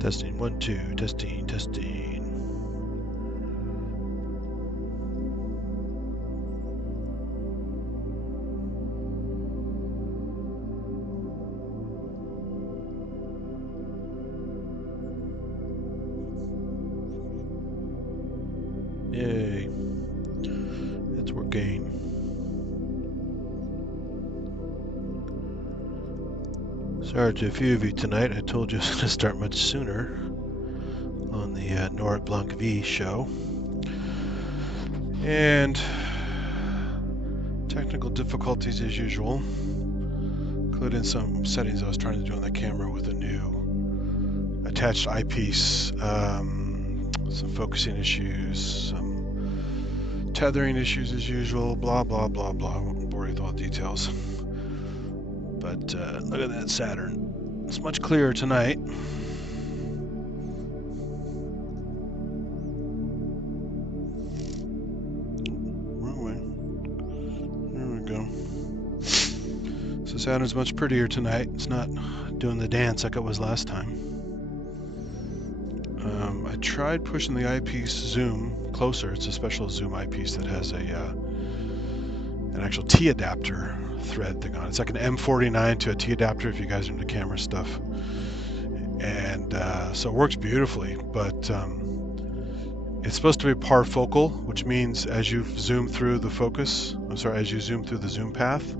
Testing 1 2, testing. Yay. It's working. Sorry to a few of you tonight. I told you I was going to start much sooner on the Nord Blanc V show. And technical difficulties as usual, including some settings I was trying to do on the camera with a new attached eyepiece, some focusing issues, some tethering issues as usual, blah, blah, blah, blah. I won't bore you with all the details. But look at that Saturn. It's much clearer tonight. So Saturn's much prettier tonight. It's not doing the dance like it was last time. I tried pushing the eyepiece zoom closer. It's a special zoom eyepiece that has an actual T adapter thread thing on it. It's like an M49 to a T adapter if you guys are into camera stuff. And so it works beautifully, but it's supposed to be parfocal, which means as you zoom through the focus, as you zoom through the zoom path,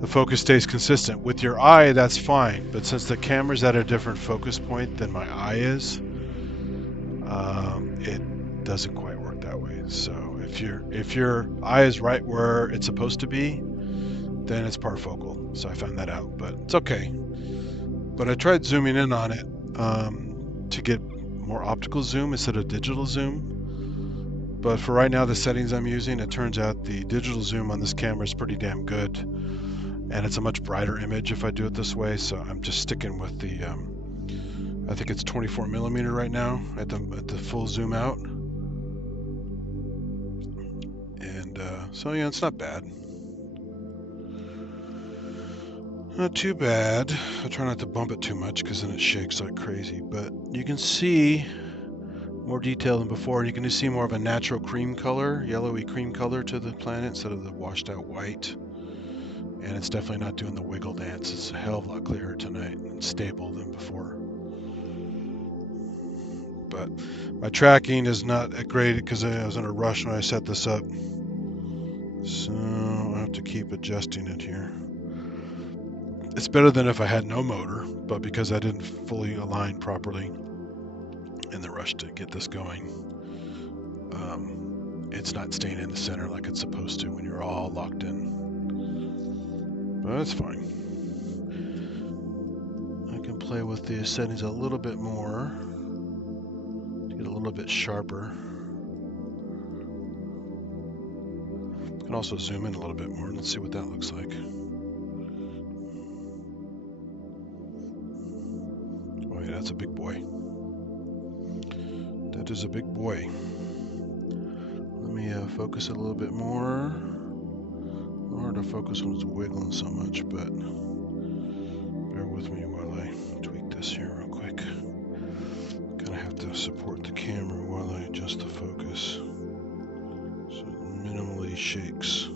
the focus stays consistent. With your eye, that's fine, but since the camera's at a different focus point than my eye is, it doesn't quite work that way. So if your eye is right where it's supposed to be, then it's parfocal. So I found that out, but it's okay. But I tried zooming in on it to get more optical zoom instead of digital zoom. But for right now, the settings I'm using, it turns out the digital zoom on this camera is pretty damn good. And it's a much brighter image if I do it this way. So I'm just sticking with the, I think it's 24 millimeter right now at the full zoom out. And so yeah, it's not bad. Not too bad. I try not to bump it too much because then it shakes like crazy. But you can see more detail than before. And you can see more of a natural cream color, yellowy cream color to the planet instead of the washed out white. And it's definitely not doing the wiggle dance. It's a hell of a lot clearer tonight and stable than before. But my tracking is not great because I was in a rush when I set this up. So I have to keep adjusting it here. It's better than if I had no motor, but because I didn't fully align properly in the rush to get this going, it's not staying in the center like it's supposed to when you're all locked in. But that's fine. I can play with the settings a little bit more to get a little bit sharper. I can also zoom in a little bit more. Let's see what that looks like. Oh yeah, that's a big boy. That is a big boy. Let me focus it a little bit more. Hard to focus when it's wiggling so much, but bear with me while I tweak this here real quick. Kind of have to support the camera while I adjust the focus so it minimally shakes.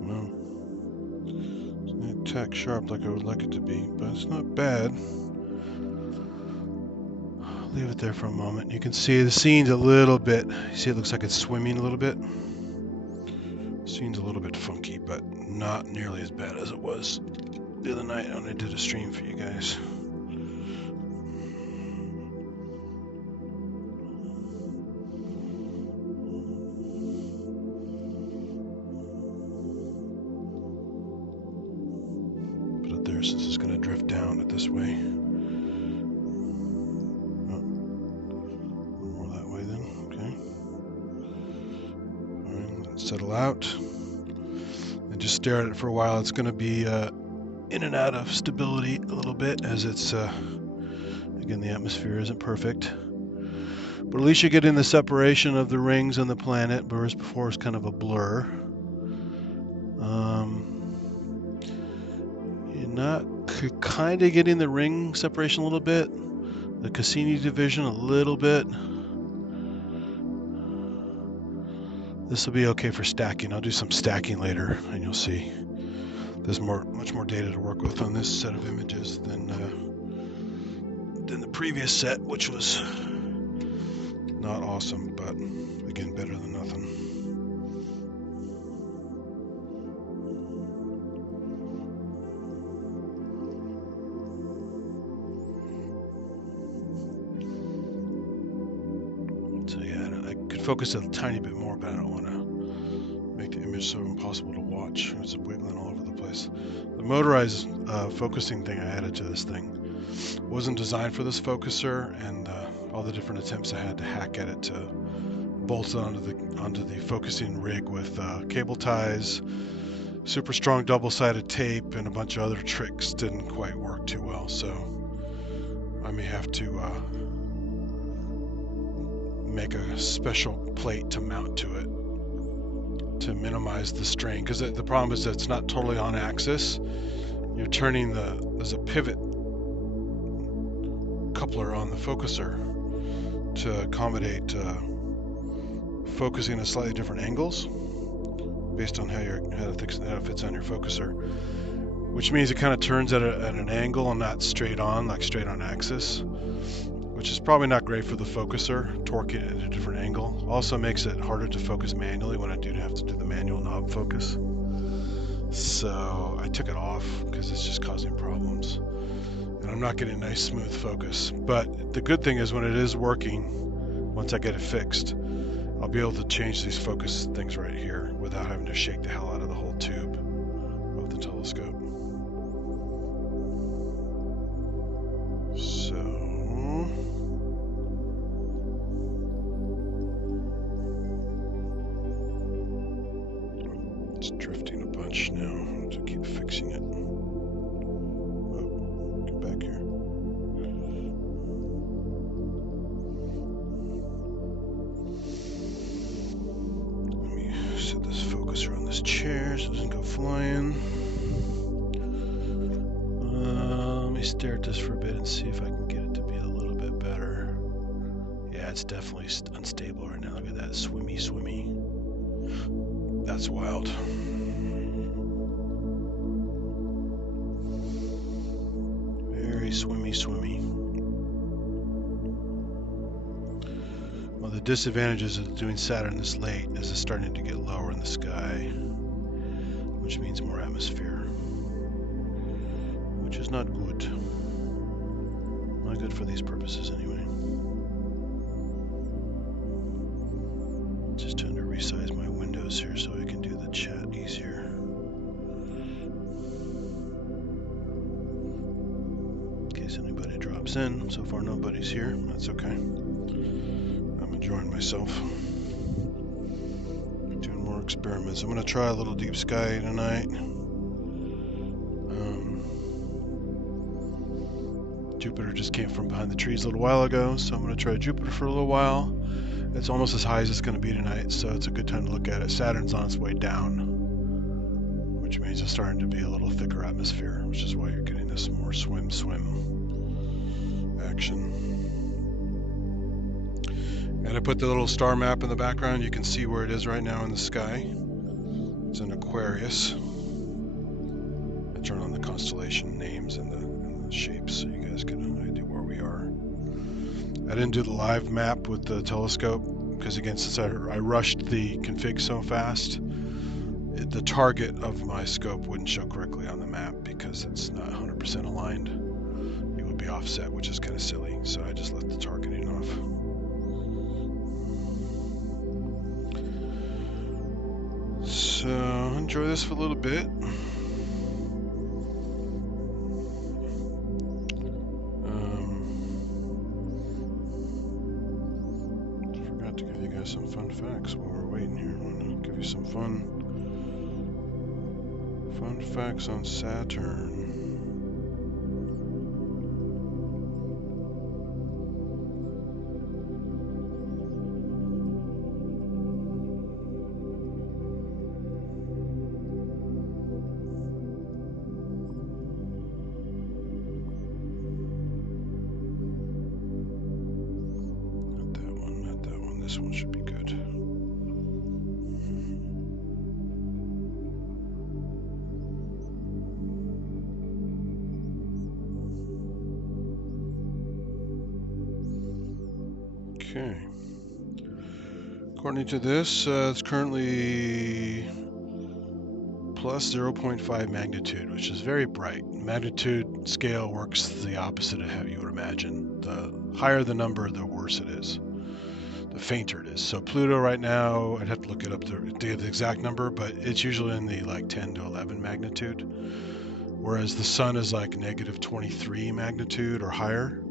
Well, it's not tack sharp like I would like it to be, but it's not bad. I'll leave it there for a moment. You can see the scene's a little bit, you see it looks like it's swimming a little bit. The scene's a little bit funky, but not nearly as bad as it was the other night when I did a stream for you guys. there since it's going to drift down it this way. Oh, more that way then. Okay. All right, let it settle out. And just stare at it for a while. It's going to be in and out of stability a little bit as it's, again, the atmosphere isn't perfect. But at least you're getting the separation of the rings and the planet, whereas before it's kind of a blur. You're not kind of getting the ring separation a little bit, the Cassini division a little bit. This will be okay for stacking. I'll do some stacking later, and you'll see. There's much more data to work with on this set of images than the previous set, which was not awesome, but again, better than nothing. So yeah, I could focus a tiny bit more, but I don't want to make the image so impossible to watch. It's wiggling all over the place. The motorized focusing thing I added to this thing wasn't designed for this focuser, and all the different attempts I had to hack at it to bolt it onto the focusing rig with cable ties, super strong double-sided tape, and a bunch of other tricks didn't quite work too well. So I may have to make a special plate to mount to it to minimize the strain, because the problem is that it's not totally on axis. You're turning there's a pivot coupler on the focuser to accommodate focusing at slightly different angles based on how it fits on your focuser, which means it kind of turns at an angle and not straight on, like straight on axis, which is probably not great for the focuser. Torque it at a different angle also makes it harder to focus manually when I do have to do the manual knob focus. So I took it off because it's just causing problems, and I'm not getting a nice smooth focus. But the good thing is when it is working, once I get it fixed, I'll be able to change these focus things right here without having to shake the hell out of the whole tube of the telescope. So it's drifting a bunch now. I have to keep fixing it. Oh, get back here. Let me set this focuser on this chair so it doesn't go flying. Let me stare at this for a bit and see if I can get it to be a little bit better. Yeah, it's definitely unstable right now. Look at that, swimmy. That's wild. Very swimmy. Well, the disadvantages of doing Saturn this late is it's starting to get lower in the sky, which means more atmosphere, which is not good. Not good for these purposes anyway. Just trying to resize my windows here so I can do the chat easier. In case anybody drops in. So far nobody's here. That's okay. I'm enjoying myself. Doing more experiments. I'm going to try a little deep sky tonight. Jupiter just came from behind the trees a little while ago, so I'm going to try Jupiter for a little while. It's almost as high as it's going to be tonight, so it's a good time to look at it. Saturn's on its way down, which means it's starting to be a little thicker atmosphere, which is why you're getting this more swim action. And I put the little star map in the background. You can see where it is right now in the sky. It's in Aquarius. I turn on the constellation names and the shapes so you guys get an idea where we are. I didn't do the live map with the telescope because, again, since I rushed the config so fast, the target of my scope wouldn't show correctly on the map because it's not 100% aligned. It would be offset, which is kind of silly, so I just left the targeting off. So enjoy this for a little bit. some fun facts while we're waiting here. I'm gonna give you some fun facts on Saturn. Not that one. This one should be good. Okay. According to this, it's currently plus 0.5 magnitude, which is very bright. Magnitude scale works the opposite of how you would imagine. The higher the number, the worse it is. The fainter it is. So Pluto right now, I'd have to look it up to get the exact number, but it's usually in the like 10 to 11 magnitude, whereas the Sun is like negative 23 magnitude or higher.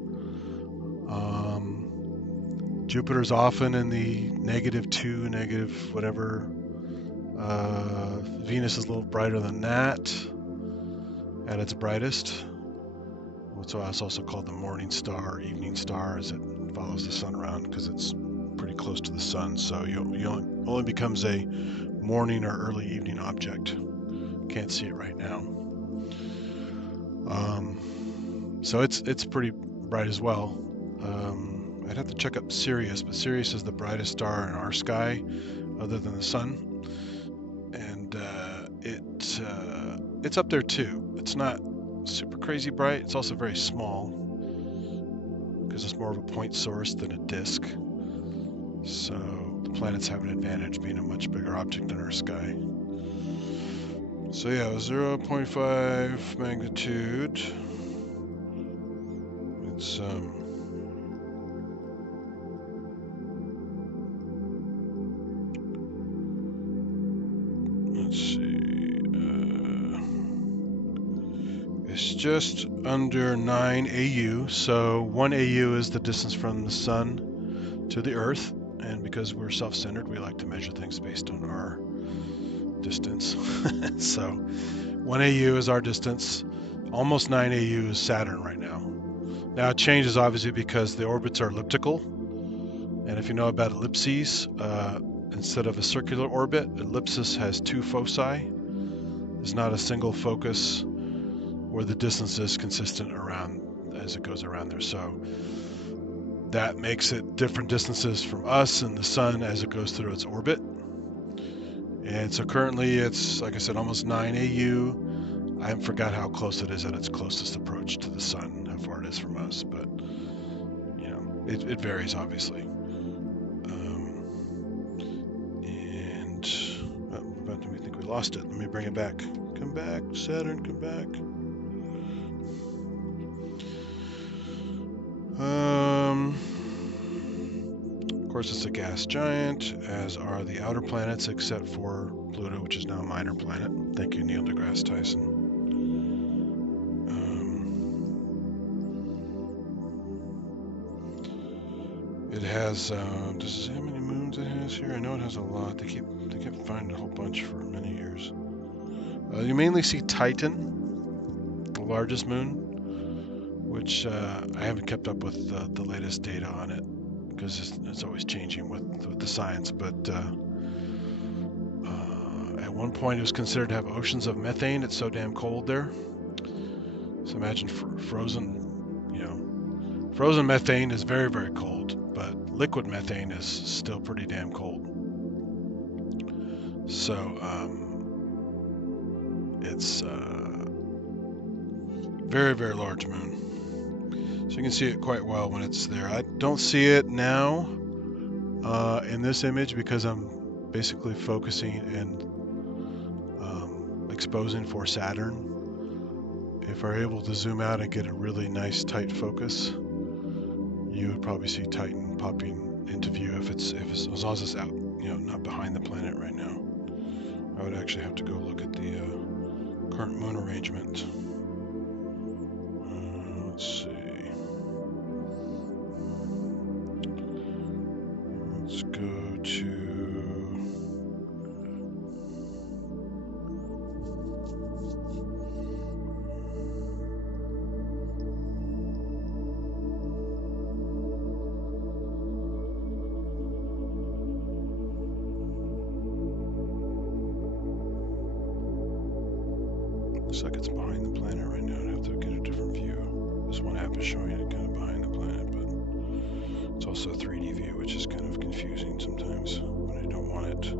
Jupiter's often in the -2, negative whatever. Venus is a little brighter than that at its brightest. So it's also called the morning star or evening star, as it follows the sun around because it's pretty close to the sun. So you only becomes a morning or early evening object. Can't see it right now. So it's pretty bright as well. I'd have to check up Sirius, but Sirius is the brightest star in our sky, other than the sun, and it's up there too. It's not super crazy bright. It's also very small because it's more of a point source than a disk. So the planets have an advantage being a much bigger object in our sky. So yeah, 0.5 magnitude. It's let's see, it's just under 9 AU. So 1 AU is the distance from the sun to the Earth, and because we're self-centered, we like to measure things based on our distance. So 1 AU is our distance. Almost 9 AU is Saturn right now. Now it changes obviously because the orbits are elliptical, and if you know about ellipses, instead of a circular orbit, ellipsis has two foci. There's not a single focus where the distance is consistent around as it goes around there. So that makes it different distances from us and the sun as it goes through its orbit. And so currently it's, like I said, almost 9 AU. I forgot how close it is at its closest approach to the sun, how far it is from us, but you know, it varies obviously. We think we lost it. Let me bring it back. Come back, Saturn, come back. Of course, it's a gas giant, as are the outer planets, except for Pluto, which is now a minor planet. Thank you, Neil deGrasse Tyson. It has, does it say how many moons it has here? I know it has a lot. They kept finding a whole bunch for many years. You mainly see Titan, the largest moon, which I haven't kept up with the latest data on it because it's always changing with the science. But at one point, it was considered to have oceans of methane. It's so damn cold there. So imagine frozen. Frozen methane is very, very cold, but liquid methane is still pretty damn cold. So it's very, very large moon. So you can see it quite well when it's there. I don't see it now in this image because I'm basically focusing and exposing for Saturn. If we're able to zoom out and get a really nice tight focus, you would probably see Titan popping into view if it's as long as it's out, not behind the planet right now. I would actually have to go look at the current moon arrangement. Let's see. Let's go to Looks like it's behind the planet right now. I'd have to get a different view. This one app is showing it kind of behind the planet, but it's also a 3D view, which is kind of confusing sometimes when I don't want it.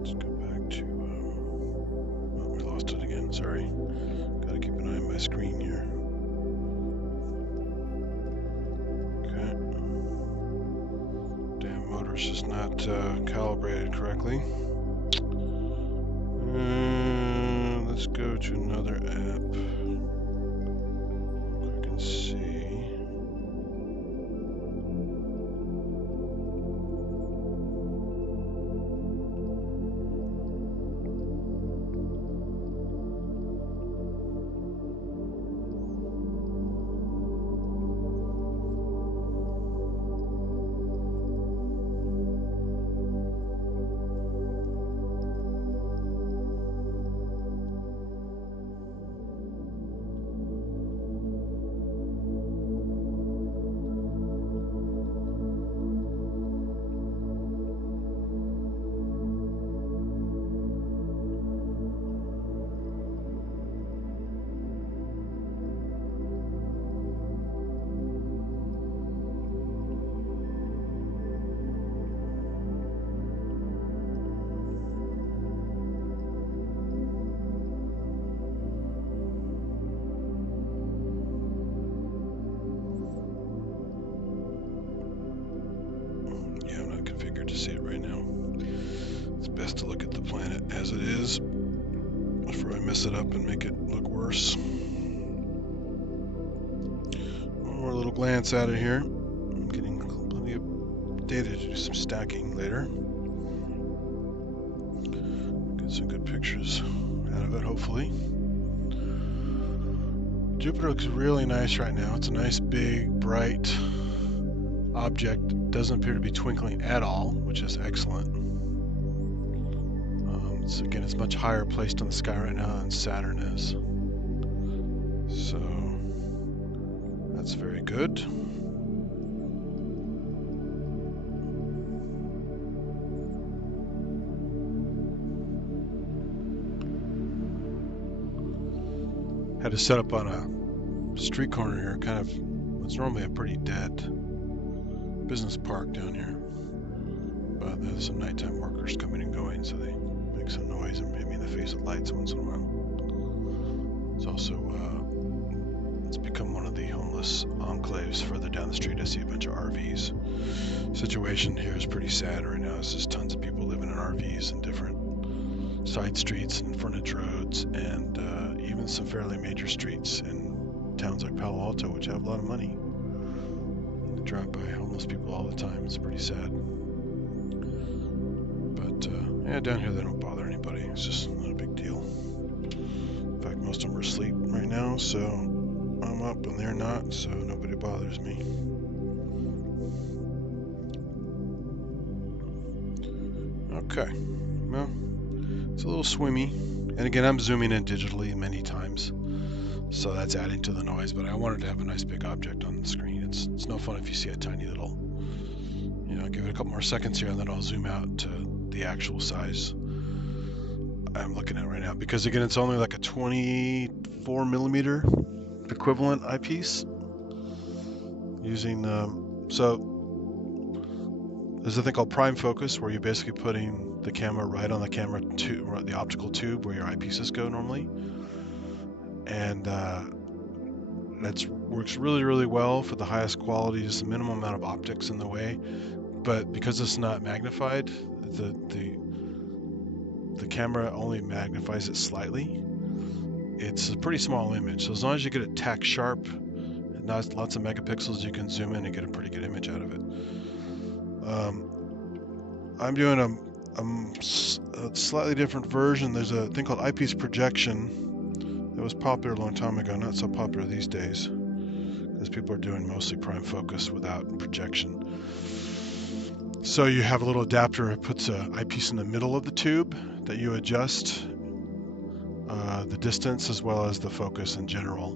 Let's go back to, oh, we lost it again, sorry. Gotta keep an eye on my screen here. Okay. Damn motor's just not calibrated correctly. Let's go to another app. I can see. Yeah, I'm not configured to see it right now. It's best to look at the planet as it is before I mess it up and make it look worse. One more little glance at it here. I'm getting plenty of data to do some stacking later. Get some good pictures out of it, hopefully. Jupiter looks really nice right now. It's a nice, big, bright object. Doesn't appear to be twinkling at all, which is excellent. Again, it's much higher placed on the sky right now than Saturn is. So that's very good. Had to set up on a street corner here, kind of what's normally a pretty dead business park down here. But there's some nighttime workers coming and going, so they make some noise and hit me in the face with lights once in a while. It's also, it's become one of the homeless enclaves further down the street. I see a bunch of RVs. Situation here is pretty sad right now. There's just tons of people living in RVs in different side streets and frontage roads, and even some fairly major streets in towns like Palo Alto, which have a lot of money. They drive by homeless people all the time. It's pretty sad. But yeah, down here they don't bother anybody. It's just not a big deal. In fact, most of them are asleep right now, so I'm up and they're not, so nobody bothers me. Okay, well, it's a little swimmy. And again, I'm zooming in digitally many times, so that's adding to the noise, but I wanted to have a nice big object on the screen. It's no fun if you see a tiny little, you know, give it a couple more seconds here and then I'll zoom out to the actual size I'm looking at right now, because again, it's only like a 24 millimeter equivalent eyepiece using, so there's a thing called prime focus, where you're basically putting the camera right on the camera tube, or the optical tube where your eyepieces go normally, and that works really, really well for the highest quality, just the minimum amount of optics in the way. But because it's not magnified, the camera only magnifies it slightly. It's a pretty small image, so as long as you get it tack sharp and not lots of megapixels, you can zoom in and get a pretty good image out of it. I'm doing a slightly different version. There's a thing called eyepiece projection that was popular a long time ago, not so popular these days, because people are doing mostly prime focus without projection. So you have a little adapter that puts an eyepiece in the middle of the tube that you adjust the distance as well as the focus in general.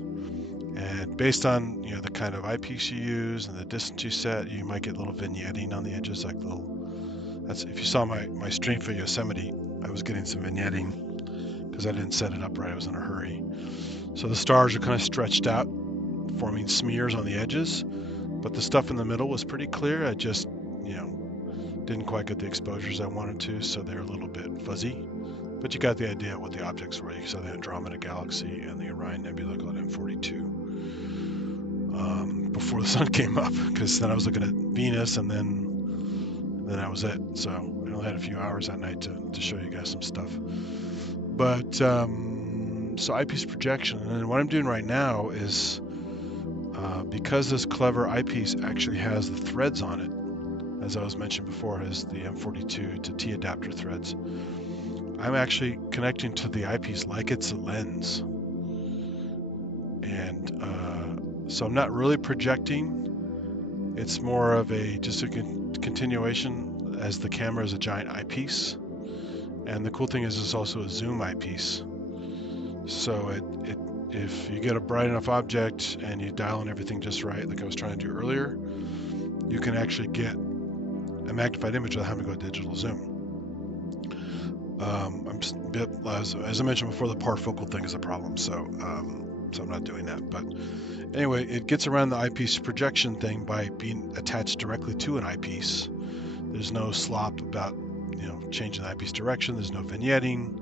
And based on the kind of eyepiece you use and the distance you set, you might get little vignetting on the edges, like little. That's if you saw my stream for Yosemite, I was getting some vignetting because I didn't set it up right. I was in a hurry. So the stars are kind of stretched out, forming smears on the edges, but the stuff in the middle was pretty clear. I just didn't quite get the exposures I wanted to, so they're a little bit fuzzy. But you got the idea of what the objects were. You saw the Andromeda Galaxy and the Orion Nebula called M42 before the sun came up, because then I was looking at Venus, and then that was it. So I only had a few hours that night to show you guys some stuff. But so eyepiece projection, and what I'm doing right now is because this clever eyepiece actually has the threads on it, as I was mentioned before, is the M42 to T adapter threads. I'm actually connecting to the eyepiece like it's a lens. And so I'm not really projecting. It's more of just a continuation, as the camera is a giant eyepiece. And the cool thing is it's also a zoom eyepiece. So if you get a bright enough object and you dial in everything just right, like I was trying to do earlier, you can actually get a magnified image without having to go digital zoom. As I mentioned before, the parfocal thing is a problem, so I'm not doing that. But anyway, it gets around the eyepiece projection thing by being attached directly to an eyepiece. There's no slop about changing the eyepiece direction. There's no vignetting.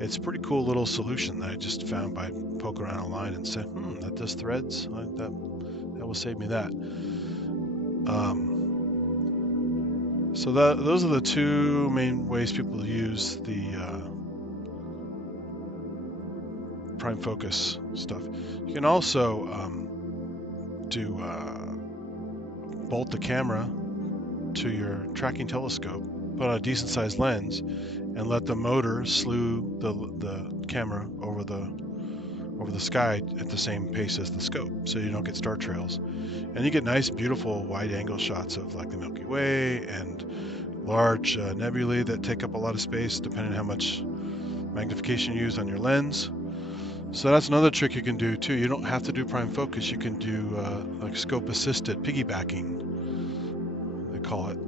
It's a pretty cool little solution that I just found by poking around online and said, that does threads. That will save me that. So those are the two main ways people use the prime focus stuff. You can also bolt the camera to your tracking telescope, put on a decent sized lens, and let the motor slew the camera over the sky at the same pace as the scope, so you don't get star trails. And you get nice, beautiful wide-angle shots of like the Milky Way and large nebulae that take up a lot of space, depending on how much magnification you use on your lens. So that's another trick you can do too. You don't have to do prime focus. You can do like scope-assisted piggybacking, they call it.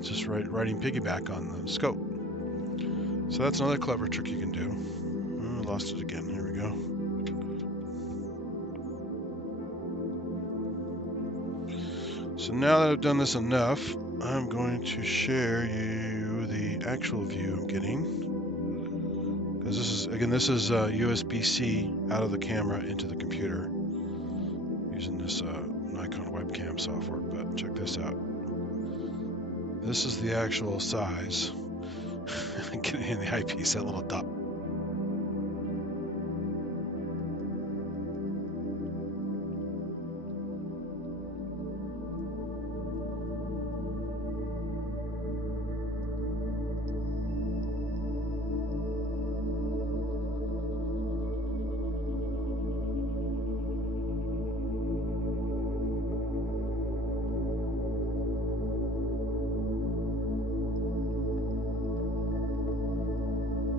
Just writing piggyback on the scope. So that's another clever trick you can do. Oh, I lost it again. Here we go. So now that I've done this enough, I'm going to share you the actual view I'm getting. Because this is USB-C out of the camera into the computer using this Nikon webcam software. But check this out. This is the actual size. Getting in the eyepiece, that little dot.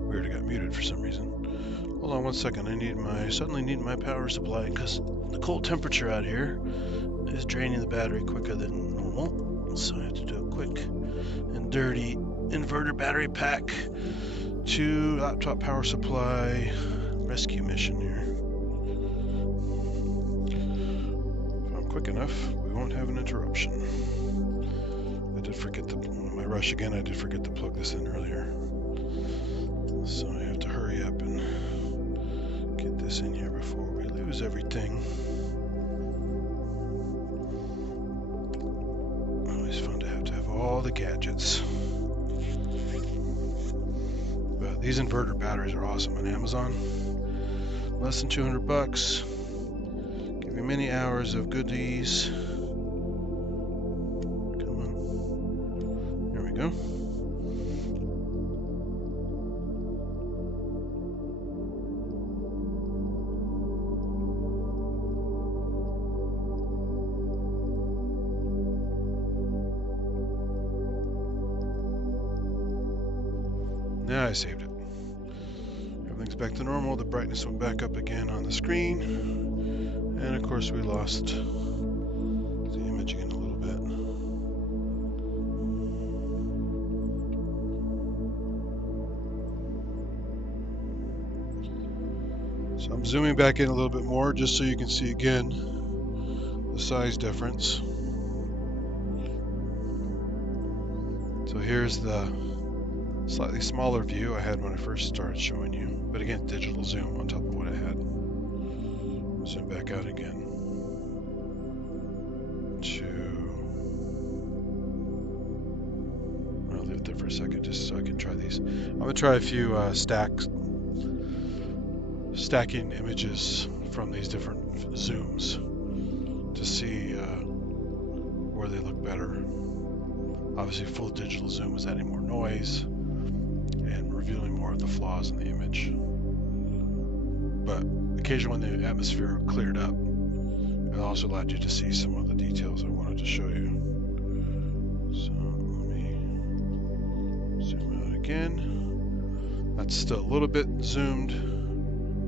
Weird, it got muted for some reason. Hold on one second. I suddenly need my power supply because the cold temperature out here is draining the battery quicker than normal. So I have to do a quick and dirty inverter battery pack to laptop power supply rescue mission here. If I'm quick enough, we won't have an interruption. I did forget my rush again. I did forget to plug this in earlier. So I have to hurry up and get this in here before we lose everything. Always fun to have all the gadgets. But these inverter batteries are awesome on Amazon. Less than $200. Give you many hours of goodies. Come on. There we go. I saved it. Everything's back to normal. The brightness went back up again on the screen. And of course we lost the image again a little bit. So I'm zooming back in a little bit more just so you can see again the size difference. So here's the slightly smaller view I had when I first started showing you, but again, digital zoom on top of what I had. Zoom back out again I'll leave it there for a second just so I can try these. I'm gonna try a few stacking images from these different zooms to see where they look better. Obviously, full digital zoom is adding more noise and revealing more of the flaws in the image. But occasionally when the atmosphere cleared up, it also allowed you to see some of the details I wanted to show you. So let me zoom out again. That's still a little bit zoomed,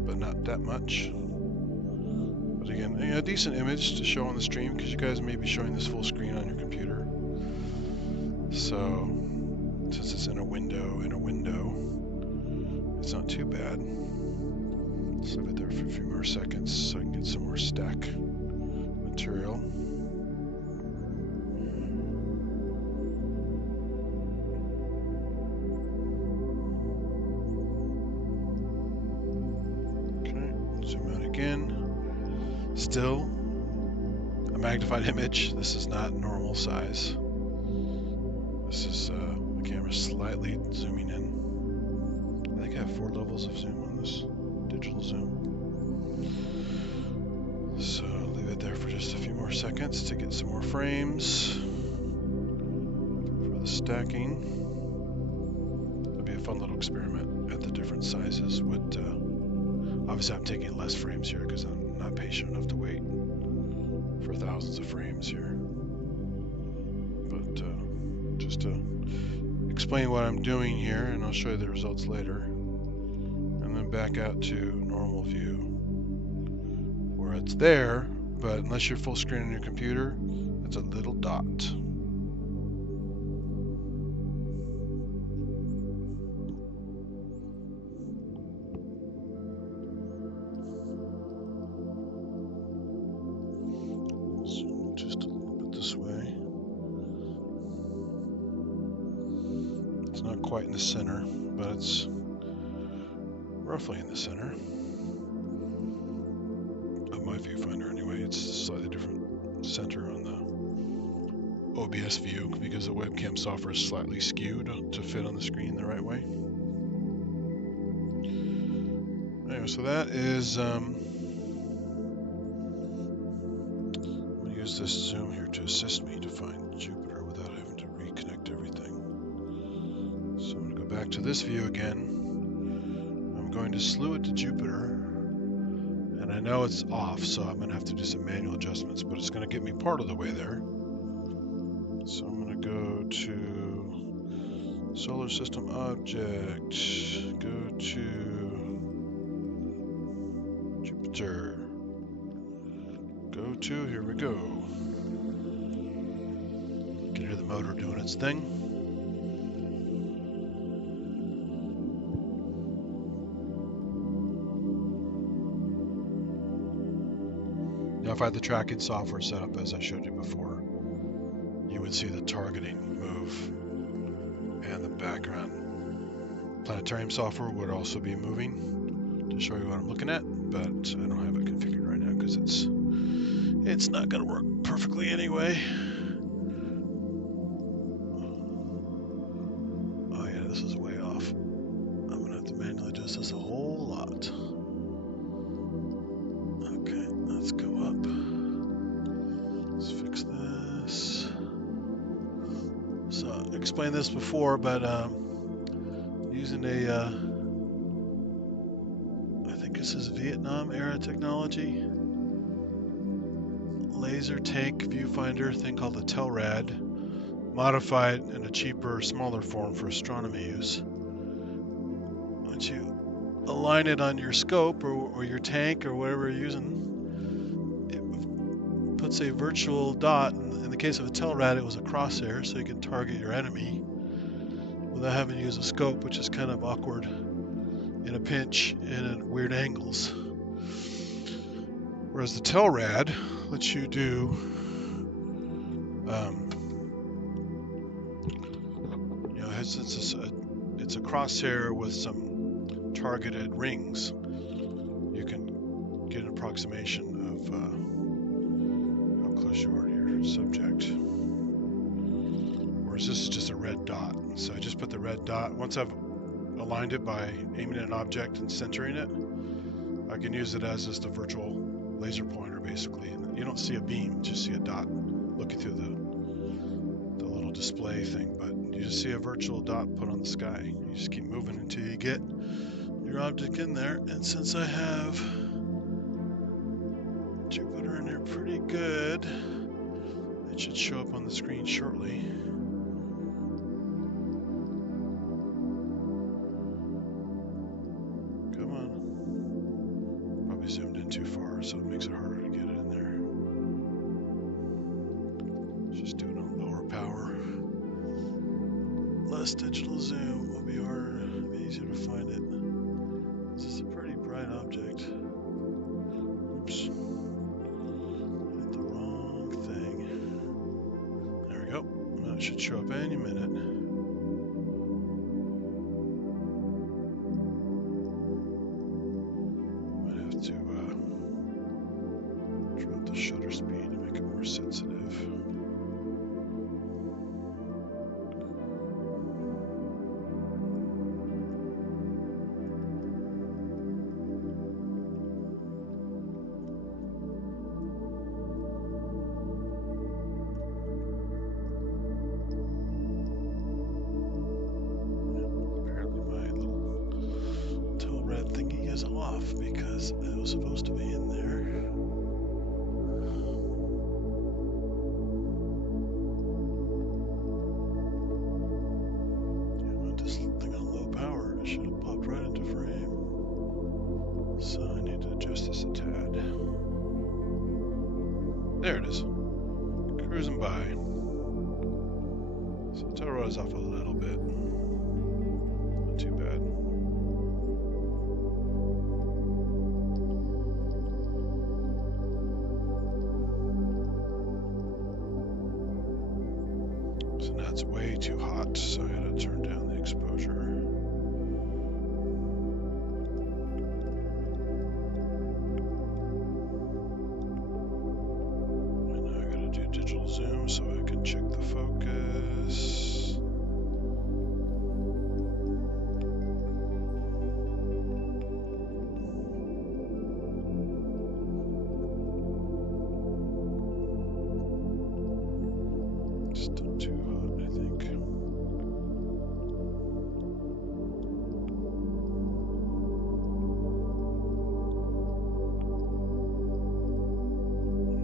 but not that much. But again, a decent image to show on the stream because you guys may be showing this full screen on your computer. So since it's in a window, it's not too bad. Just leave it there for a few more seconds so I can get some more stack material. Okay, zoom out again. Still a magnified image. This is not normal size. This is the camera slightly zooming in. I think I have 4 levels of zoom on this digital zoom. So I'll leave it there for just a few more seconds to get some more frames for the stacking. It'll be a fun little experiment at the different sizes. Obviously I'm taking less frames here because I'm not patient enough to wait for thousands of frames here. But just to explain what I'm doing here, and I'll show you the results later. And then back out to normal view where it's there, but unless you're full screen on your computer, it's a little dot. Zoom just a little bit this way. It's not quite in the center, but it's roughly in the center of my viewfinder anyway. It's a slightly different center on the OBS view because the webcam software is slightly skewed to fit on the screen the right way. Anyway, so that is I'm going to use this zoom here to assist me to find Jupiter without having to reconnect everything. So I'm going to go back to this view again. I'm going to slew it to Jupiter, and I know it's off, so I'm going to have to do some manual adjustments, but it's going to get me part of the way there. So I'm going to go to Solar System Object, go to Jupiter, go to, here we go. You can hear the motor doing its thing. Now if I had the tracking software set up as I showed you before, you would see the targeting move and the background planetarium software would also be moving to show you what I'm looking at, but I don't have it configured right now because it's not going to work perfectly anyway. Oh yeah, this is way off. I'm going to have to manually adjust this a whole lot. Okay, let's go up. Let's fix this. So I explained this before, but using a I think this is Vietnam era technology, laser tank viewfinder thing called the Telrad, modified in a cheaper, smaller form for astronomy use. align it on your scope or your tank or whatever you're using, it puts a virtual dot. In the case of a Telrad, it was a crosshair, so you can target your enemy without having to use a scope, which is kind of awkward in a pinch and at weird angles. Whereas the Telrad lets you do since it's a crosshair with some targeted rings, you can get an approximation of how close you are to your subject. Whereas this is just a red dot. So I just put the red dot. Once I've aligned it by aiming at an object and centering it, I can use it as just a virtual laser pointer, basically. And you don't see a beam, you just see a dot looking through the little display thing, but you just see a virtual dot put on the sky. You just keep moving until you get your object in there. And since I have Jupiter in there pretty good, it should show up on the screen shortly. Come on. Probably zoomed in too far, so it makes it harder to get it in there. Just doing it on lower power. Less digital zoom will be harder, be easier to find it. This is a pretty bright object. Oops. Hit the wrong thing. There we go. Now it should show up any minute. Might have to drop the shutter speed to make it more sensitive. Off because it was supposed to be in there. Yeah, I this thing on low power. It should have popped right into frame. So I need to adjust this a tad. There it is. Cruising by. So Telrad is off a little bit. Not too bad. So now it's way too hot, so I gotta turn down the exposure. And now I gotta do digital zoom so I can check the focus. Still too hot, I think.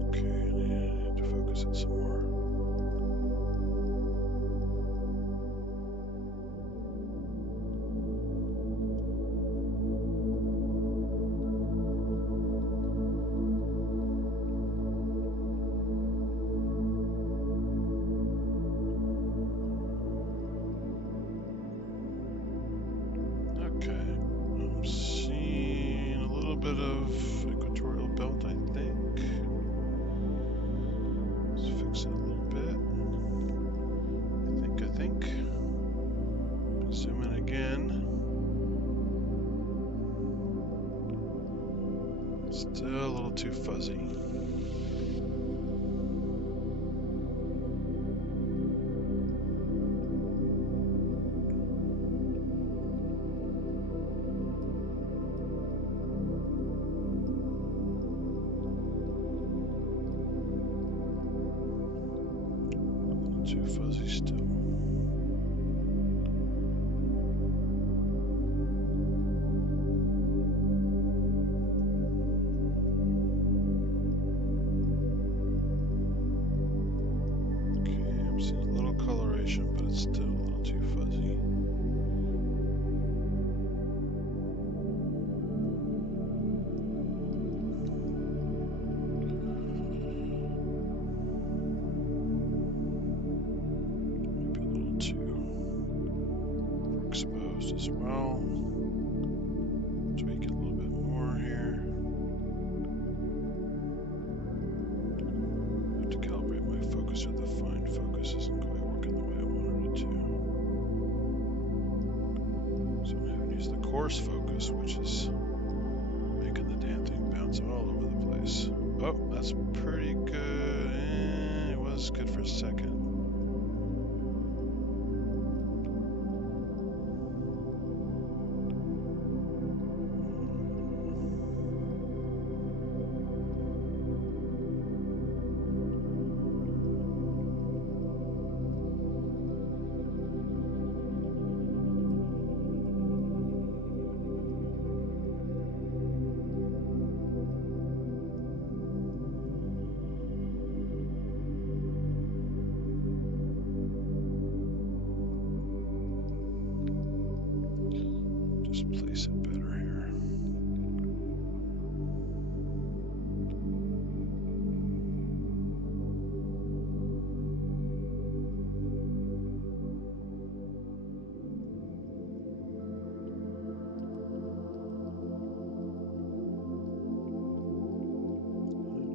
Okay, I need to focus it some more. Okay, I'm seeing a little bit of equatorial belt, I think. Let's fix it a little bit. I think. Zoom in again. Still a little too fuzzy. Too fuzzy still. Okay, I'm seeing a little coloration, but it's still a little too fuzzy. Tweak it a little bit more here. I have to calibrate my focus, or the fine focus isn't quite working the way I wanted it to. So I'm having to use the coarse focus, which is making the damn thing bounce all over the place. Oh, that's pretty good. It was good for a second. Just place it better here.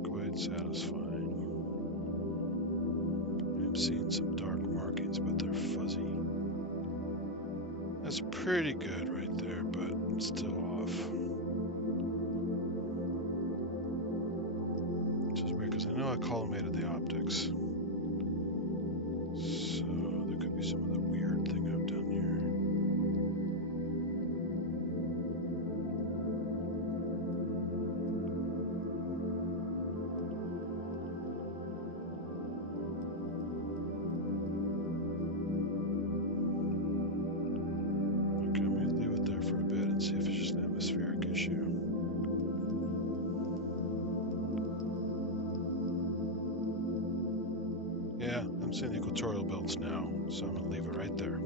Quite satisfying. I'm seeing some dark markings, but they're fuzzy. That's pretty good right there, but it's still off. Which is weird, because I know I collimated the optics. So there could be some other weird thing I've done here. Okay, I'm gonna leave it there for a bit and see if it's just an atmospheric issue. Yeah, I'm seeing the equatorial belts now, so I'm gonna leave it right there.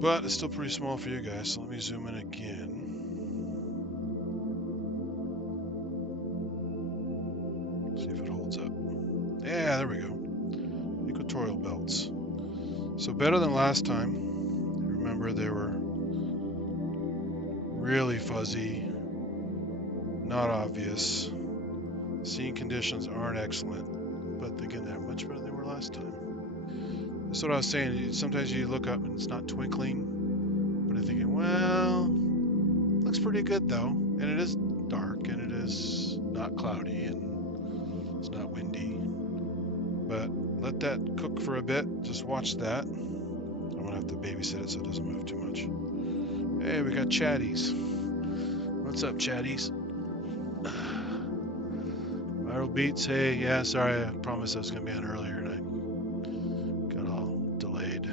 But it's still pretty small for you guys, so let me zoom in again. See if it holds up. Yeah, there we go. Equatorial belts. So better than last time. Remember, they were really fuzzy, not obvious. Seeing conditions aren't excellent, but again, they're much better than they were last time. That's what I was saying. Sometimes you look up and it's not twinkling, but I'm thinking, well, looks pretty good though. And it is dark, and it is not cloudy, and it's not windy. But let that cook for a bit. Just watch that. I'm gonna have to babysit it so it doesn't move too much. Hey, we got chatties. What's up, chatties? Viral Beats, hey, yeah, sorry, I promised I was going to be on earlier and I got all delayed.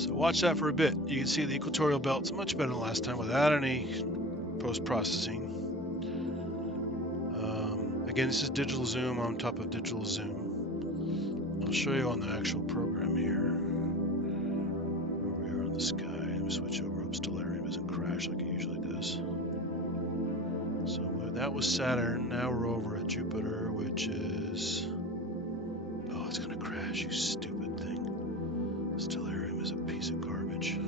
So watch that for a bit. You can see the equatorial belt's much better than last time without any post-processing. Again, this is digital zoom on top of digital zoom. I'll show you on the actual program here. Where we are in the sky. Let me switch over up Stellarium. It doesn't crash like it usually does. So that was Saturn. Now we're over at Jupiter, which is... Oh, it's gonna crash, you stupid thing. Stellarium is a piece of garbage.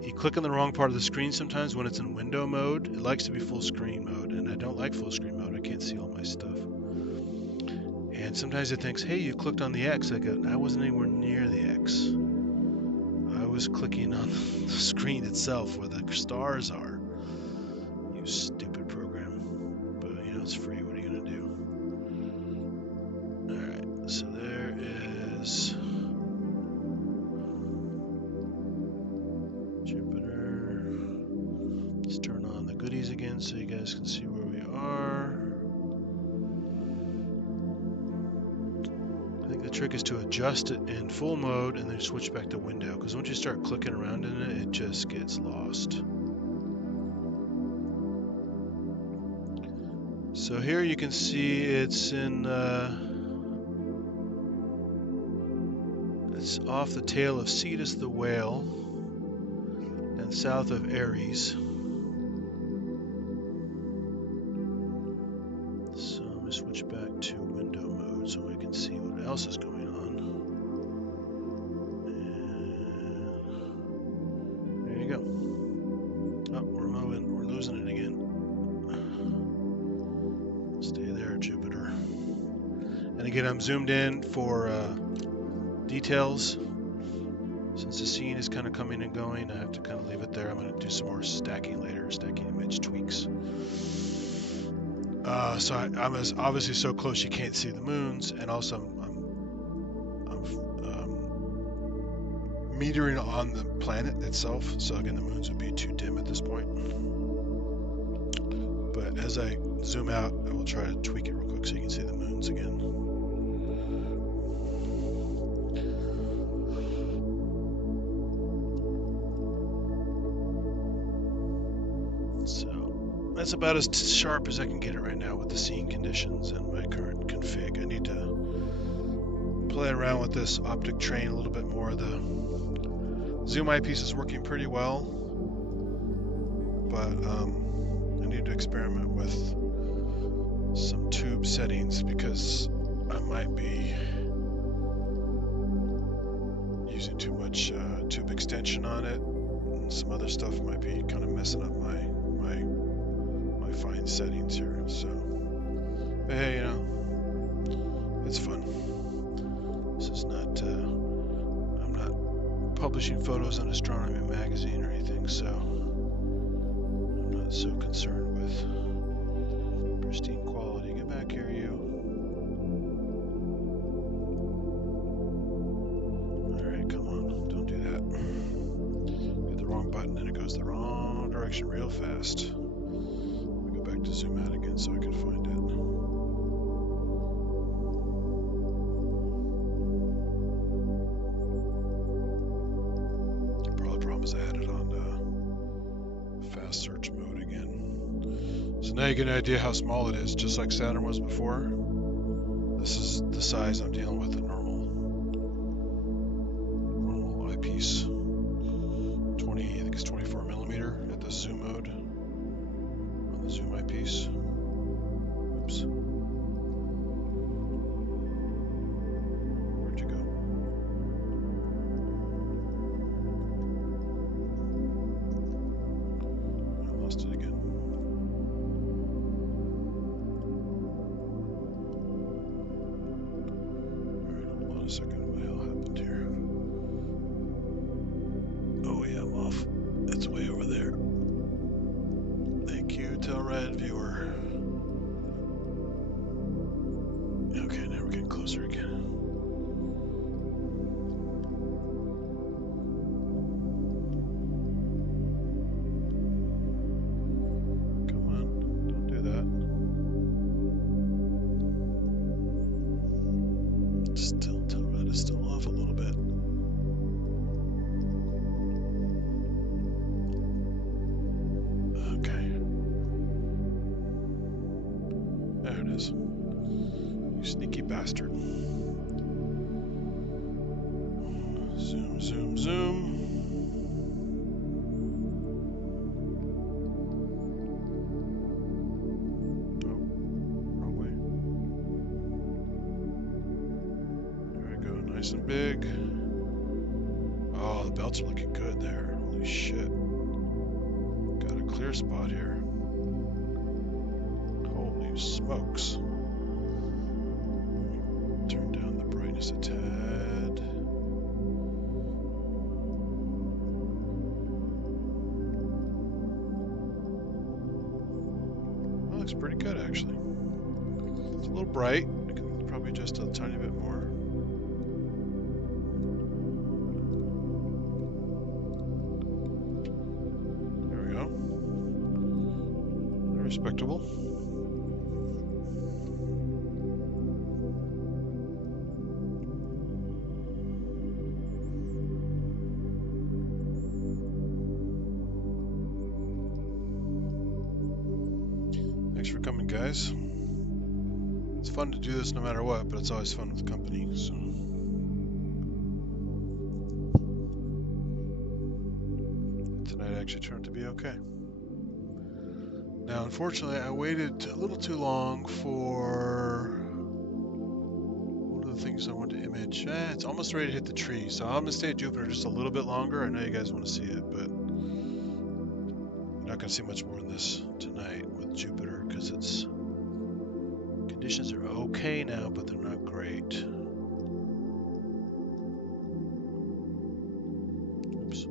You click on the wrong part of the screen sometimes when it's in window mode. It likes to be full screen mode, and I don't like full screen mode. I can't see all my stuff. And sometimes it thinks, hey, you clicked on the X. I go, I wasn't anywhere near the X. I was clicking on the screen itself where the stars are. You stupid program. But, you know, it's free. What are you going to do? Alright, so there is Jupiter. Let's turn on the goodies again so you guys can see where we are. I think the trick is to adjust it in full mode and then switch back to window, because once you start clicking around in it, it just gets lost. So here you can see it's in, it's off the tail of Cetus the whale and south of Aries. So I'm going to switch back to window mode so we can see what else is going on. And there you go. Oh, we're moving. We're losing it again. Stay there, Jupiter. And again, I'm zoomed in for details. Since the scene is kind of coming and going, I have to kind of leave it there. I'm going to do some more stacking later, stacking image tweaks. So I'm obviously so close you can't see the moons, and also I'm metering on the planet itself. So again, the moons would be too dim at this point. But as I zoom out, I will try to tweak it real quick so you can see the moons again. So that's about as sharp as I can get it right now with the scene conditions and my current config. I need to play around with this optic train a little bit more. The zoom eyepiece is working pretty well, but I need to experiment with some tube settings because I might be using too much tube extension on it, and some other stuff might be kind of messing up my fine settings here. So, but hey, you know, it's fun. This is not. I'm not publishing photos on Astronomy Magazine or anything, so I'm not so concerned with pristine quality. Get back here, you. Alright, come on. Don't do that. Hit the wrong button and it goes the wrong direction real fast. Let me go back to zoom out again so I can find it. Probably problem is I had it on fast search mode again. So now you get an idea how small it is, just like Saturn was before. This is the size I'm dealing with, a normal eyepiece. 20, I think it's 24 millimeter at the zoom mode on the zoom eyepiece. Oops. Where'd you go? I lost it again. Alright, hold on a second. What the hell happened here? Oh yeah, I'm off. It's way over there. Thank you, Telrad viewer. Okay, now we're getting closer again. Come on, don't do that. Still, Telrad is still off a little bit. Okay. There it is. You sneaky bastard. Zoom, zoom, zoom. Oh, wrong way. There we go, nice and big. Oh, the belts are looking good there. Holy shit. Got a clear spot here. Holy smokes. Turn down the brightness a tad. That looks pretty good, actually. It's a little bright. I can probably adjust a tiny bit more. There we go. Respectable. Thanks for coming, guys. It's fun to do this no matter what, but it's always fun with company, so. Tonight actually turned out to be okay. Now, unfortunately, I waited a little too long for one of other things I want to image. It's almost ready to hit the tree, so I'm gonna stay at Jupiter just a little bit longer. I know you guys want to see it, but you're not gonna see much more in this tonight with Jupiter because its conditions are okay now, but they're not great. Oops.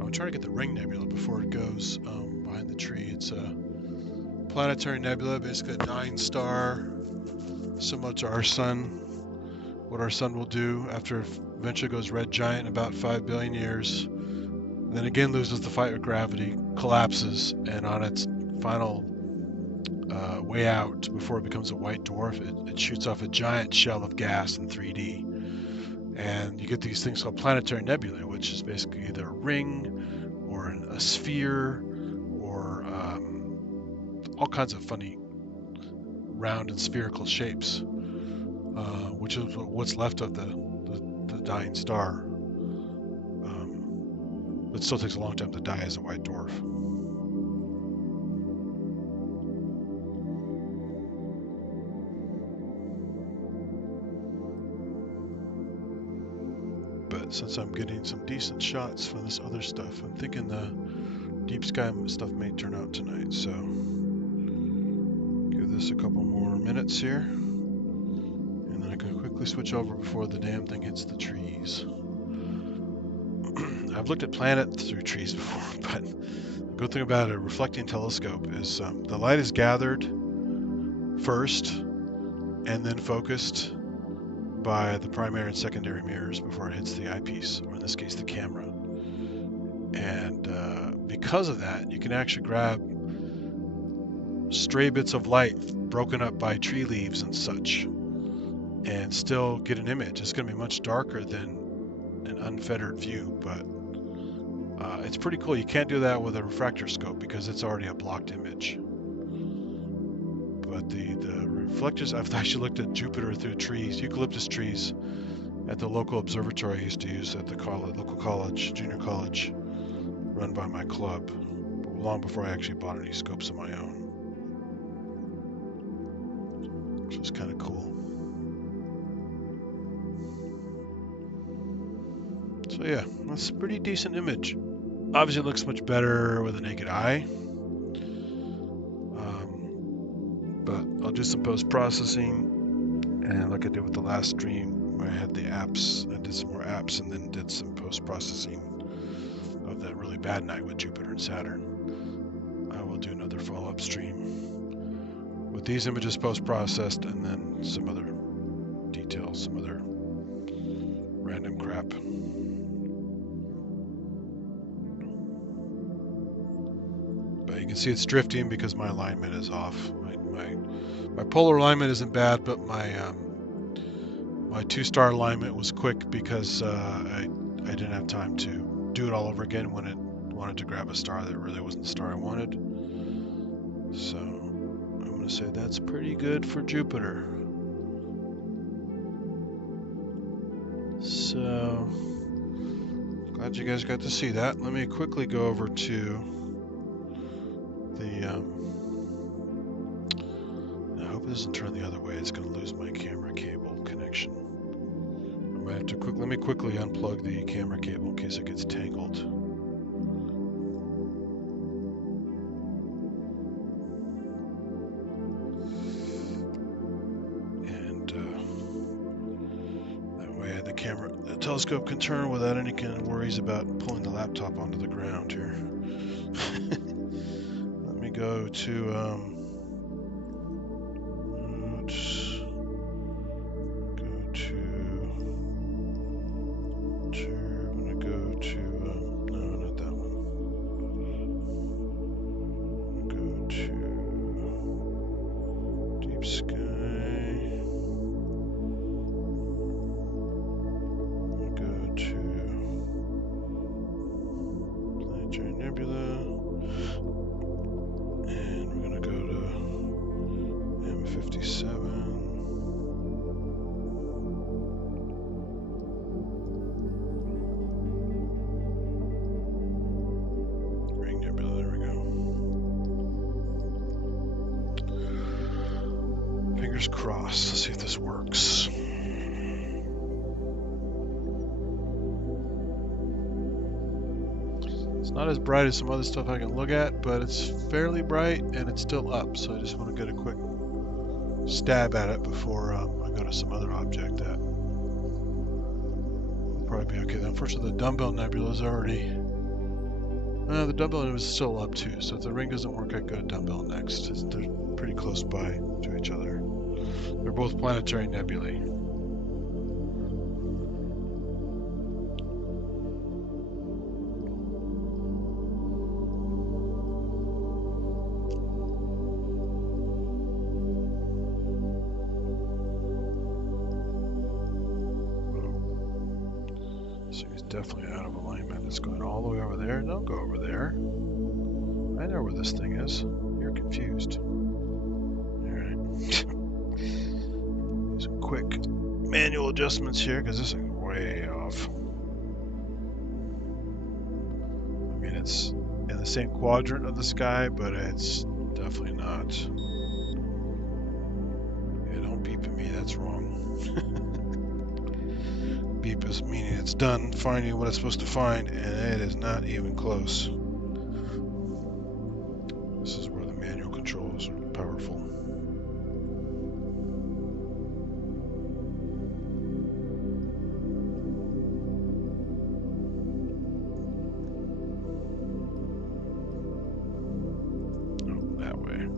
I'm trying to get the Ring Nebula before it goes behind the tree. It's a planetary nebula, basically a 9-star, similar to our sun. What our sun will do after it eventually goes red giant in about 5 billion years. Then again loses the fight with gravity, collapses, and on its final way out, before it becomes a white dwarf, it shoots off a giant shell of gas in 3D. And you get these things called planetary nebulae, which is basically either a ring or a sphere or all kinds of funny round and spherical shapes, which is what's left of the dying star. It still takes a long time to die as a white dwarf. But since I'm getting some decent shots for this other stuff, I'm thinking the deep sky stuff may turn out tonight. So give this a couple more minutes here, and then I can quickly switch over before the damn thing hits the trees. I've looked at planets through trees before, but the good thing about a reflecting telescope is the light is gathered first and then focused by the primary and secondary mirrors before it hits the eyepiece, or in this case the camera. And because of that, you can actually grab stray bits of light broken up by tree leaves and such and still get an image. It's going to be much darker than an unfettered view, but it's pretty cool. You can't do that with a refractor scope because it's already a blocked image. But the reflectors, I've actually looked at Jupiter through trees, eucalyptus trees, at the local observatory I used to use at the local college, junior college, run by my club, long before I actually bought any scopes of my own, which was kind of cool. So yeah, that's a pretty decent image. Obviously it looks much better with the naked eye. But I'll do some post-processing, and like I did with the last stream where I had the apps, I did some more apps and then did some post-processing of that really bad night with Jupiter and Saturn. I will do another follow-up stream with these images post-processed and then some other details, some other random crap. But you can see it's drifting because my alignment is off. My polar alignment isn't bad, but my 2-star alignment was quick because I didn't have time to do it all over again when it wanted to grab a star that really wasn't the star I wanted. So I'm going to say that's pretty good for Jupiter. So glad you guys got to see that. Let me quickly go over to the I hope it doesn't turn the other way. It's going to lose my camera cable connection. I might have to let me quickly unplug the camera cable in case it gets tangled. And that way the telescope can turn without any kind of worries about pulling the laptop onto the ground here. Let me go to Nebula, and we're going to go to fingers crossed. Let's see if this works. It's not as bright as some other stuff I can look at, but it's fairly bright and it's still up. So I just want to get a quick stab at it before I go to some other object that will probably be okay. Unfortunately, the dumbbell nebula is already... the dumbbell nebula is still up too, so if the ring doesn't work, I go to dumbbell next. They're pretty close by to each other. They're both planetary nebulae. So he's definitely out of alignment. It's going all the way over there. Don't go over there. I know where this thing is. You're confused. Alright. Some quick manual adjustments here because this is way off. I mean, it's in the same quadrant of the sky, but it's definitely not. Yeah, don't beep at me. That's wrong. Beep is meaning it's done finding what it's supposed to find, and it is not even close. This is where the manual controls are powerful. Oh, that way.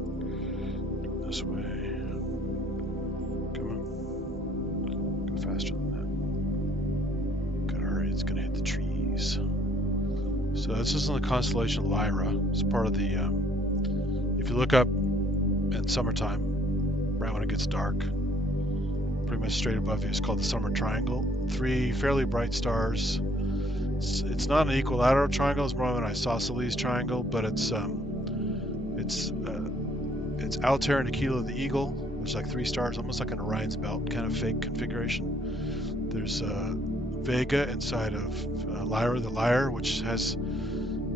This way. Come on. Go faster than that. It's going to hit the trees. So this is in the constellation Lyra. It's part of the, if you look up in summertime, right when it gets dark, pretty much straight above you, it's called the Summer Triangle. 3 fairly bright stars. It's not an equilateral triangle, it's more of an isosceles triangle, but it's Altair and Aquila the Eagle, which is like 3 stars, almost like an Orion's Belt kind of fake configuration. There's Vega inside of Lyra the Lyre, which has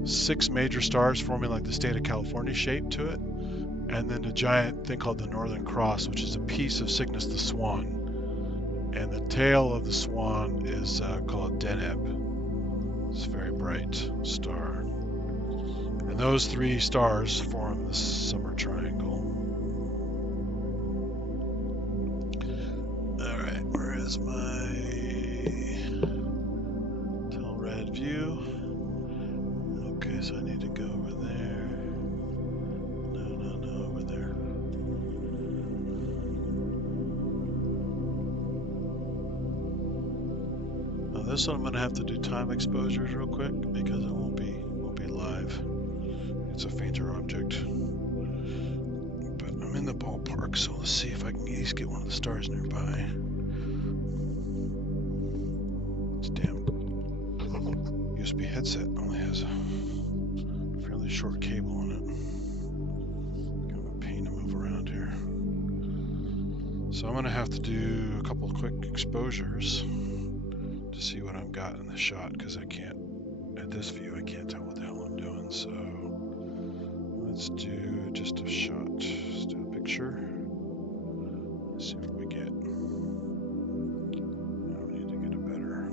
6 major stars forming like the state of California shape to it, and then a giant thing called the Northern Cross, which is a piece of Cygnus the Swan, and the tail of the swan is called Deneb. It's a very bright star, and those 3 stars form the Summer Triangle. All right, where is my view? Okay, so I need to go over there. No, over there. Now this one I'm going to have to do time exposures real quick because it won't be live. It's a fainter object. But I'm in the ballpark, so let's see if I can at least get one of the stars nearby. It's damn USB headset only has a fairly short cable on it. Kind of a pain to move around here. So I'm going to have to do a couple of quick exposures to see what I've got in the shot, because I can't, at this view, I can't tell what the hell I'm doing. So let's do just a shot. Let's do a picture. Let's see what we get. Now we need to get it better.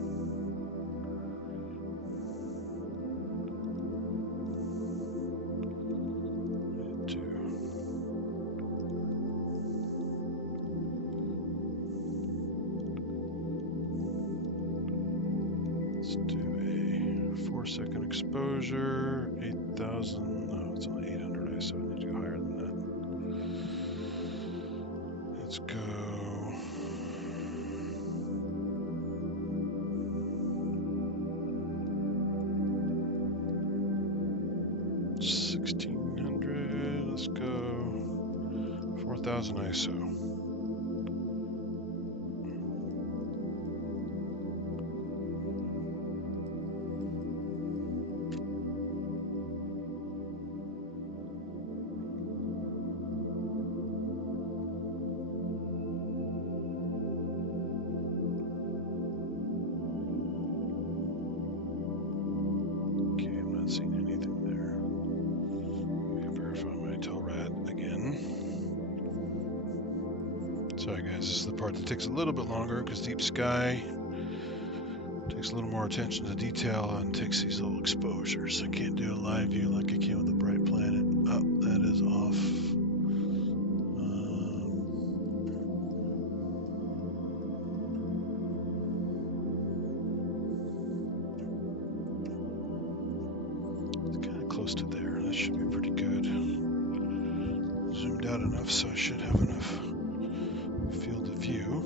Let's do a 4-second exposure, 8,000, no, it's only 800 ISO, I need to go higher than that. Let's go 1600, let's go 4,000 ISO. guys. This is the part that takes a little bit longer because deep sky takes a little more attention to detail and takes these little exposures. I can't do a live view like I can with a bright planet. Oh, that is off. It's kind of close to there. That should be pretty good. Zoomed out enough so I should have enough field of view.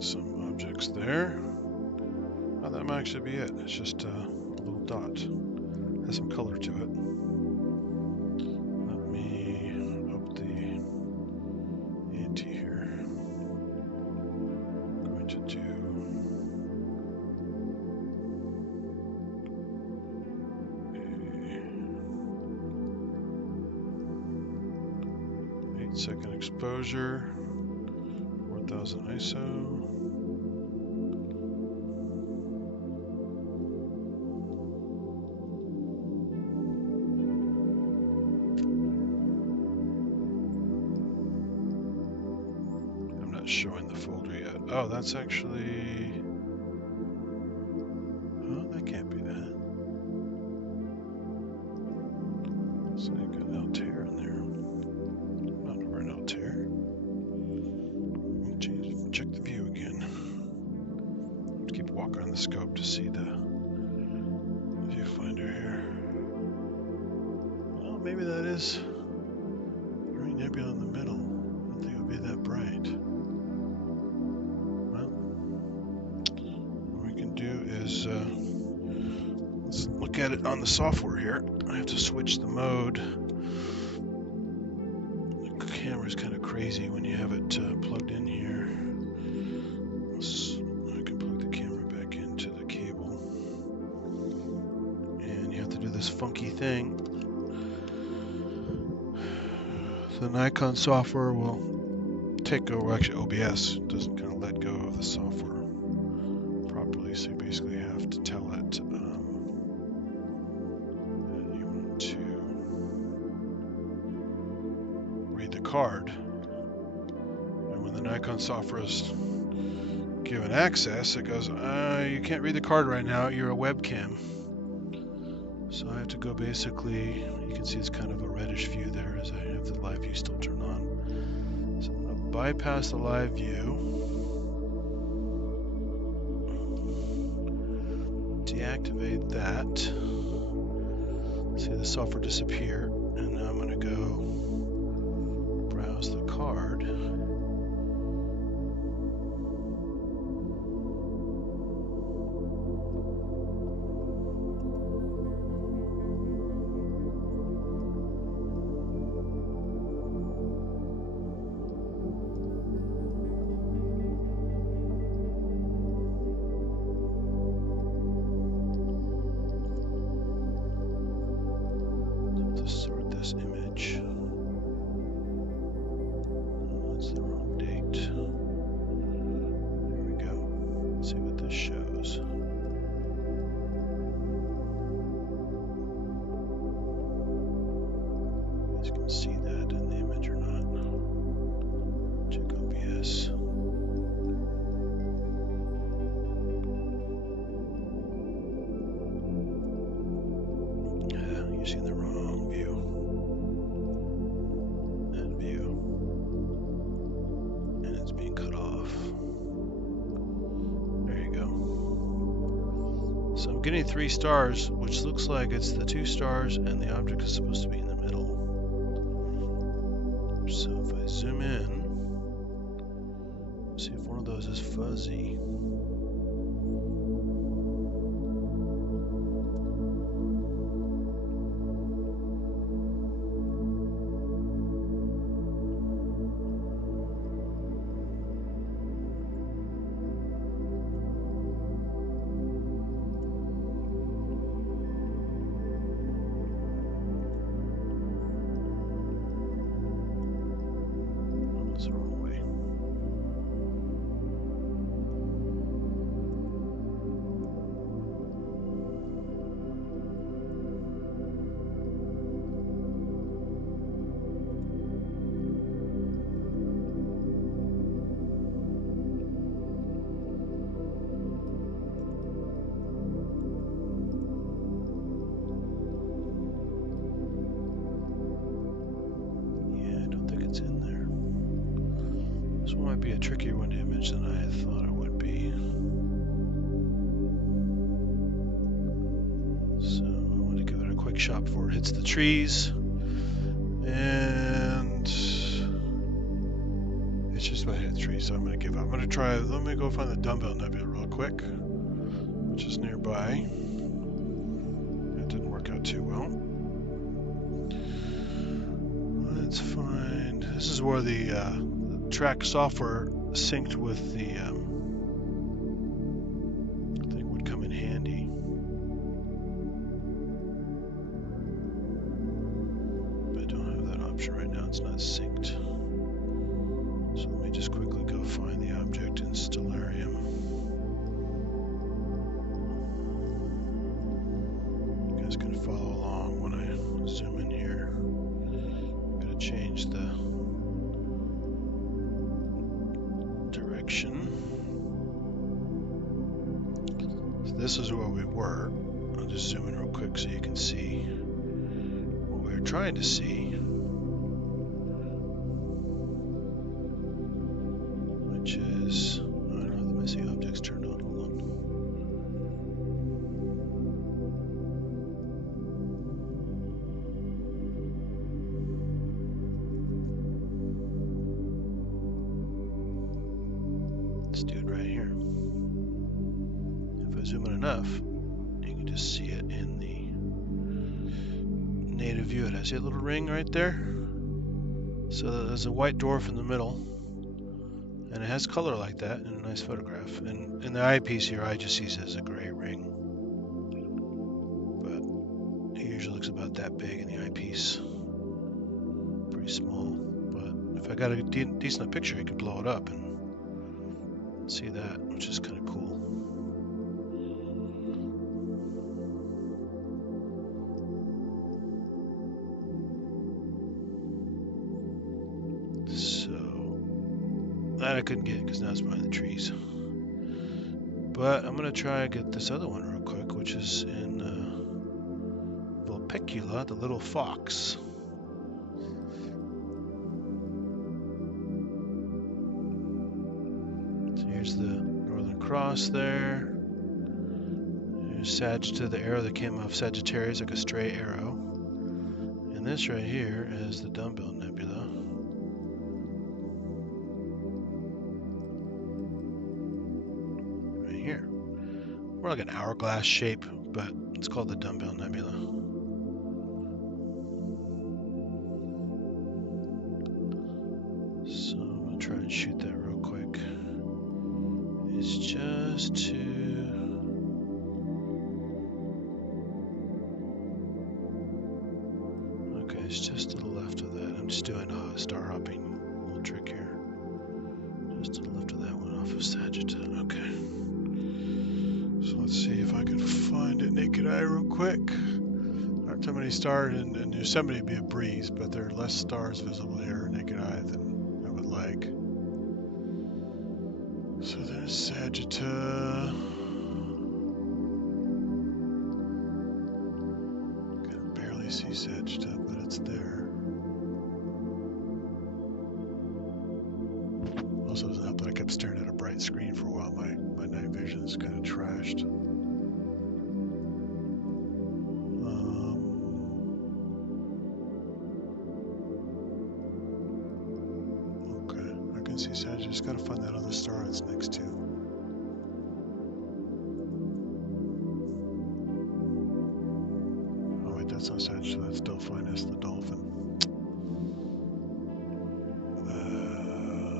Some objects there. Oh, that might actually be it. It's just a little dot. Has some color to it. Let me up the ante here. I'm going to do a 8-second exposure, 4000 ISO. Showing the folder yet. Oh, that's actually... Oh, that can't be that. So I got an Altair in there. Not over an Altair. Check the view again. Keep walking on the scope to see the viewfinder here. Oh, maybe that is Green Nebula in the middle. I don't think it would be that bright. Let's look at it on the software here. I have to switch the mode. The camera's kind of crazy when you have it plugged in here. I can plug the camera back into the cable. And you have to do this funky thing. The Nikon software will take over, actually OBS doesn't kind of let go of the software properly, so you basically have to tell it that you want to read the card. And when the Nikon software is given access, it goes, you can't read the card right now, you're a webcam. So I have to go basically, you can see it's kind of a reddish view there as I have the live view still turned on. So I'm going to bypass the live view. Deactivate that. See the software disappear, and now I'm going to go browse the card. Sort this image. That's the wrong date. There we go. Let's see what this shows. You guys can see that in the image or not. Check OBS. Yeah, you're seeing the wrong view. That view. And it's being cut off. There you go. So I'm getting 3 stars, which looks like it's the 2 stars and the object is supposed to be in the middle. So if I zoom in, see if one of those is fuzzy. This one might be a trickier one to image than I thought it would be. So I want to give it a quick shot before it hits the trees. And it's just about to hit the trees, so I'm going to give up. I'm going to try, let me go find the Dumbbell Nebula real quick, which is nearby. That didn't work out too well. Let's find, this is where the track software synced with the thing would come in handy. But I don't have that option right now, it's not synced. So let me just quickly go find the object in Stellarium. You guys can follow along when I zoom in here. I'm going to change the direction. So this is where we were. I'll just zoom in real quick so you can see what we were trying to see, which is, I don't know, the messy objects turned on. Hold on. This dude right here. If I zoom in enough, you can just see it in the native view. It has a little ring right there. So there's a white dwarf in the middle, and it has color like that in a nice photograph. And in the eyepiece here, I just see it as a gray ring, but it usually looks about that big in the eyepiece. Pretty small, but if I got a decent picture, you could blow it up and see that, which is kind of cool. So that I couldn't get because now it's behind the trees. But I'm gonna try and get this other one real quick, which is in Vulpecula, the little fox. So here's the Northern Cross there. There's Sagitta, the arrow that came off Sagittarius, like a stray arrow. And this right here is the Dumbbell Nebula. Right here. More like an hourglass shape, but it's called the Dumbbell Nebula. So I'm going to try and shoot that real quick. It's just to... Okay, it's just to the left of that. I'm just doing a star hopping little trick here. Just to the left of that one off of Sagitta. Okay. So let's see if I can find it naked eye real quick. There aren't too many stars in Yosemite, it'd be a breeze, but there are less stars visible here naked eye than I would like. So there's Sagitta. I can barely see Sagitta, but it's there. Also doesn't help that I kept staring at a bright screen for a while. My night vision is kind of trashed. Okay, I can see Sagitta. Just gotta find that other star it's next to. Oh wait, that's not Sagitta. That's Delphinus, the dolphin.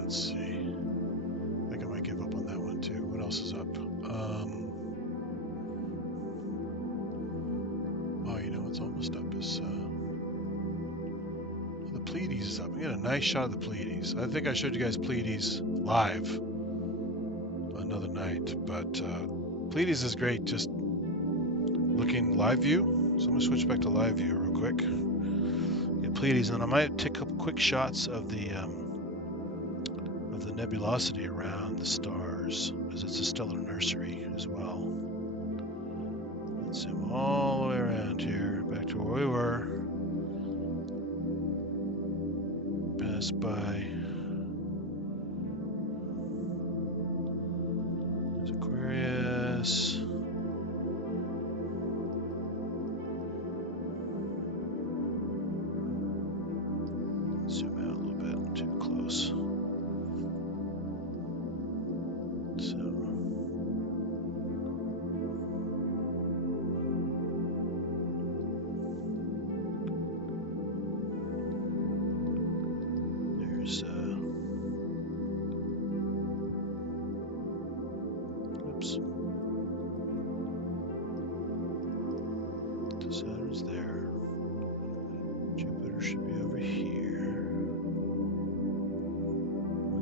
Let's see. I think I might give up on that one too. What else is up? Oh, you know what's almost up is the Pleiades is up. We got a nice shot of the Pleiades. I think I showed you guys Pleiades live another night, but Pleiades is great just looking live view. So I'm gonna switch back to live view real quick. Get Pleiades, and I might take a couple quick shots of the nebulosity around the stars, as it's a stellar nursery as well. Let's zoom all the way around here, back to where we were. Pass by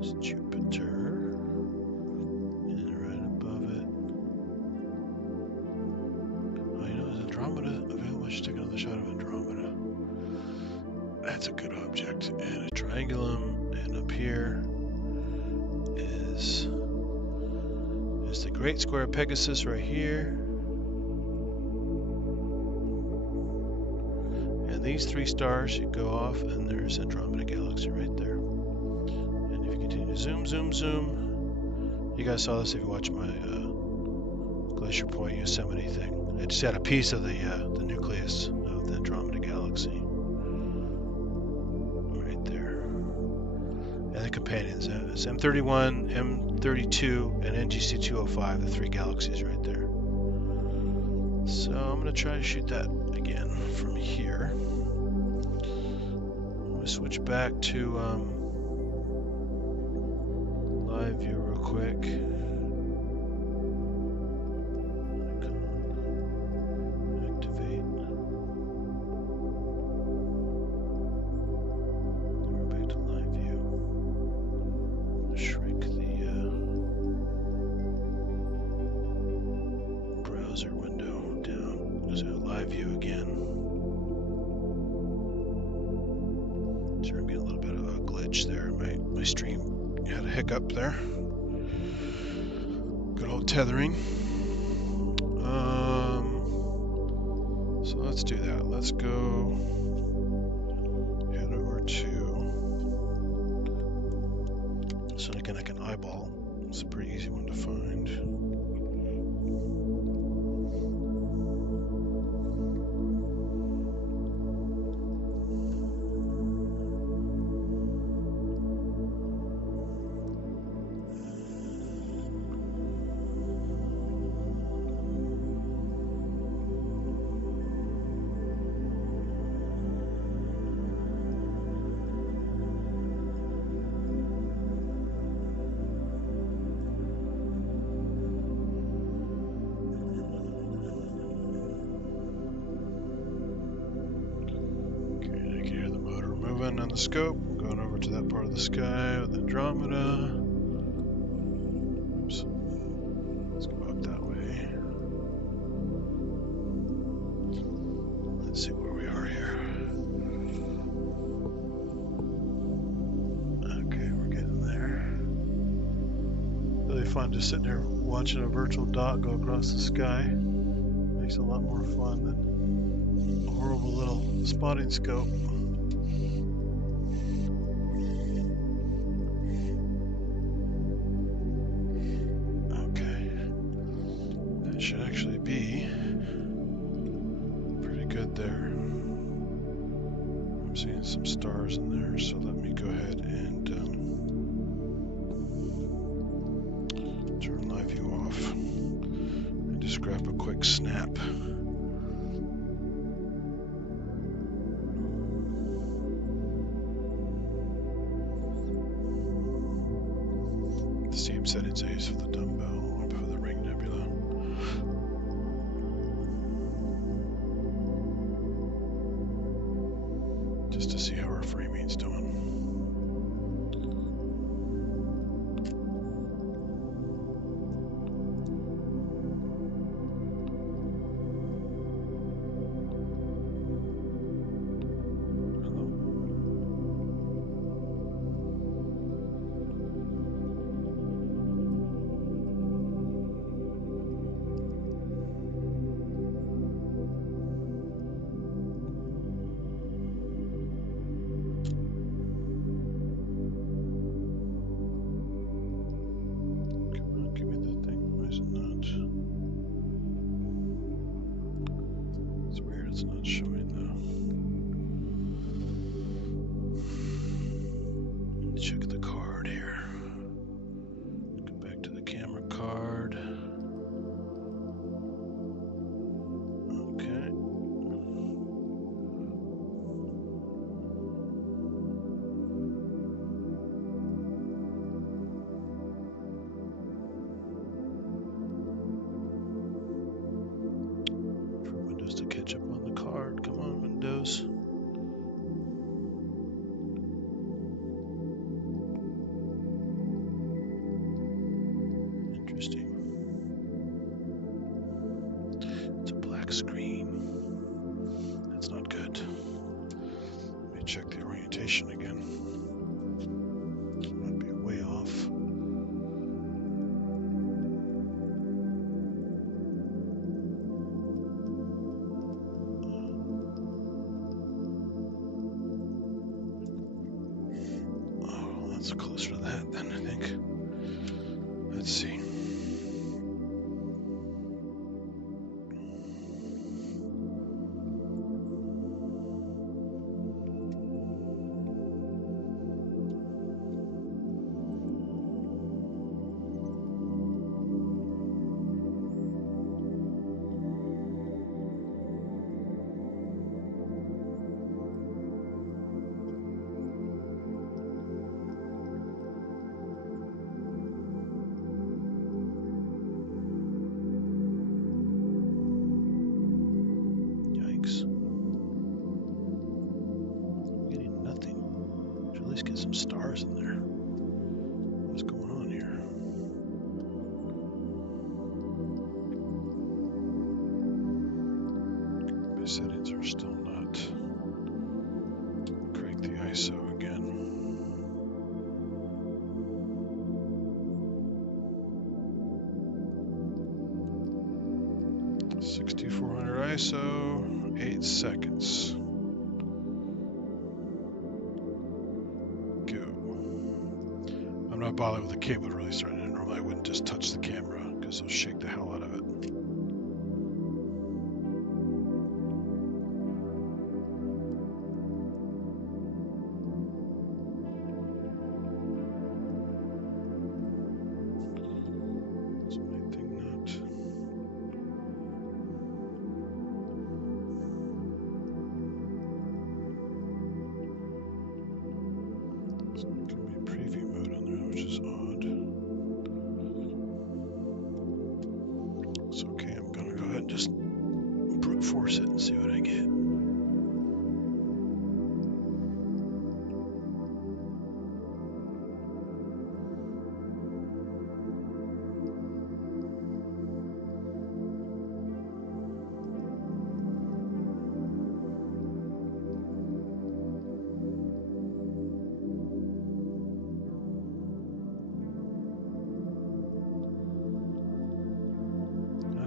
is Jupiter. And right above it. Oh, you know, is Andromeda available? I should take another shot of Andromeda. That's a good object. And a triangulum. And up here is the Great Square of Pegasus right here. And these three stars should go off, and there's Andromeda Galaxy right there. And if you continue to zoom, zoom, zoom, you guys saw this if you watched my Glacier Point Yosemite thing. I just had a piece of the nucleus of the Andromeda Galaxy right there. And the companions, it's M31, M32, and NGC 205, the three galaxies right there. So I'm going to try to shoot that again from here. I'm going to switch back to live view real quick. Activate. Then we're back to live view. Shrink the browser window down. So live view again. So we're getting a little bit of a glitch there. My stream had a hiccup there. Good old tethering. So let's do that. Let's go head over to. So again, I can eyeball. It's a pretty easy one to find. On the scope, going over to that part of the sky with Andromeda. Oops. Let's go up that way. Let's see where we are here. Okay, we're getting there. Really fun just sitting here watching a virtual dot go across the sky. Makes it a lot more fun than a horrible little spotting scope. Should actually be pretty good there. I'm seeing some stars in there, so let me go ahead and turn live view off and just grab a quick snap. The same settings I use for the dumbbell or for the ring nebula. Just to see how our framing's doing. rotation again. Might be way off. Oh, that's closer to that then, I think. Let's see. Get some stars in there. What's going on here? My settings are still not. Crank the ISO again. $6,400 ISO, 8 seconds. I'm not bothered with the cable release right now. Normally I wouldn't just touch the camera because it'll shake the hell out of it. Is my thing not? It's not giving me preview mode on there, which is odd. It's okay, I'm gonna go ahead and just brute force it and see what I get.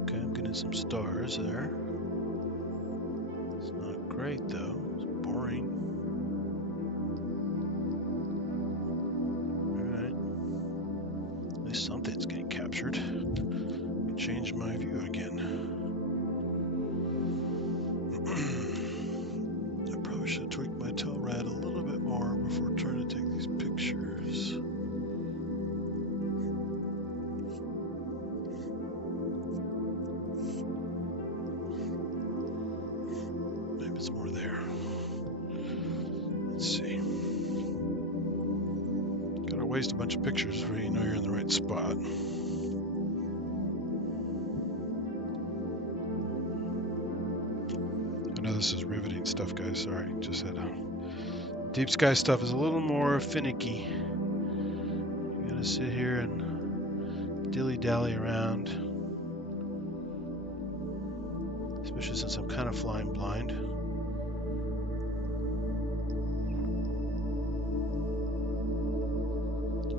Okay, I'm getting some stars there. It's not great though, it's boring. Alright. At least something's getting captured. Let me change my view again. I probably should tweak my tail rad a little bit more before trying to take these pictures. Maybe it's more there. Let's see. Gotta waste a bunch of pictures before you know you're in the right spot. I know this is riveting stuff, guys. Sorry, just said deep sky stuff is a little more finicky. You gotta sit here and dilly-dally around. Especially since I'm kind of flying blind.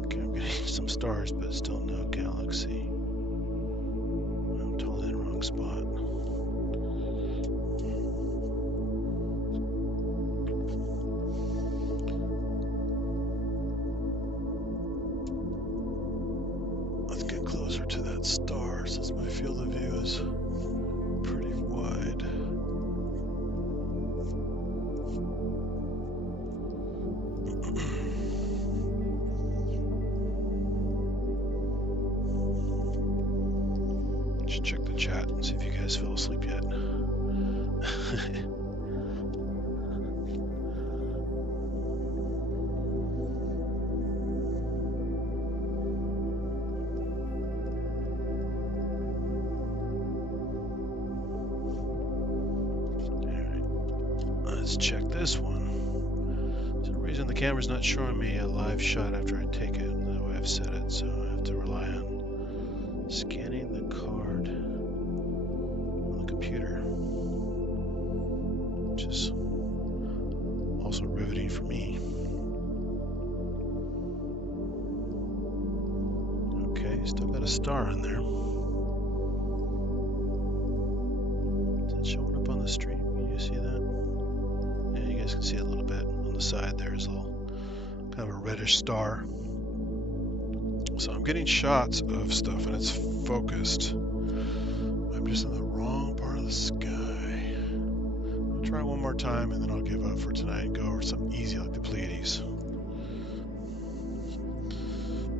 Okay, I'm getting some stars, but still no galaxy. I'm totally in the wrong spot. Let's get closer to that star since my field of view is pretty wide. Just check the chat and see if you guys fell asleep yet. Let's check this one. For some reason the camera's not showing me a live shot after I take it the way I've set it, so I have to rely on scanning the card on the computer, which is also riveting for me. you still got a star in there. Is that showing up on the stream? Can you see that? Yeah, you guys can see it a little bit on the side. There's a little kind of a reddish star. So I'm getting shots of stuff and it's focused. I'm just in the wrong part of the sky. I'll try one more time and then I'll give up for tonight and go over something easy like the Pleiades.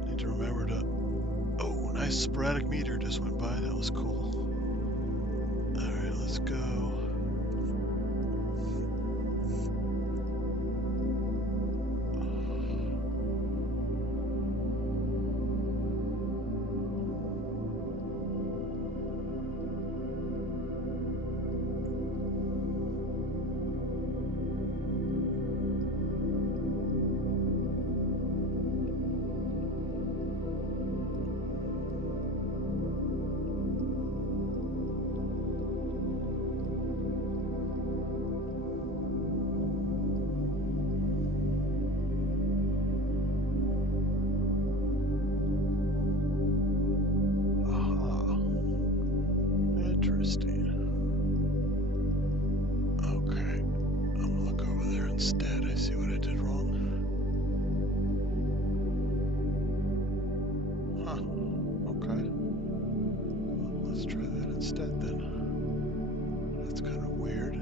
Need to remember to... Oh, nice sporadic meteor just went by. That was cool. Alright, let's go. Interesting. Okay, I'm gonna look over there instead. I see what I did wrong. Huh, okay. Let's try that instead then. That's kind of weird.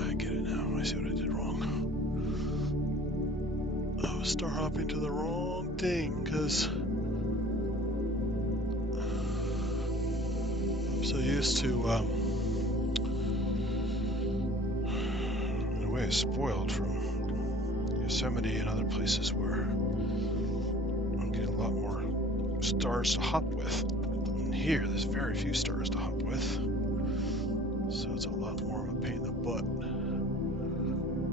I get it now. I see what I did wrong. I was star hopping to the wrong thing because I'm so used to, in a way, spoiled from Yosemite and other places where I'm getting a lot more stars to hop with. And here, there's very few stars to hop with. So it's a lot more of a pain in the butt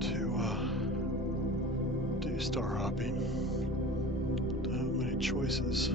to do star hopping. Don't have many choices.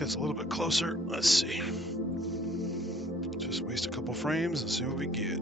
That's a little bit closer. Let's see. Just waste a couple frames and see what we get.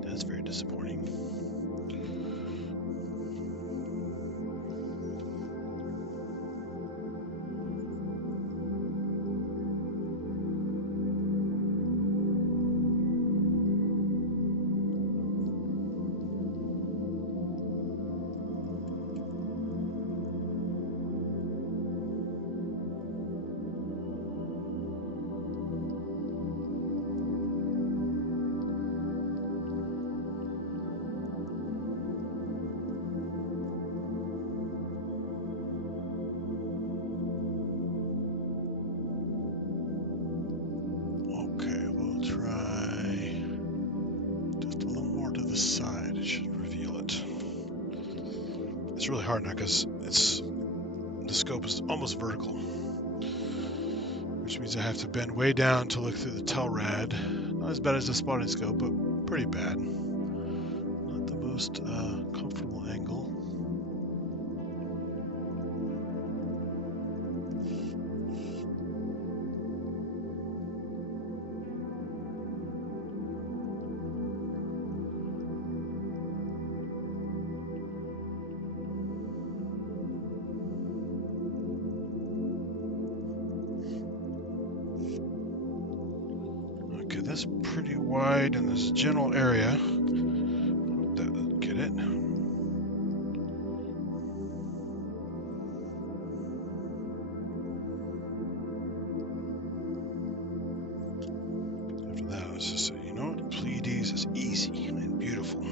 That's very disappointing. It's really hard now because the scope is almost vertical, which means I have to bend way down to look through the Telrad. Not as bad as the spotting scope, but pretty bad. Not the most comfortable angle. Okay, that's pretty wide in this general area. Hope that doesn't get it. After that, let's just say, you know what? Pleiades is easy and beautiful.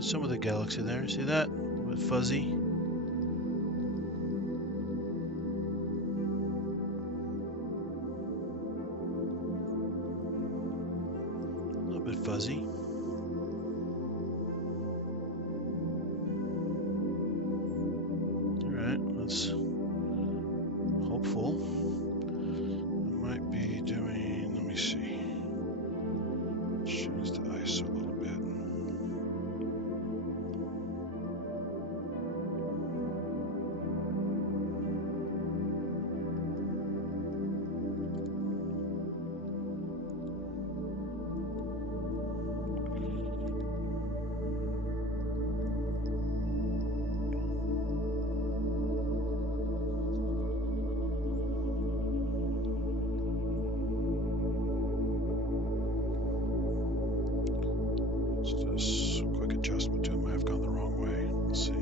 Some of the galaxy there. See that? A little bit fuzzy. A little bit fuzzy. Alright, that's hopeful. I might be doing, let me see. Change the ISO a little bit. Just a quick adjustment to it. Might have gone the wrong way. Let's see.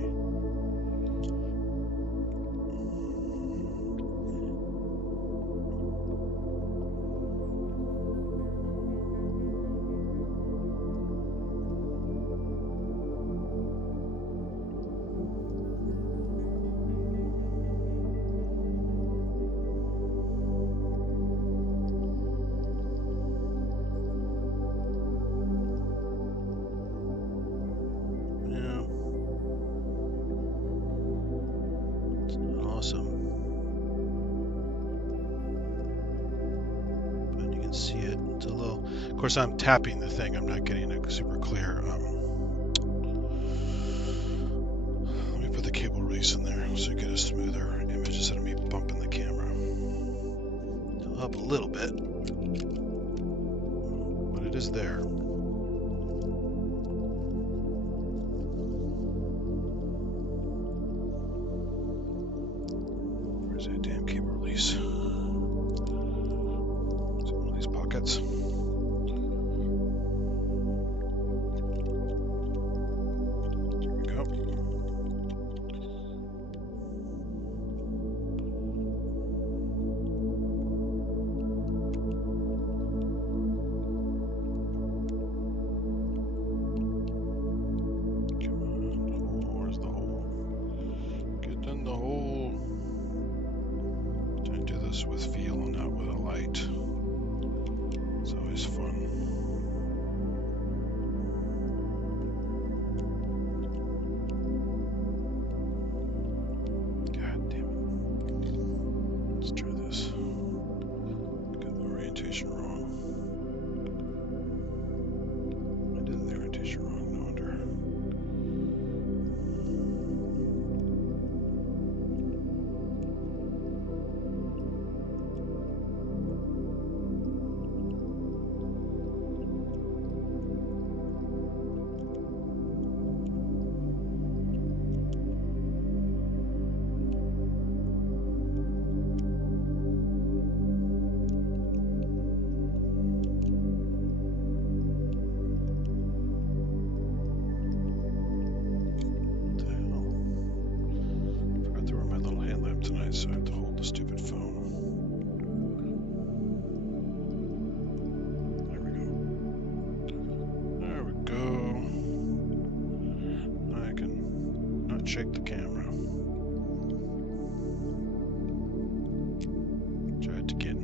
See it. It's a little. Of course, I'm tapping the thing. I'm not getting it super clear. Let me put the cable release in there so you get a smoother image instead of me bumping the camera. It'll help a little bit, but it is there. Where's that damn cable release? Pockets. There we go. Come on, where's the hole? Get in the hole. Trying to do this with feel and not with a light. It's always fun. God damn it. Let's try this. Got the orientation wrong. I did the orientation wrong, no wonder. shake the camera. Try it again.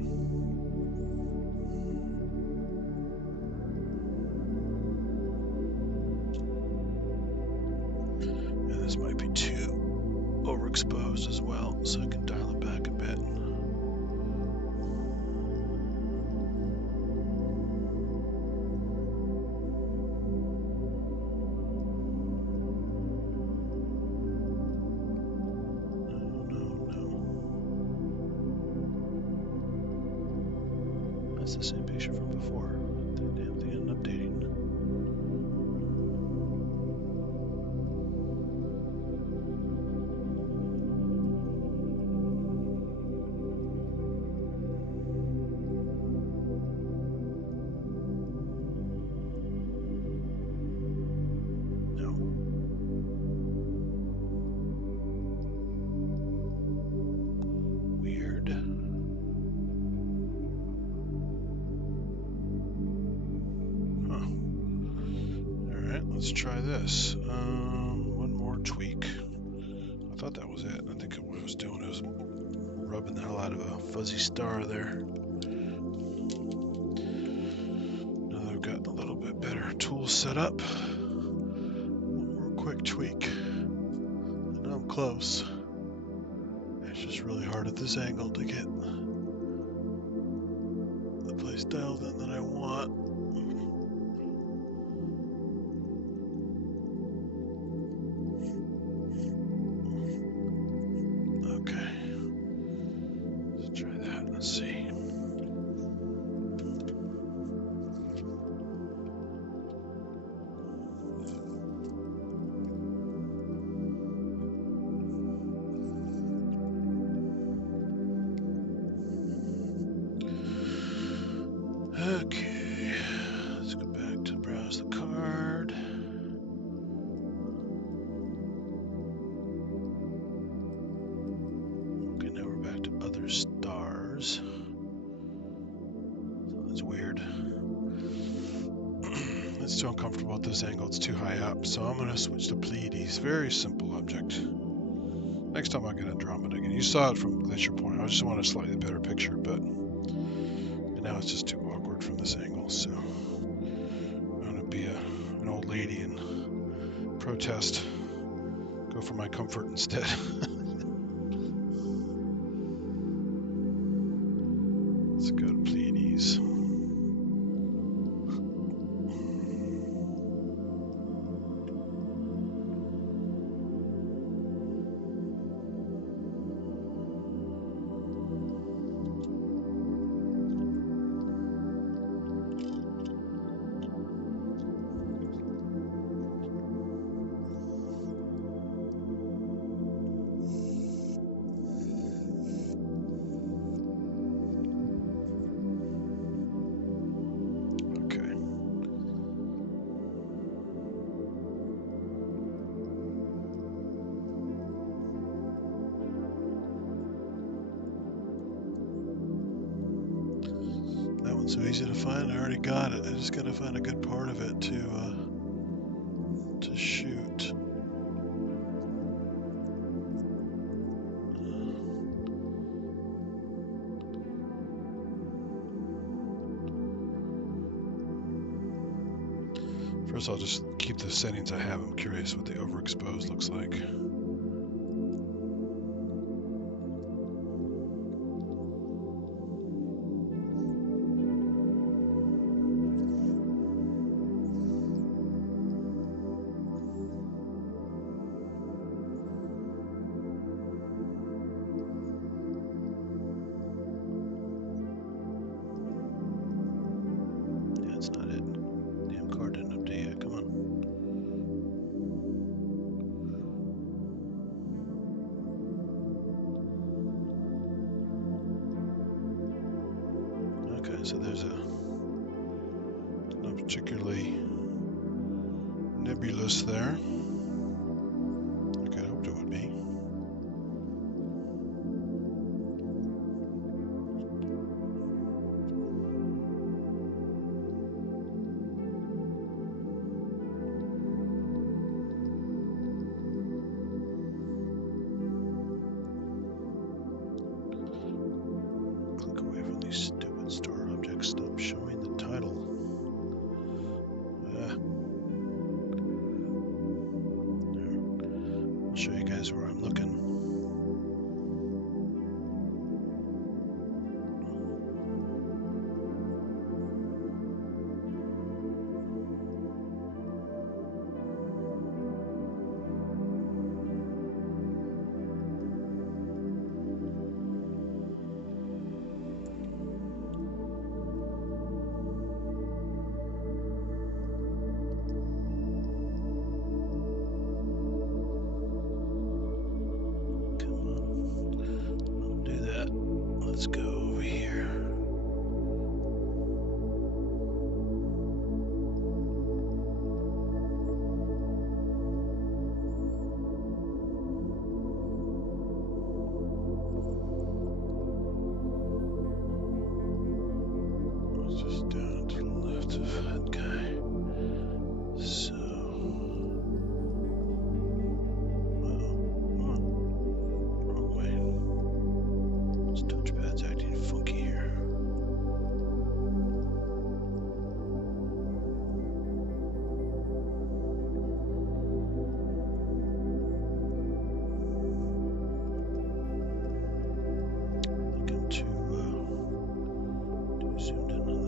And this might be too overexposed as well, so I can dial it back a bit. That's the same picture from before. That damn thing isn't updating. No. Weird. Let's try this. One more tweak. I thought that was it. I think what I was doing was rubbing the hell out of a fuzzy star there. Now that I've got a little bit better tool set up, one more quick tweak. I know I'm close. It's just really hard at this angle to get the place dialed in that I want. Let's see. Okay, let's go back to browse the card. Okay, now we're back to other stars. That's weird. It's too uncomfortable at this angle, it's too high up, so I'm going to switch to Pleiades. Very simple object. Next time I'm going to Andromeda again. You saw it from Glacier Point. I just want a slightly better picture, but now it's just too awkward from this angle, so I'm going to be an old lady and protest. Go for my comfort instead. Let's go to Pleiades. So easy to find. I already got it. I just got to find a good part of it to shoot. First, I'll just keep the settings I have. I'm curious what the overexposed looks like. That's not it. Damn card didn't update yet. Come on. Okay, so there's not particularly nebulous there. Okay, I hoped it would be.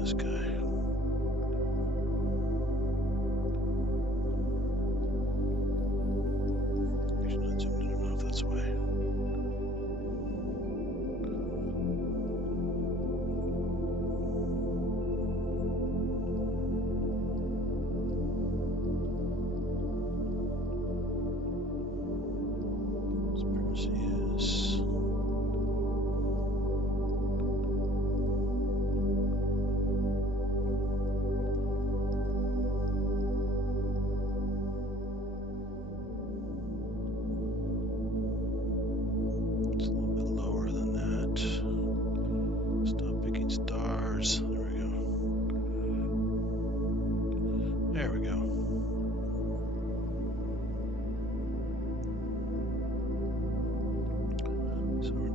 this guy. He's not zoomed in enough this way.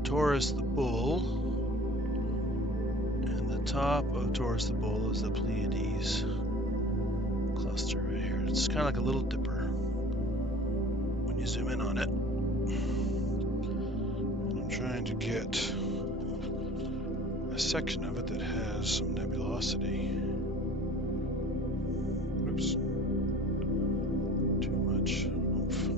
Taurus the Bull, and the top of Taurus the Bull is the Pleiades cluster right here. It's kind of like a little dipper when you zoom in on it. And I'm trying to get a section of it that has some nebulosity. Oops. Too much oomph.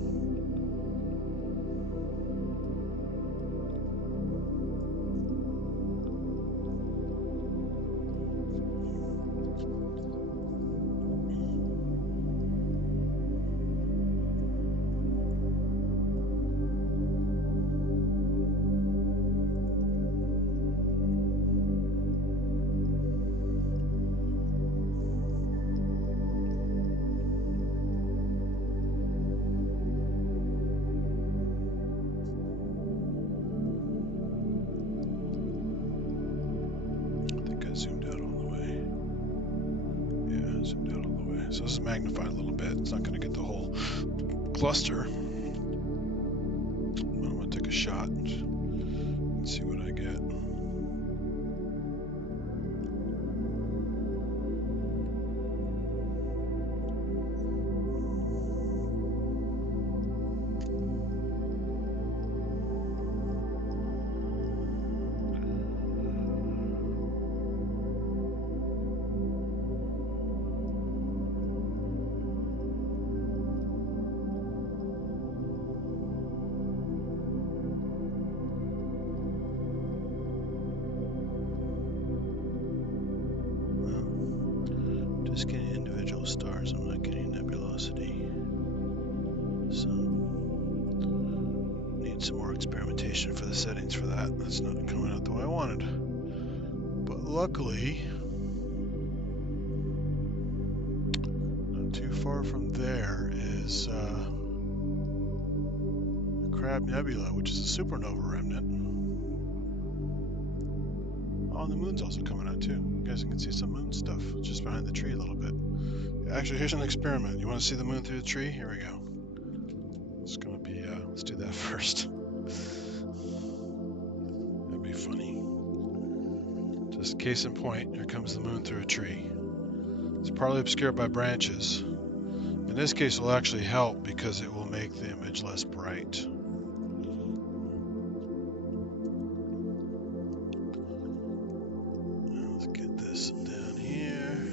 Zoomed out all the way. Yeah, zoomed out all the way. So this is magnified a little bit. It's not going to get the whole cluster. I'm going to take a shot and see what I get. Just getting individual stars, I'm not getting nebulosity. So, need some more experimentation for the settings for that. That's not coming out the way I wanted. But luckily, not too far from there is the Crab Nebula, which is a supernova remnant. Oh, and the moon's also coming out too. You guys can see some moon stuff just behind the tree a little bit. Actually, here's an experiment. You want to see the moon through the tree? Here we go. It's gonna be, let's do that first. That'd be funny. Just case in point, here comes the moon through a tree. It's partly obscured by branches. In this case, it will actually help because it will make the image less bright. Let's get this down here.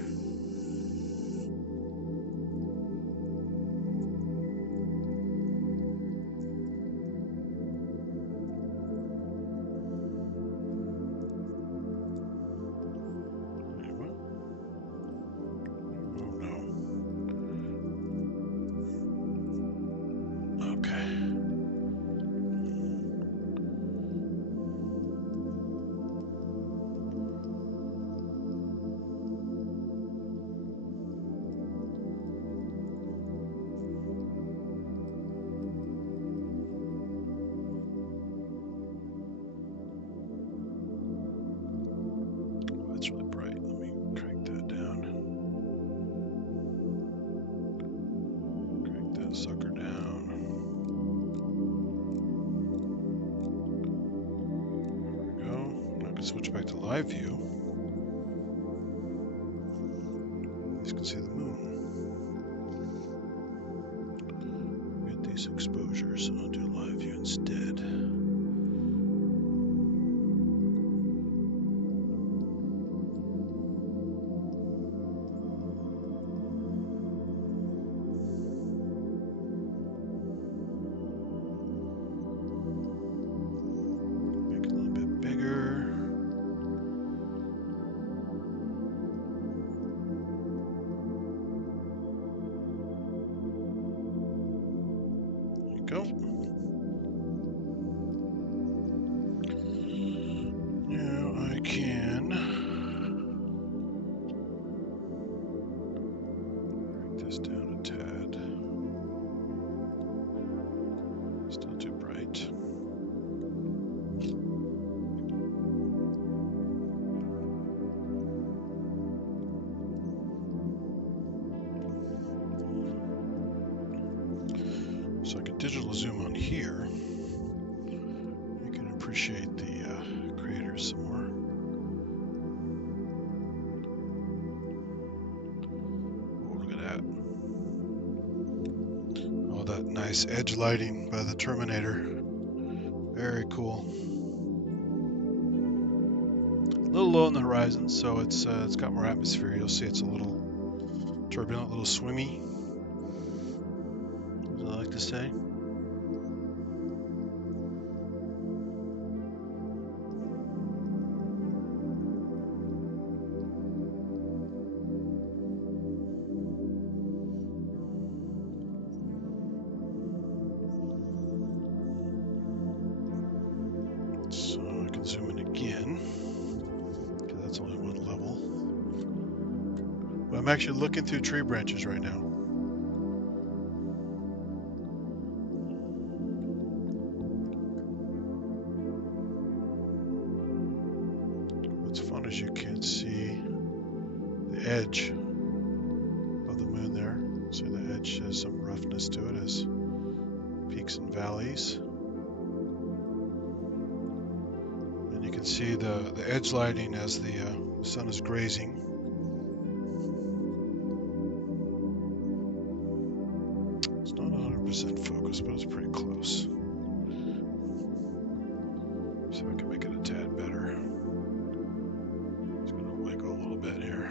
That's really bright. Let me crank that down. Crank that sucker down. There we go. I'm going to switch back to live view. You can see the moon. Get these exposures, so I'll do live view instead. go. Now I can break this down a tad. Still too bright. So I can digital zoom on here. You can appreciate the craters some more. Oh, look at that. Oh, that nice edge lighting by the Terminator. Very cool. A little low on the horizon, so it's got more atmosphere. You'll see it's a little turbulent, a little swimmy, as I like to say. So I can zoom in again, because that's only one level. But I'm actually looking through tree branches right now. What's fun is you can't see the edge of the moon there. So the edge has some roughness to it, as peaks and valleys. And you can see the edge lighting as the sun is grazing. It's not 100% focused, but it's pretty close. See if I can make it a tad better. It's going to wiggle a little bit here.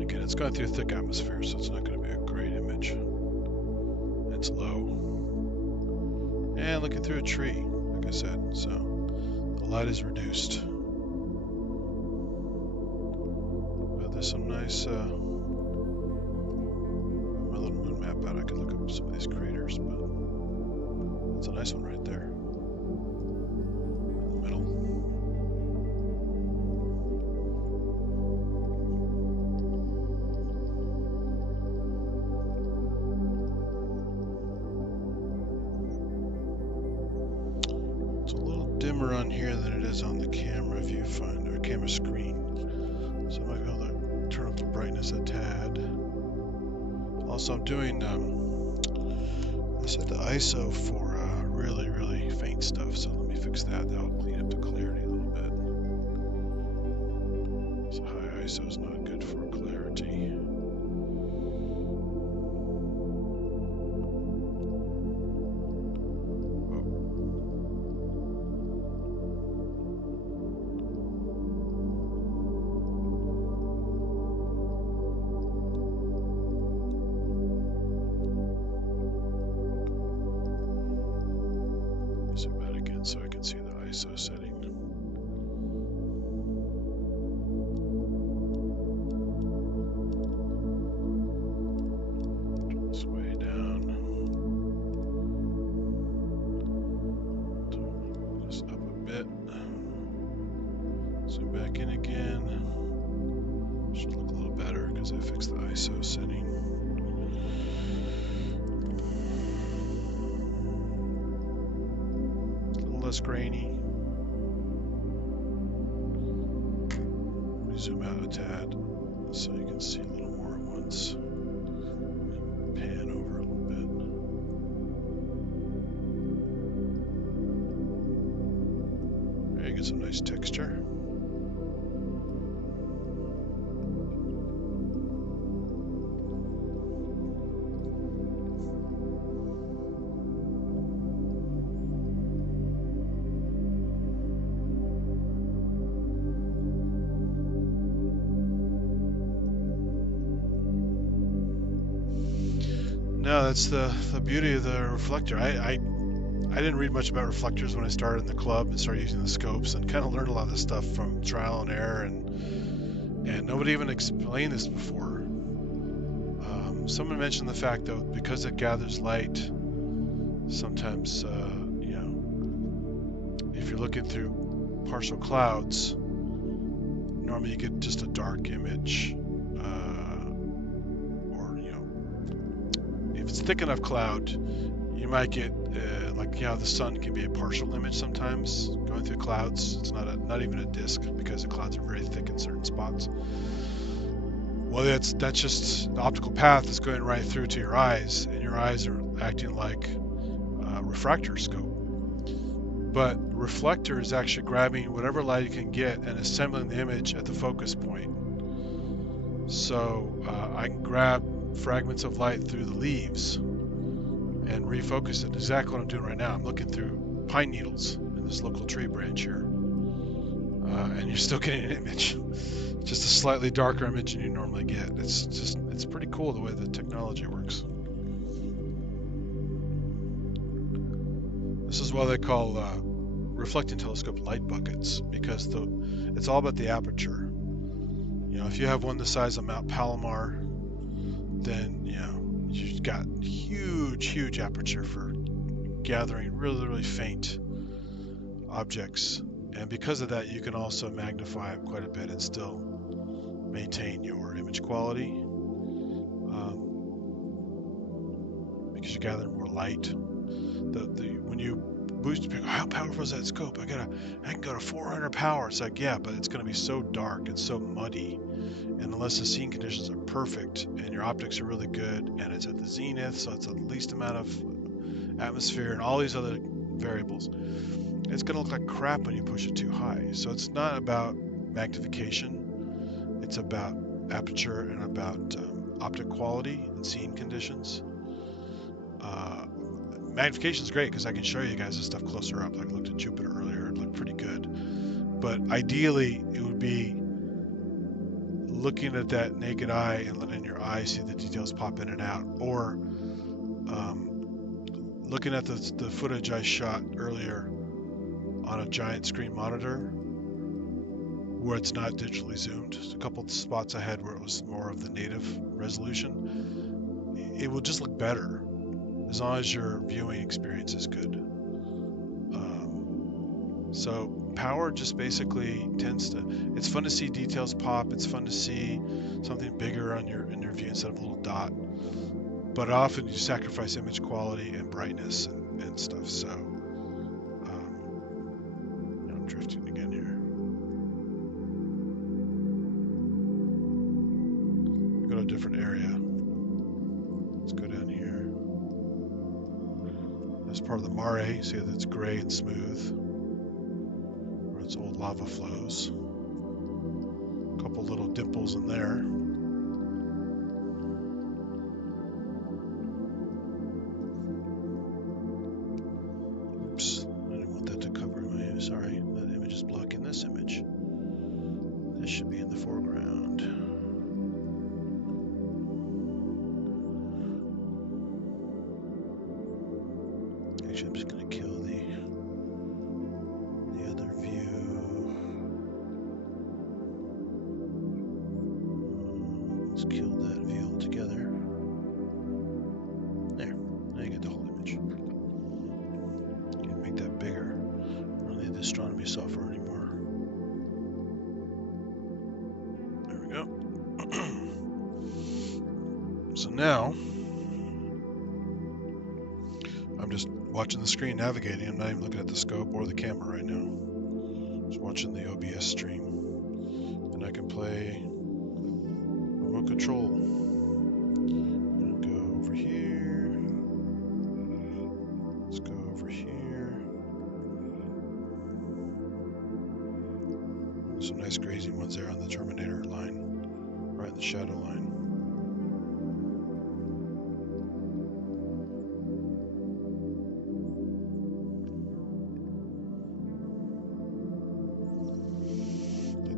Again, it's gone through a thick atmosphere, so it's not going to be a great image. It's low. And looking through a tree, like I said, so the light is reduced. But there's some nice, my little moon map out, I could look up some of these craters, but that's a nice one right there. In the middle. It's a little dimmer on here than it is on the camera viewfinder, or camera screen. So I might be able to turn up the brightness a tad. Also, I'm doing, I set the ISO for really, really faint stuff, so let me fix that. That'll clean up the clarity a little bit. So high ISO is not good for clarity. Zoom out again so I can see the ISO setting. It's way down. Just up a bit. Zoom back in again. Should look a little better because I fixed the ISO setting. Less grainy. Let me zoom out a tad so you can see a little more at once. Pan over a little bit. There you get some nice texture. No, that's the beauty of the reflector. I didn't read much about reflectors when I started in the club and started using the scopes, and kind of learned a lot of this stuff from trial and error, and nobody even explained this before. Someone mentioned the fact though, because it gathers light, sometimes you know, if you're looking through partial clouds, normally you get just a dark image, or you know, if it's thick enough cloud, you might get like the sun can be a partial image sometimes going through clouds. It's not even a disk because the clouds are very thick in certain spots. Well, that's just the optical path is going right through to your eyes, and your eyes are acting like a refractor scope. But reflector is actually grabbing whatever light it can get and assembling the image at the focus point. So I can grab fragments of light through the leaves and refocus it. Exactly what I'm doing right now. I'm looking through pine needles in this local tree branch here, and you're still getting an image. Just a slightly darker image than you normally get. It's pretty cool the way the technology works. This is why they call reflecting telescope light buckets, because it's all about the aperture. You know, if you have one the size of Mount Palomar, then you know you've got huge aperture for gathering really faint objects, and because of that, you can also magnify it quite a bit and still maintain your image quality, because you're gathering more light. When you boost, how powerful is that scope? I can go to 400 power. It's like, yeah, but it's going to be so dark and so muddy, and unless the scene conditions are perfect and your optics are really good and it's at the zenith, so it's the least amount of atmosphere and all these other variables, it's going to look like crap when you push it too high. So it's not about magnification, it's about aperture and about optic quality and scene conditions. Magnification is great because I can show you guys this stuff closer up. Like I looked at Jupiter earlier, it looked pretty good. But ideally, it would be looking at that naked eye and letting your eye see the details pop in and out, or looking at the footage I shot earlier on a giant screen monitor where it's not digitally zoomed. A couple of spots I had where it was more of the native resolution. It will just look better as long as your viewing experience is good. So power just basically tends to, it's fun to see details pop, it's fun to see something bigger in your view instead of a little dot, but often you sacrifice image quality and brightness and stuff. So I'm drifting again here. Go to a different area. Let's go down here. This part of the mare, see that it's gray and smooth, where it's old lava flows. A couple little dimples in there. Oops, I didn't want that to cover my, sorry, that image is blocking this image. This should be in the foreground. Actually, I'm just going to kill the other view. Let's kill that view altogether. There, now you get the whole image. You can make that bigger. I don't need the astronomy software anymore. There we go. So now, I'm just watching the screen navigating. I'm not even looking at the scope or the camera right now. Just watching the OBS stream. And I can play remote control. I'm gonna go over here. Let's go over here. Some nice grazing ones there on the Terminator line, right in the shadow line.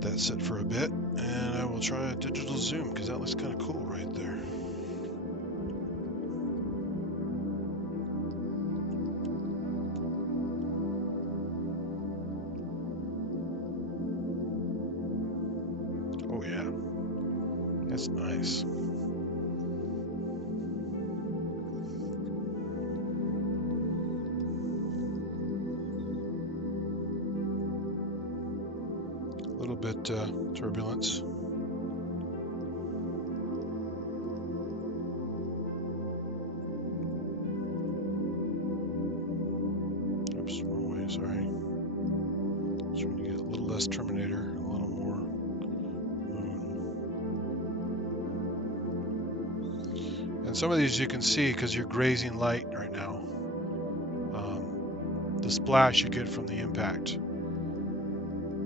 That sit for a bit, and I will try a digital zoom because that looks kind of cool right there. Oh yeah, that's nice. A little bit turbulence. Oops, wrong way, sorry. Trying to get a little less Terminator, a little more Moon. And some of these you can see because you're grazing light right now. The splash you get from the impact.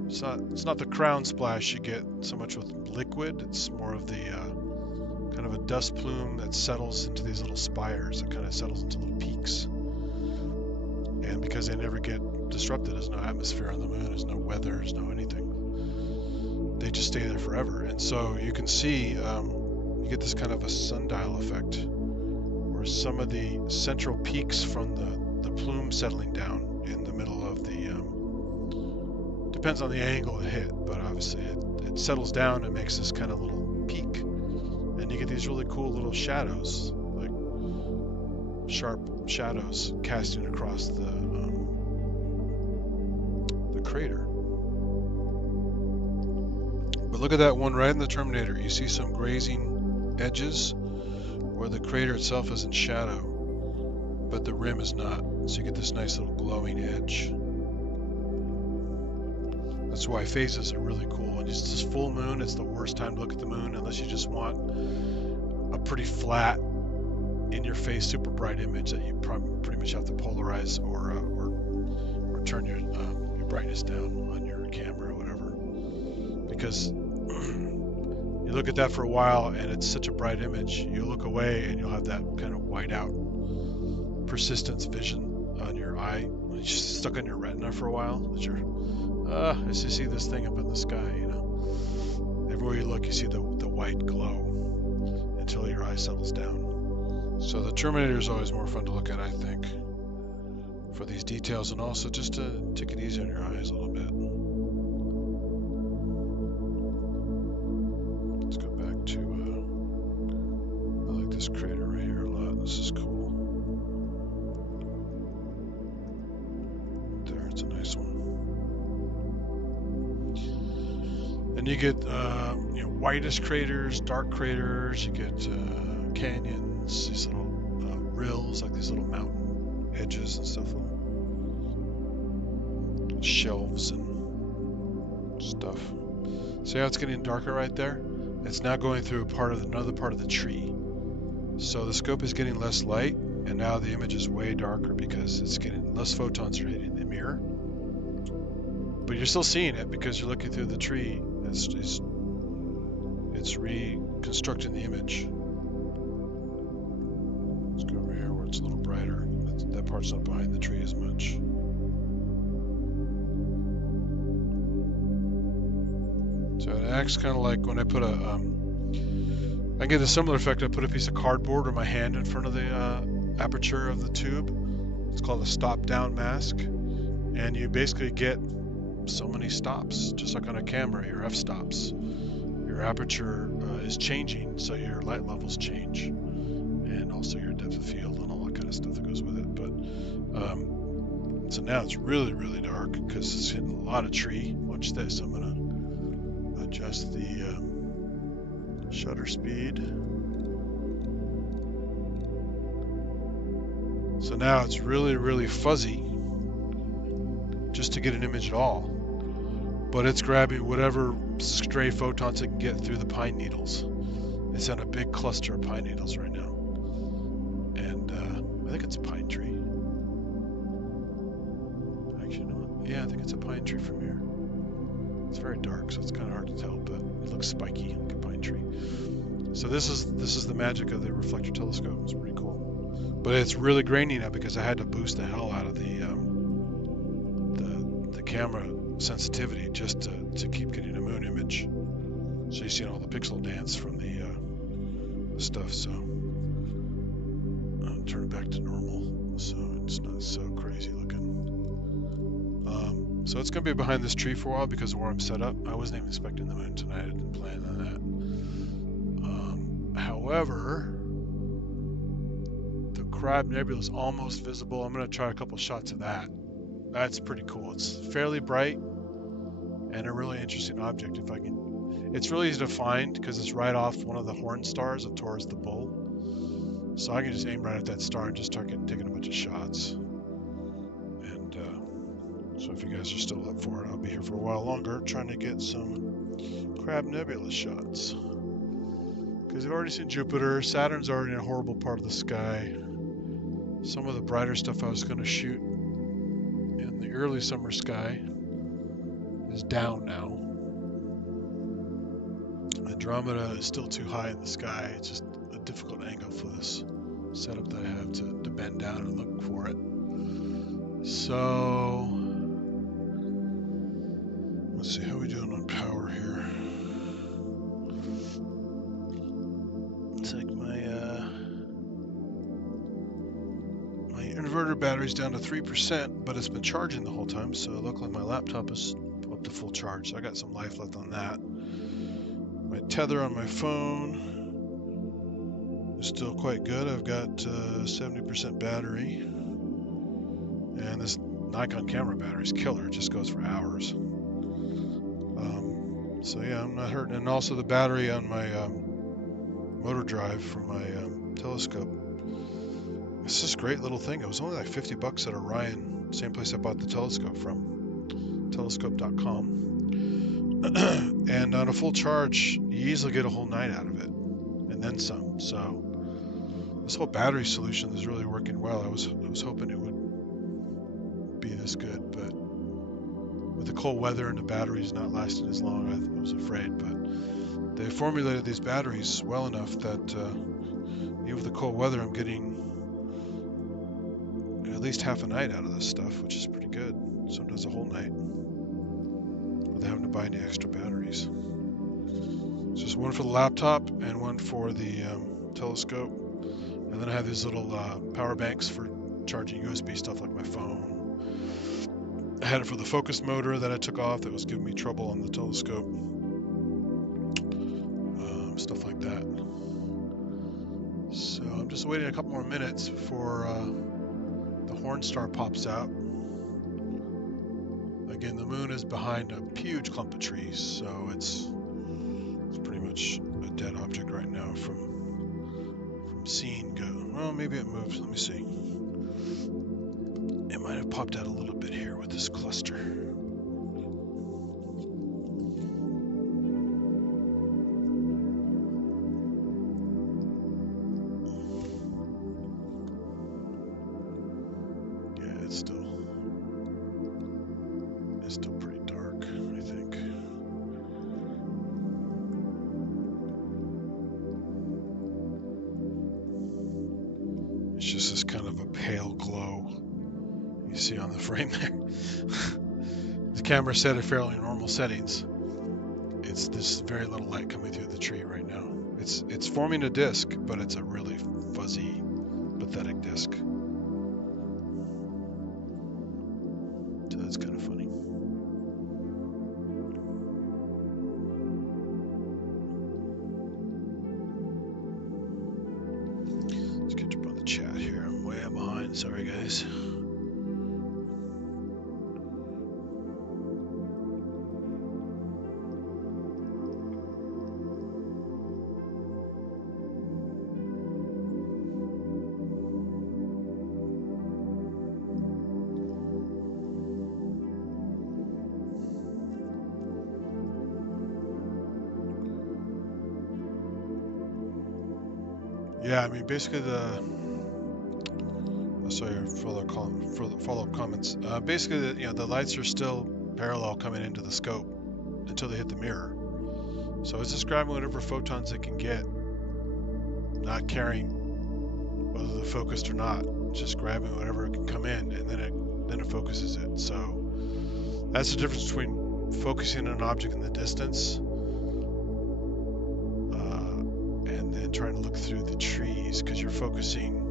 It's not the crown splash you get so much with liquid. It's more of the kind of a dust plume that settles into these little spires. It kind of settles into little peaks. And because they never get disrupted, there's no atmosphere on the moon, there's no weather, there's no anything. They just stay there forever. And so you can see you get this kind of a sundial effect where some of the central peaks from the plume settling down in the middle of the depends on the angle it hit, but obviously it settles down and makes this kind of little peak, and you get these really cool little shadows, like sharp shadows casting across the crater. But look at that one right in the Terminator. You see some grazing edges where the crater itself is in shadow, but the rim is not. So you get this nice little glowing edge. That's why phases are really cool. And it's this full moon, it's the worst time to look at the moon unless you just want a pretty flat, in-your-face, super bright image that you pretty much have to polarize or turn your brightness down on your camera or whatever. Because you look at that for a while and it's such a bright image, you look away and you'll have that kind of white out persistence vision on your eye. It's just stuck on your retina for a while. That you're, as you see this thing up in the sky, you know. Everywhere you look, you see the white glow until your eye settles down. So the Terminator is always more fun to look at, I think, for these details, and also just to take it easy on your eyes a little bit. Let's go back to, I like this crater right here a lot. This is cool. There, it's a nice one. And you get, you know, whitish craters, dark craters. You get canyons, these little rills, like these little mountain edges and stuff, shelves and stuff. See how it's getting darker right there? It's now going through another part of the tree. So the scope is getting less light, and now the image is way darker because it's getting less photons are hitting the mirror. But you're still seeing it because you're looking through the tree. It's reconstructing the image. Let's go over here where it's a little brighter. That part's not behind the tree as much. So it acts kind of like when I put I get a similar effect. I put a piece of cardboard or my hand in front of the aperture of the tube. It's called a stop-down mask, and you basically get so many stops, just like on a camera, your f-stops. Your aperture is changing, so your light levels change, and also your depth of field and all that kind of stuff that goes with it. But so now it's really, really dark because it's hitting a lot of tree. Watch this. I'm gonna adjust the shutter speed. So now it's really, really fuzzy just to get an image at all. But it's grabbing whatever stray photons it can get through the pine needles. It's on a big cluster of pine needles right now. And I think it's a pine tree. Actually, no. Yeah, I think it's a pine tree from here. It's very dark, so it's kind of hard to tell, but it looks spiky, like a pine tree. So this is the magic of the reflector telescope. It's pretty cool. But it's really grainy now because I had to boost the hell out of the camera sensitivity just to keep getting a moon image. So you see all the pixel dance from the stuff. So I'll turn it back to normal, so it's not so crazy looking. So it's going to be behind this tree for a while because of where I'm set up. I wasn't even expecting the moon tonight. I didn't plan on that. However, the Crab Nebula is almost visible. I'm going to try a couple shots of that. That's pretty cool. It's fairly bright and a really interesting object. If I can, it's really easy to find because it's right off one of the horn stars of Taurus the Bull. So I can just aim right at that star and just start taking a bunch of shots. And so if you guys are still up for it, I'll be here for a while longer trying to get some Crab Nebula shots. Because I've already seen Jupiter. Saturn's already in a horrible part of the sky. Some of the brighter stuff I was going to shoot in the early summer sky is down now. Andromeda is still too high in the sky. It's just a difficult angle for this setup that I have to bend down and look for it. So let's see how we doing on power here. It's like my inverter battery's down to 3%, but it's been charging the whole time, so luckily my laptop is up to full charge, so I got some life left on that. My tether on my phone is still quite good. I've got 70% battery, and this Nikon camera battery is killer. It just goes for hours. So yeah, I'm not hurting. And also the battery on my motor drive for my telescope. It's this great little thing. It was only like 50 bucks at Orion, same place I bought the telescope from, telescope.com. And on a full charge, you easily get a whole night out of it, and then some. So this whole battery solution is really working well. I was hoping it would be this good, but with the cold weather and the batteries not lasting as long, I was afraid. But they formulated these batteries well enough that even with the cold weather, I'm getting at least half a night out of this stuff, which is pretty good. Sometimes a whole night without having to buy any extra batteries. It's just one for the laptop and one for the telescope. And then I have these little power banks for charging USB stuff like my phone. I had it for the focus motor that I took off that was giving me trouble on the telescope. Stuff like that. So I'm just waiting a couple more minutes before the horn star pops out. Again, the moon is behind a huge clump of trees, so it's pretty much a dead object right now from seeing go. Well, maybe it moves. Let me see. It might have popped out a little bit here with this cluster. Yeah, it's still pretty dark, I think. It's just this kind of a pale glow you see on the frame there. The camera set at fairly normal settings. It's this very little light coming through the tree right now. It's forming a disc, but it's a really fuzzy, pathetic disc. So that's kind of funny. Let's catch up on the chat here. I'm way behind. Sorry, guys. Yeah, I mean, basically sorry for the follow-up comments. Basically, the lights are still parallel coming into the scope until they hit the mirror. So it's just grabbing whatever photons it can get, not caring whether they're focused or not. It's just grabbing whatever it can come in, and then it focuses it. So that's the difference between focusing an object in the distance and then trying to look through the trees, because you're focusing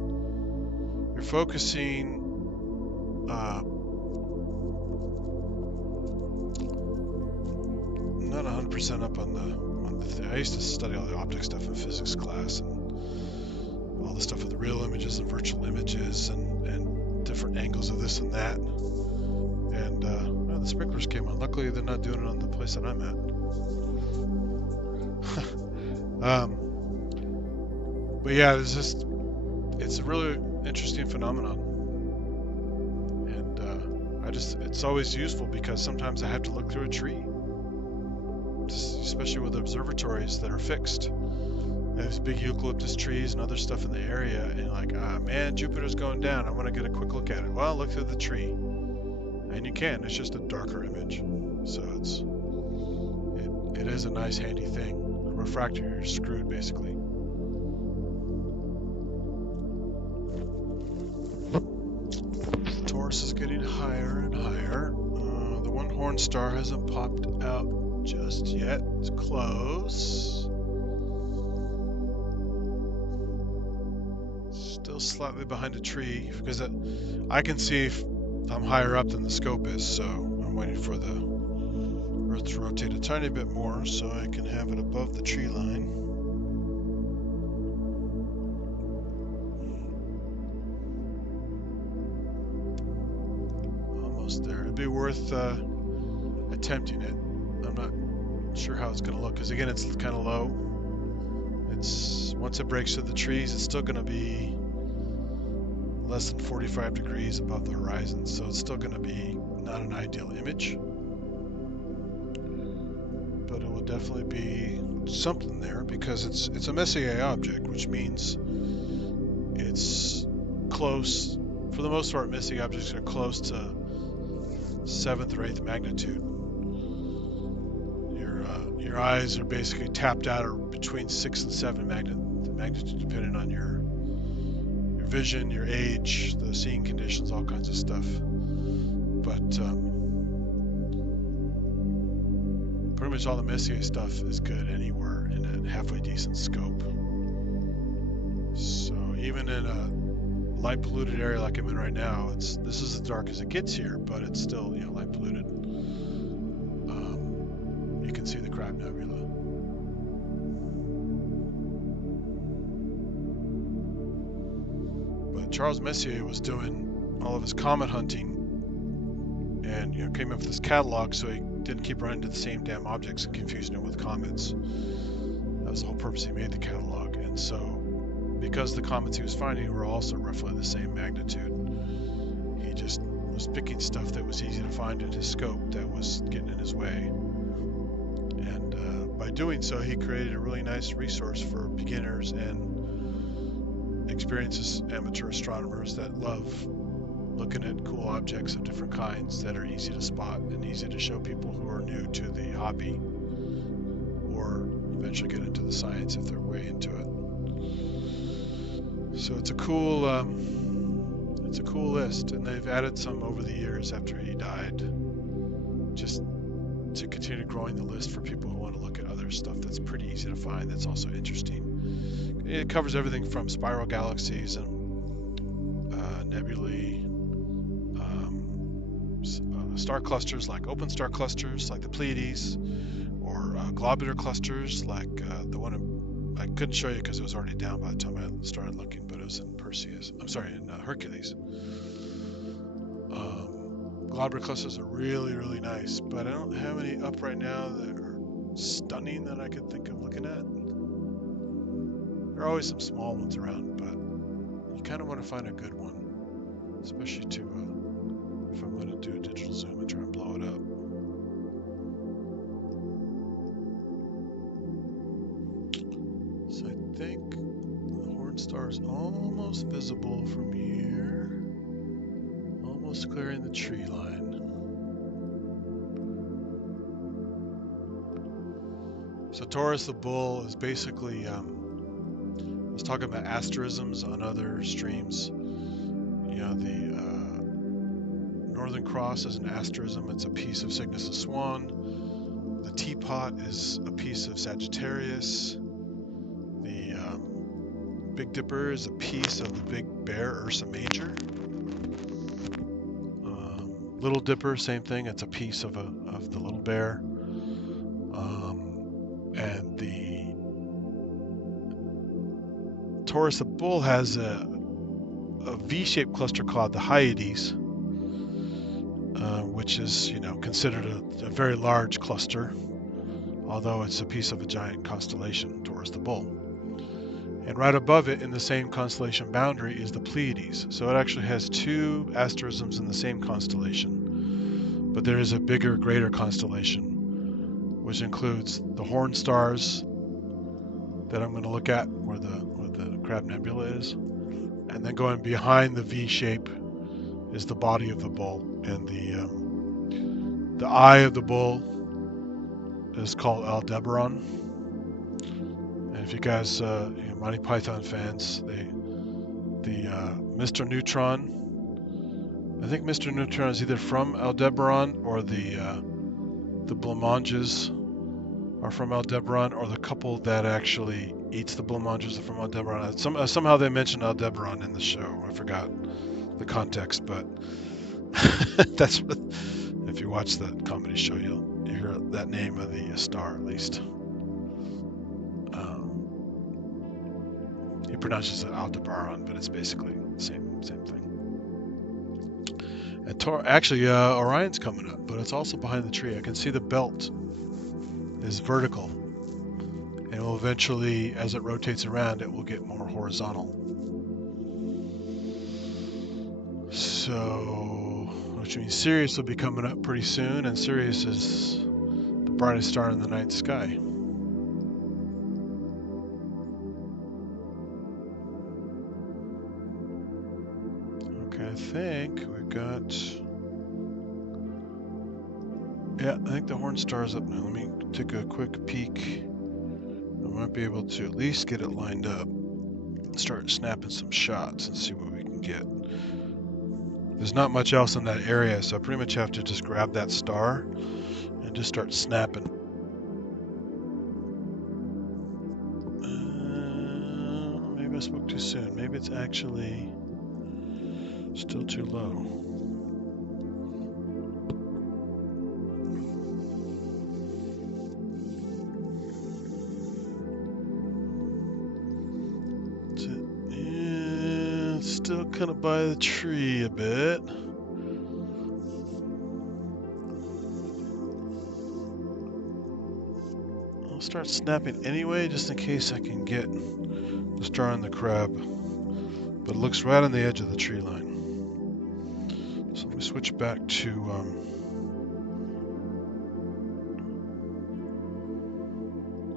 100% up on the thing. I used to study all the optic stuff in physics class and all the stuff with the real images and virtual images and different angles of this and that. And well, the sprinklers came on. Luckily, they're not doing it on the place that I'm at. But yeah, it's a really interesting phenomenon. And it's always useful because sometimes I have to look through a tree, especially with observatories that are fixed. There's big eucalyptus trees and other stuff in the area, and you're like, man, Jupiter's going down. I want to get a quick look at it. Well, look through the tree, and you can. It's just a darker image, so it is a nice, handy thing. The refractor, you're screwed basically. Taurus is getting higher and higher. The one horn star hasn't popped out just yet. It's close. Still slightly behind a tree because I can see if I'm higher up than the scope is, so I'm waiting for the Earth to rotate a tiny bit more so I can have it above the tree line. Almost there. It'd be worth attempting it. I'm not sure how it's going to look because again it's kind of low. Once it breaks through the trees, it's still going to be less than 45 degrees above the horizon, so it's still going to be not an ideal image, but it will definitely be something there because it's a Messier object, which means it's close. For the most part, Messier objects are close to 7th or 8th magnitude. Your eyes are basically tapped out or between 6 and 7 magnitude, depending on your vision, your age, the seeing conditions, all kinds of stuff. But pretty much all the Messier stuff is good anywhere in a halfway decent scope. So even in a light polluted area like I'm in right now, this is as dark as it gets here, but it's still light polluted. You can see the Crab Nebula. But Charles Messier was doing all of his comet hunting and came up with this catalog so he didn't keep running into the same damn objects and confusing it with comets. That was the whole purpose he made the catalog. And so because the comets he was finding were also roughly the same magnitude, he just was picking stuff that was easy to find in his scope that was getting in his way. And by doing so, he created a really nice resource for beginners and experienced amateur astronomers that love looking at cool objects of different kinds that are easy to spot and easy to show people who are new to the hobby or eventually get into the science if they're way into it. So it's a cool list, and they've added some over the years after he died, just to continue growing the list for people who want to look at other stuff that's pretty easy to find that's also interesting. It covers everything from spiral galaxies and nebulae, star clusters like open star clusters like the Pleiades, or globular clusters like the one I couldn't show you because it was already down by the time I started looking, but it was in Perseus. I'm sorry, in Hercules. Globular clusters are really, really nice, but I don't have any up right now that are stunning that I could think of looking at. There are always some small ones around, but you kind of want to find a good one, especially if I'm going to do a digital zoom and try and blow it up. So I think the horn star is almost visible from here, almost clearing the tree line. So Taurus the bull is basically, I was talking about asterisms on other streams. The Northern Cross is an asterism. It's a piece of Cygnus the Swan. The teapot is a piece of Sagittarius. The Big Dipper is a piece of the Big Bear, Ursa Major. Little Dipper, same thing. It's a piece of the Little Bear. And the Taurus the Bull has a V-shaped cluster called the Hyades, which is, considered a very large cluster, although it's a piece of a giant constellation, Taurus the Bull. And right above it, in the same constellation boundary, is the Pleiades. So it actually has two asterisms in the same constellation. But there is a bigger, greater constellation, which includes the Horn stars that I'm going to look at, where the Crab Nebula is. And then going behind the V shape is the body of the bull. And the eye of the bull is called Aldebaran. And if you guys, Monty Python fans, the Mr. Neutron, I think Mr. Neutron is either from Aldebaran, or the blancmanges are from Aldebaran, or the couple that actually eats the blancmanges are from Aldebaran. Somehow they mentioned Aldebaran in the show. I forgot the context, but that's what, if you watch the comedy show, you hear that name of the star at least. He pronounces it Aldebaran, but it's basically the same thing. And actually, Orion's coming up, but it's also behind the tree. I can see the belt is vertical, and it will eventually, as it rotates around, it will get more horizontal. So, which means Sirius will be coming up pretty soon, and Sirius is the brightest star in the night sky. Okay, I think we've got... Yeah, I think the Horn star is up now. Let me take a quick peek. I might be able to at least get it lined up, start snapping some shots and see what we can get. There's not much else in that area, so I pretty much have to just grab that star and just start snapping. Maybe I spoke too soon. Maybe it's actually still too low. Still kind of by the tree a bit. I'll start snapping anyway, just in case I can get the star on the crab. But it looks right on the edge of the tree line. So let me switch back to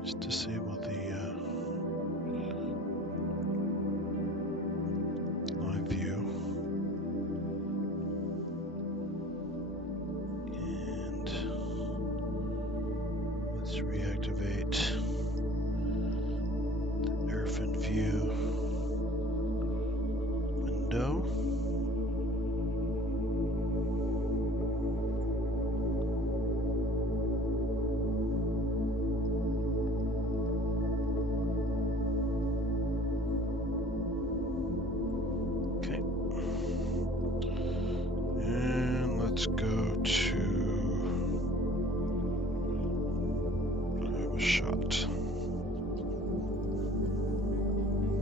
just disable the live view. And let's reactivate the airfin view window. Let's go to have a shot.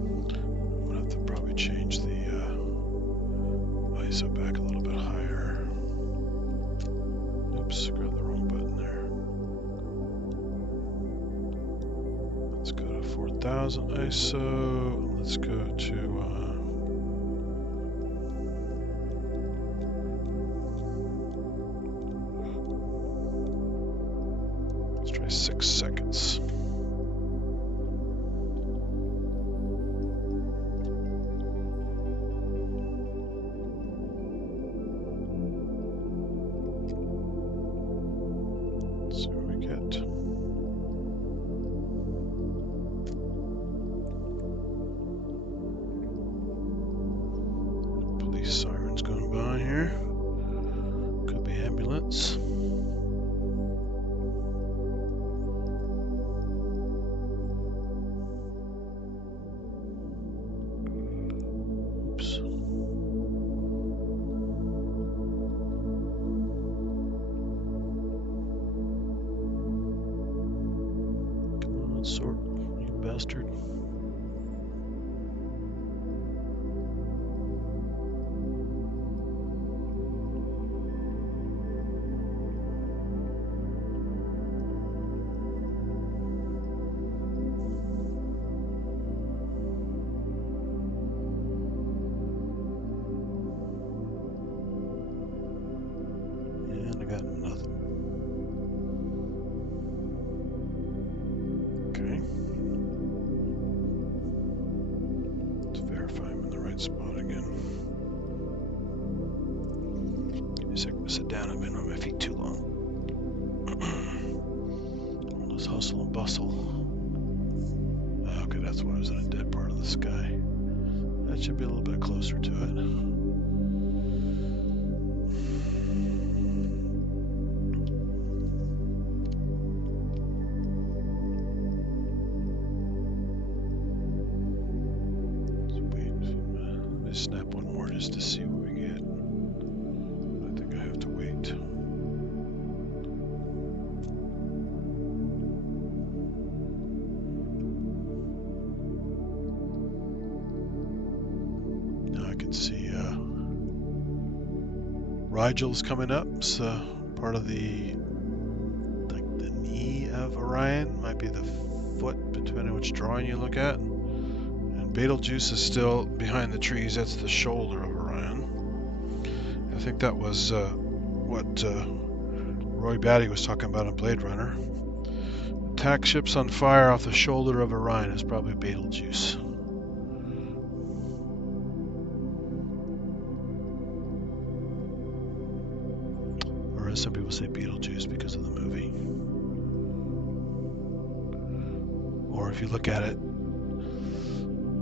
I'm gonna have to probably change the ISO back a little bit higher. Oops, grabbed the wrong button there. Let's go to 4000 ISO. Let's go to let's try 6 seconds. Let's see what we get. Police sirens going by here. Could be ambulance. mustard. And I got nothing. Okay. Let's verify I'm in the right spot again. Give me a second to sit down. I've been on my feet too long. All this hustle and bustle. Okay, that's why I was in a dead part of the sky. That should be a little bit closer to it. Snap one more just to see what we get. I think I have to wait. Now I can see Rigel's coming up. It's part of the knee of Orion. Might be the foot, depending on which drawing you look at. Betelgeuse is still behind the trees. That's the shoulder of Orion. I think that was what Roy Batty was talking about in Blade Runner. Attack ships on fire off the shoulder of Orion is probably Betelgeuse. Or as some people say, Beetlejuice because of the movie. Or if you look at it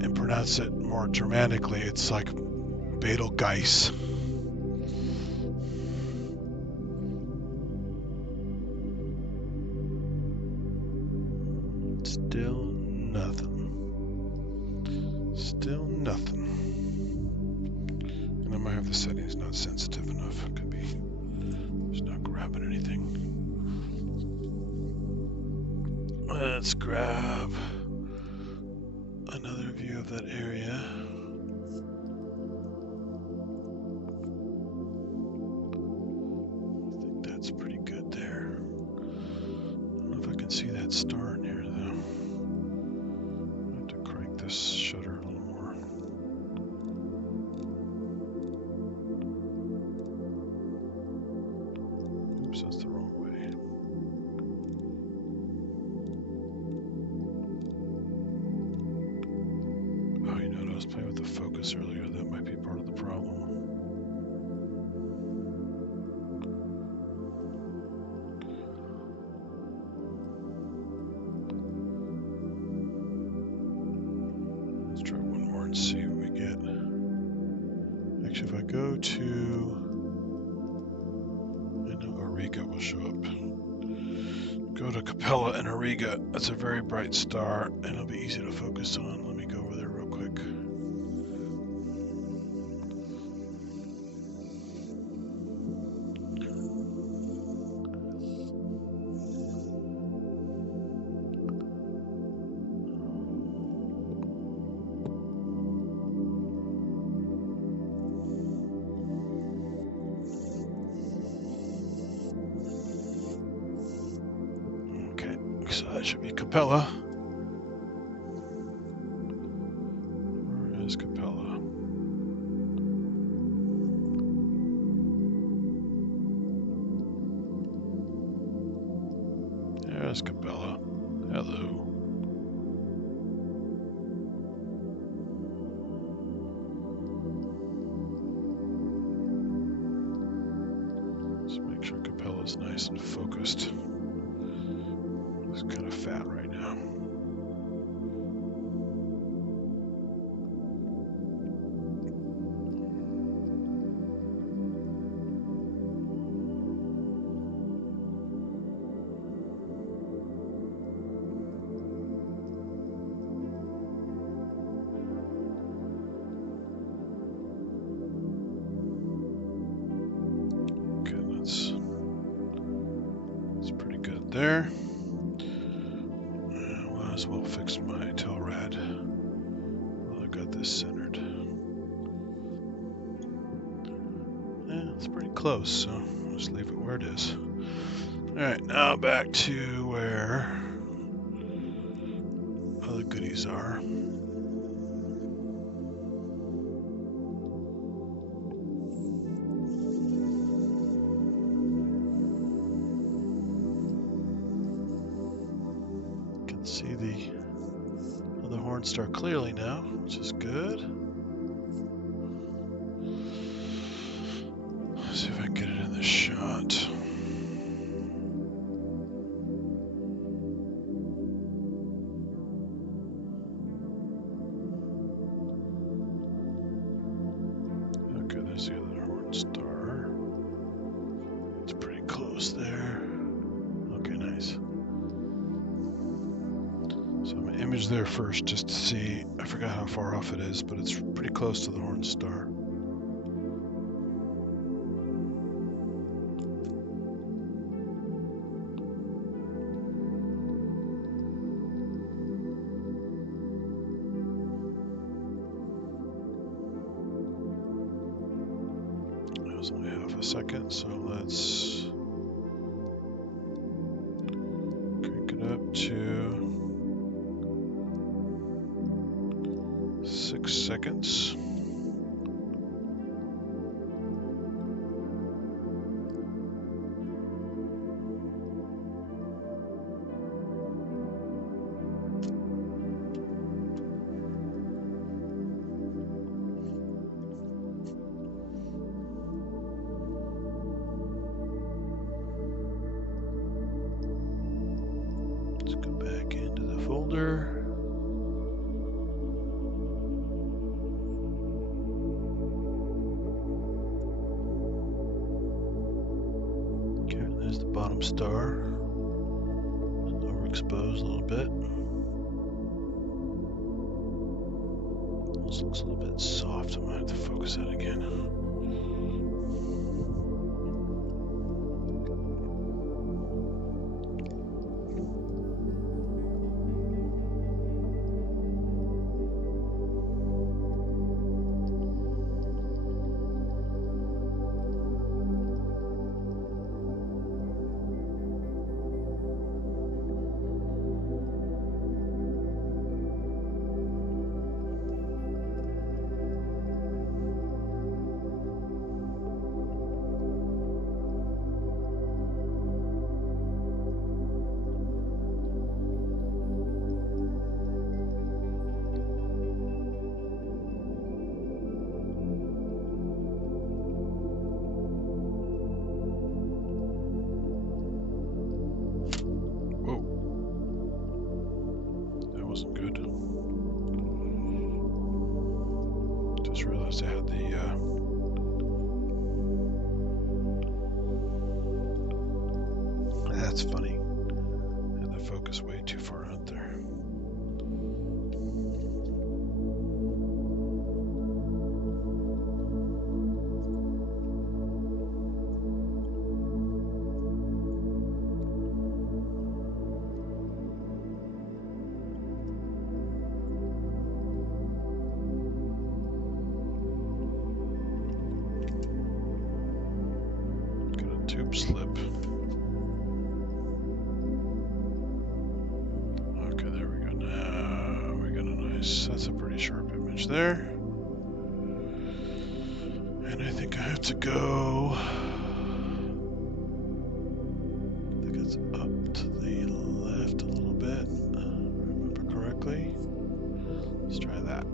and pronounce it more Germanically, it's like Betelgeuse. Still nothing. Still nothing. And I might have the settings not sensitive enough. It could be just not grabbing anything. Let's grab another view of that area. I think that's pretty good there. I don't know if I can see that star in here though. I have to crank this shutter a little more. Oops, that's the wrong way. I was playing with the focus earlier. That might be part of the problem. Let's try one more and see what we get. Actually, if I go to... I know Auriga will show up. Go to Capella and Auriga. That's a very bright star, and it'll be easy to focus on. Let me go over there real quick. So that should be Capella. Where is Capella? There's Capella. Hello. Let's make sure Capella's nice and focused. It's kind of fat right now. Okay, that's pretty good there. Might as well fix my telemetry this centered. Yeah, it's pretty close, so I'll just leave it where it is. Alright, now back to where all the goodies are. Can see the other horn star clearly now, which is good. Let's see if I can get it in this shot. Okay, there's the other horn star. It's pretty close there. Okay, nice. So I'm gonna image there first just to see. I forgot how far off it is, but it's pretty close to the horn star. That was only half a second, so let's crank it up to 6 seconds. Let's go back into the folder. Okay, there's the bottom star. Overexposed a little bit. This looks a little bit soft. I might have to focus that again. Wasn't good. Just realized I had the that's funny. I had the focus way too far out there. Tube slip. Okay, there we go. Now we got a nice, that's a pretty sharp image there. And I think I have to go, I think it's up to the left a little bit, if I remember correctly. Let's try that.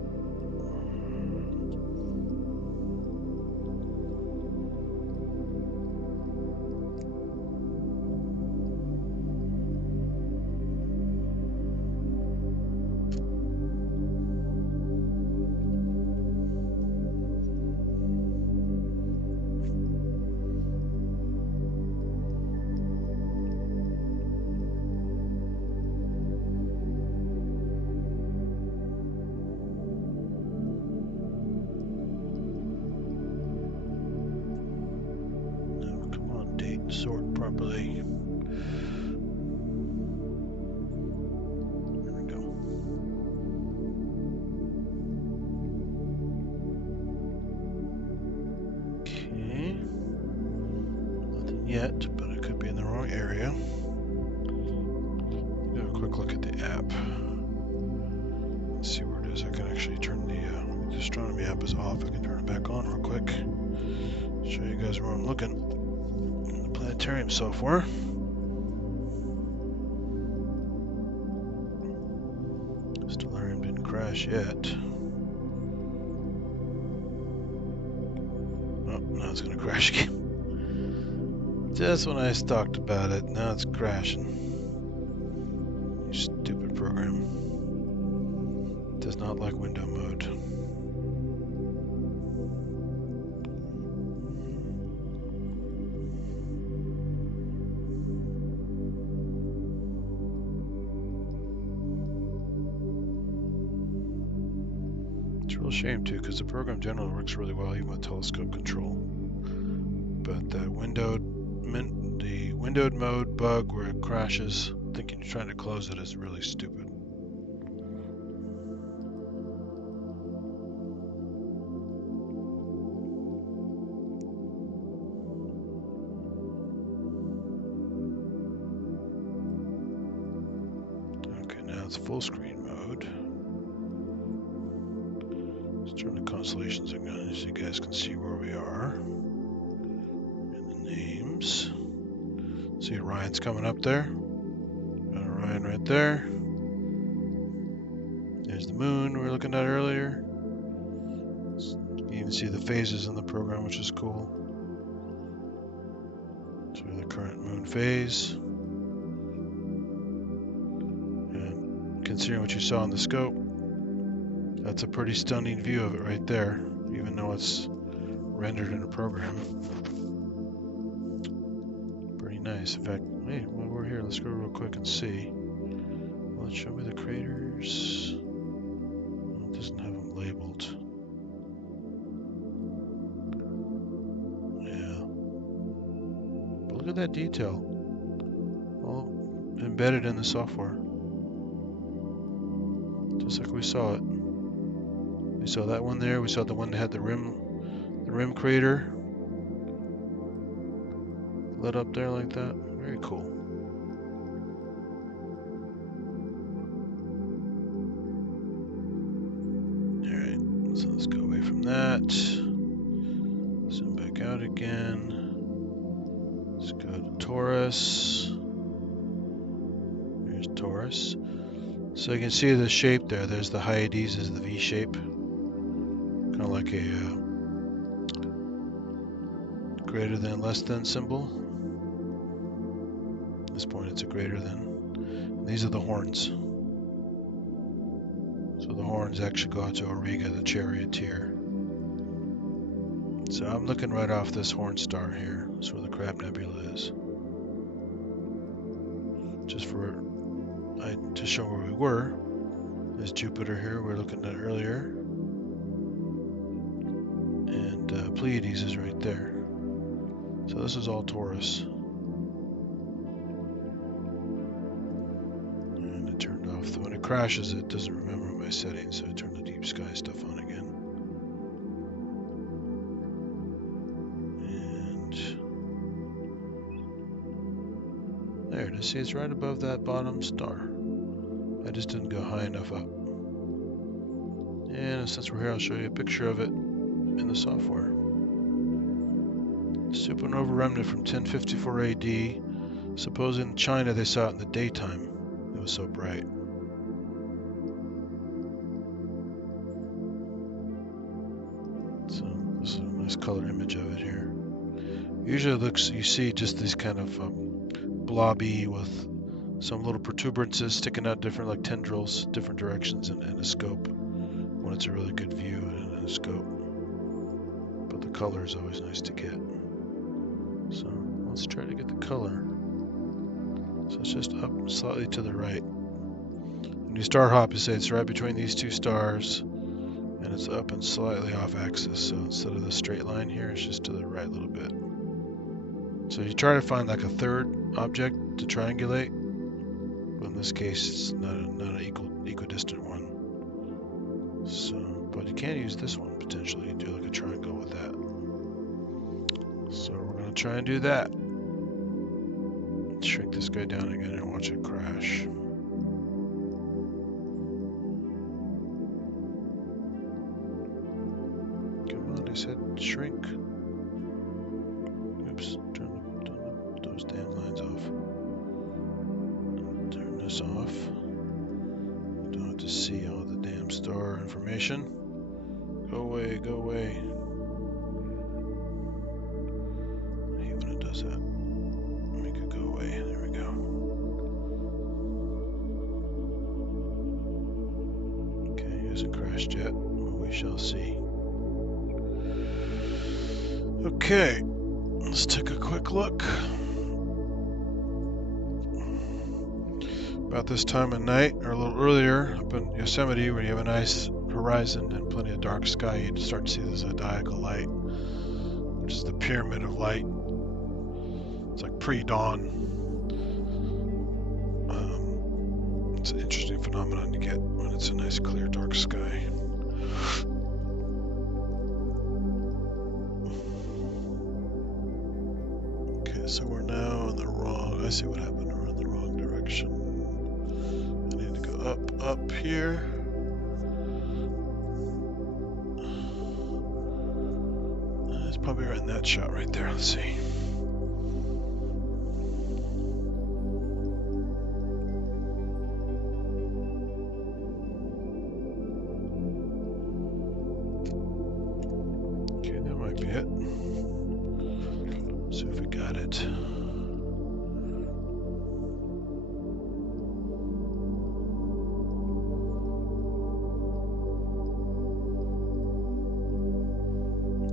Sort properly. There we go. yet, but I could be in the wrong area. Do a quick look at the app. Let's see where it is. I can actually turn the astronomy app is off. I can turn it back on real quick. Show you guys where I'm looking in the planetarium software. Stellarium didn't crash yet. Oh, now it's gonna crash again. Just when I talked about it, now it's crashing. You stupid program. It does not like window mode. It's a real shame too, because the program generally works really well even with telescope control. But the windowed mode bug where it crashes, thinking you're trying to close it, is really stupid. Okay, now it's full screen mode. Let's turn the constellations again so you guys can see where we are. And the names. See Orion's coming up there. Got Orion right there. There's the moon we were looking at earlier. You can even see the phases in the program, which is cool. So the current moon phase. And considering what you saw in the scope, that's a pretty stunning view of it right there, even though it's rendered in a program. Pretty nice. In fact, hey, while we're here, let's go real quick and see. Well, let's show me the craters. Well, it doesn't have them labeled. Yeah. But look at that detail. All embedded in the software. Just like we saw it. We saw that one there. We saw the one that had the rim crater lit up there like that. Very cool. Alright, so let's go away from that. Zoom back out again. Let's go to Taurus. There's Taurus. So you can see the shape there. There's the Hyades is the V shape. Kind of like a greater than, less than symbol. At this point it's a greater than. And these are the horns. So the horns actually go out to Auriga, the charioteer. So I'm looking right off this horn star here. That's where the Crab Nebula is. Just to show where we were. There's Jupiter here we were looking at earlier. And Pleiades is right there. So this is all Taurus. And it turned off. When it crashes, it doesn't remember my settings, so I turn the deep sky stuff on again. And there it is. See, it's right above that bottom star. I just didn't go high enough up. And since we're here, I'll show you a picture of it in the software. Supernova remnant from 1054 AD. Suppose in China they saw it in the daytime. It was so bright. So this is a nice color image of it here. Usually it looks, you see just these kind of blobby with some little protuberances sticking out different, like tendrils, different directions in a scope. When it's a really good view in a scope. But the color is always nice to get. So let's try to get the color. So it's just up slightly to the right. When you star hop, you say it's right between these two stars, and it's up and slightly off axis. So instead of the straight line here, it's just to the right a little bit. So you try to find like a third object to triangulate, but in this case, it's not an equidistant one. So, but you can use this one potentially and do like a triangle with that. So we're going to try and do that. Shrink this guy down again and watch it crash. Come on, I said shrink. Oops, turn those damn lines off. Turn this off. Don't have to see all the damn star information. Go away, go away. I hate when it does that. Make it go away. There we go. Okay, he hasn't crashed yet. We shall see. Okay, let's take a quick look. About this time of night, or a little earlier, up in Yosemite, where you have a nice horizon and plenty of dark sky, you'd start to see the zodiacal light, which is the pyramid of light. It's like pre-dawn. It's an interesting phenomenon to get when it's a nice, clear, dark sky. Okay, so we're now in the wrong. I see what happened. We're in the wrong direction. I need to go up here. It's probably right in that shot right there. Let's see. Okay, that might be it. See if we got it.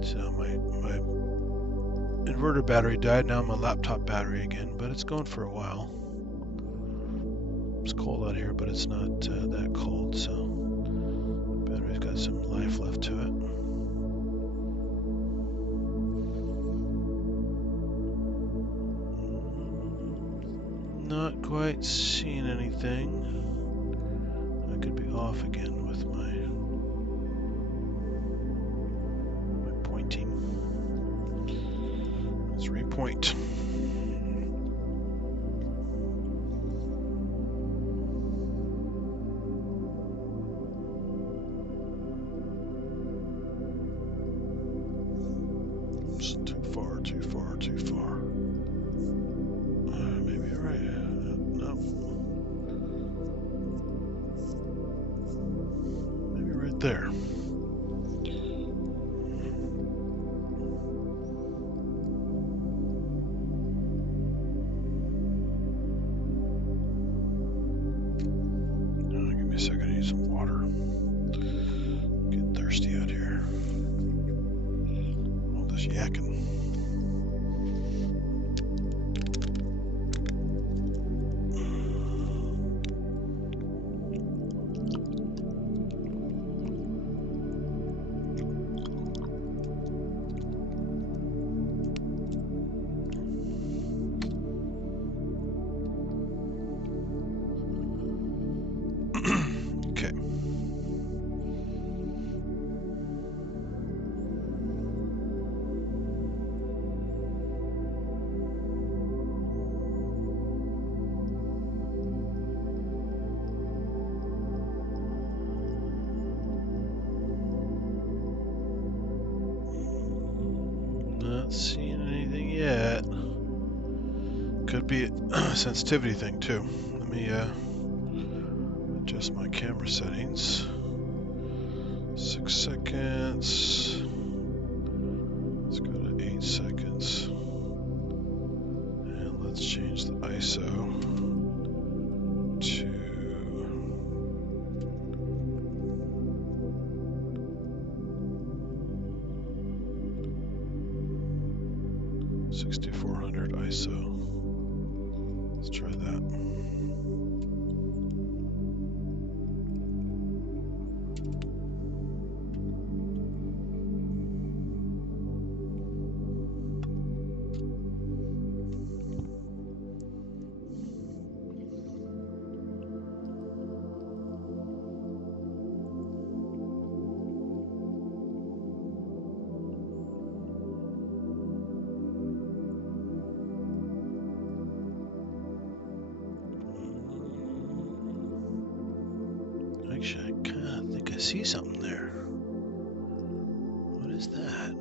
So my inverter battery died. Now my laptop battery again, but it's going for a while. It's cold out here, but it's not that cold, so the battery's got some life left to it. Not quite seeing anything. I could be off again with my pointing. Let's repoint. It's too far, too far, too far. Maybe you're right. No. Maybe right there. Give me a second. I need some water. Getting thirsty out here. All this yakking. Okay. Not seeing anything yet. Could be a sensitivity thing too. Let me adjust my camera settings. 6 seconds. Let's go to 8 seconds. And let's change the ISO to 6400 ISO. Let's try that. Actually, I kind of think I see something there. What is that?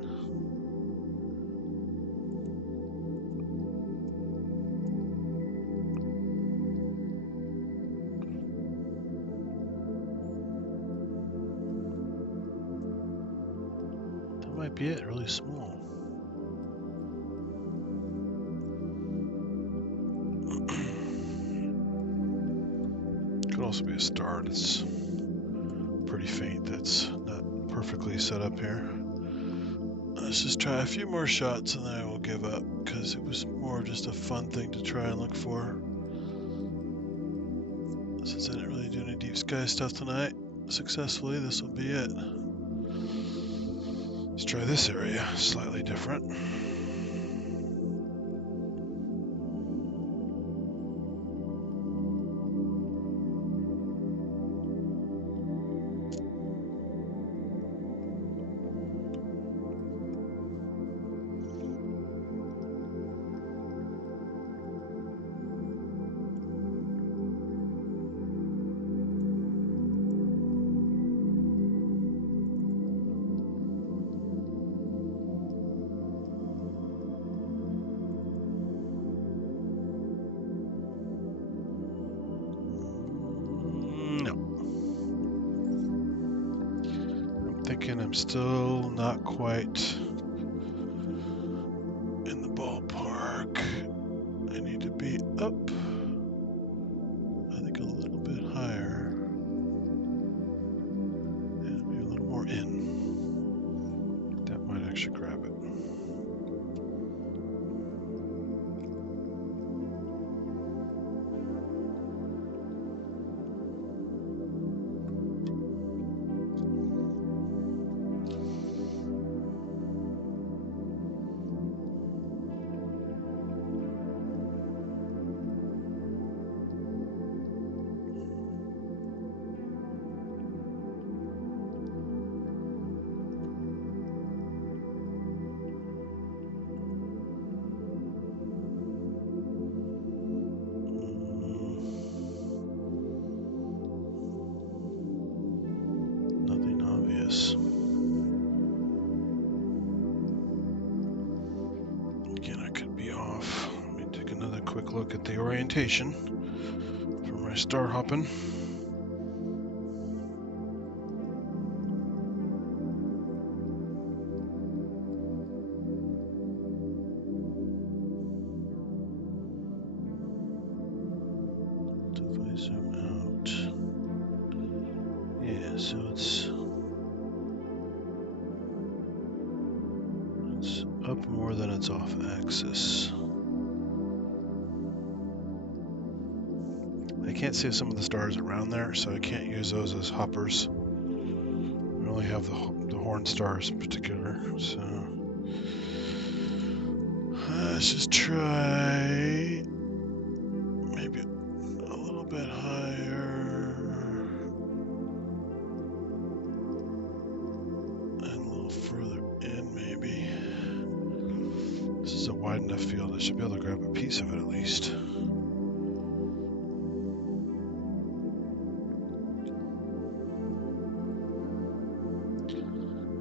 That might be it, really small. Could also be a star that's pretty faint, that's not perfectly set up here. Let's just try a few more shots and then I will give up, because it was more just a fun thing to try and look for. Since I didn't really do any deep sky stuff tonight successfully, this will be it. Let's try this area, slightly different. I'm still not quite in the ballpark. I need to be up, I think a little bit higher, and maybe a little more in. That might actually grab it. Look at the orientation for my star hopping. If I zoom out, yeah, so it's up more than it's off axis. I can't see some of the stars around there, so I can't use those as hoppers. I only have the horn stars in particular, so let's just try maybe a little bit higher and a little further in maybe. This is a wide enough field, I should be able to grab a piece of it at least.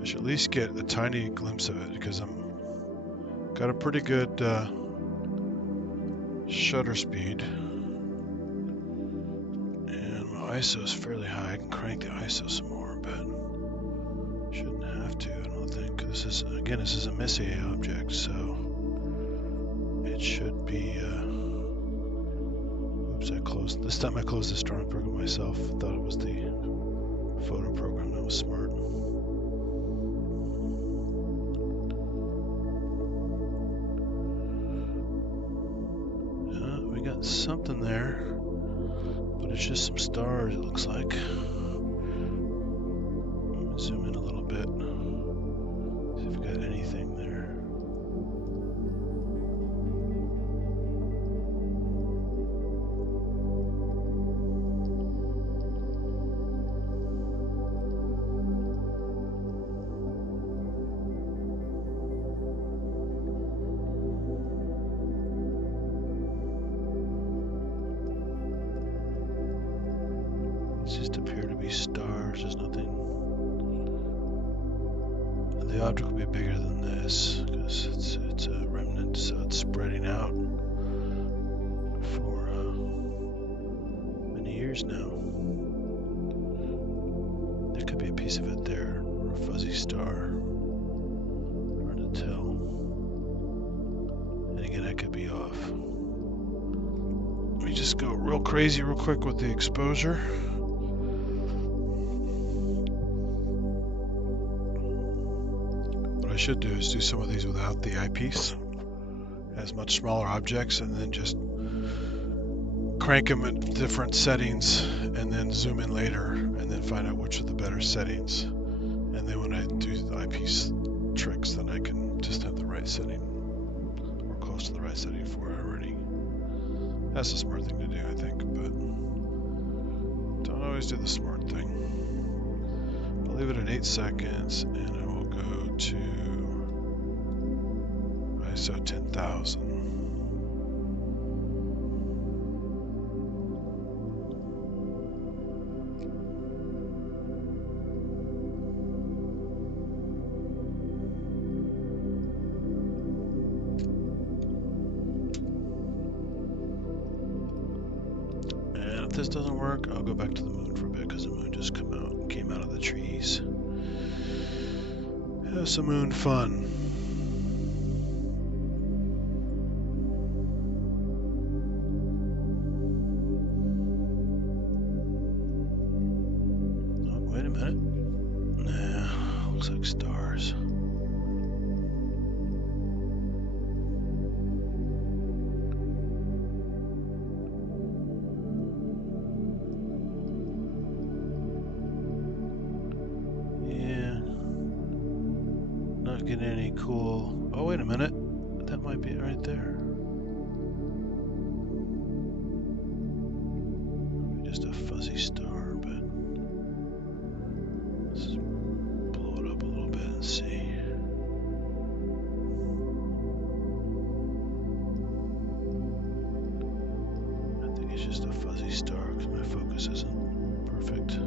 I should at least get a tiny glimpse of it because I'm got a pretty good shutter speed and my ISO is fairly high. I can crank the ISO some more, but shouldn't have to, I don't think. This is, again, this is a Messier object, so it should be oops, I closed this time. I closed this drawing program myself. Thought it was the photo program. That was smart. We got something there, but it's just some stars, it looks like. Let me zoom in a little bit. See if we got anything there. just appear to be stars. There's nothing. And the object will be bigger than this because it's a remnant, so it's spreading out for many years now. There could be a piece of it there, or a fuzzy star. Hard to tell. And again, I could be off. Let me just go real crazy real quick with the exposure. What I should do is do some of these without the eyepiece, as much smaller objects, and then just crank them at different settings and then zoom in later and then find out which are the better settings. And then when I do the eyepiece tricks, then I can just have the right setting or close to the right setting for it already. That's a smart thing to do, I think, but don't always do the smart thing. I'll leave it at 8 seconds and I will go to ISO 10,000. And if this doesn't work, I'll go back to the moon for a bit because the moon just came out of the trees. Have some moon fun. Oh, wait a minute. Nah, looks like stars. Not getting any cool. Oh, wait a minute. That might be it right there. Maybe just a fuzzy star, but let's blow it up a little bit and see. I think it's just a fuzzy star because my focus isn't perfect.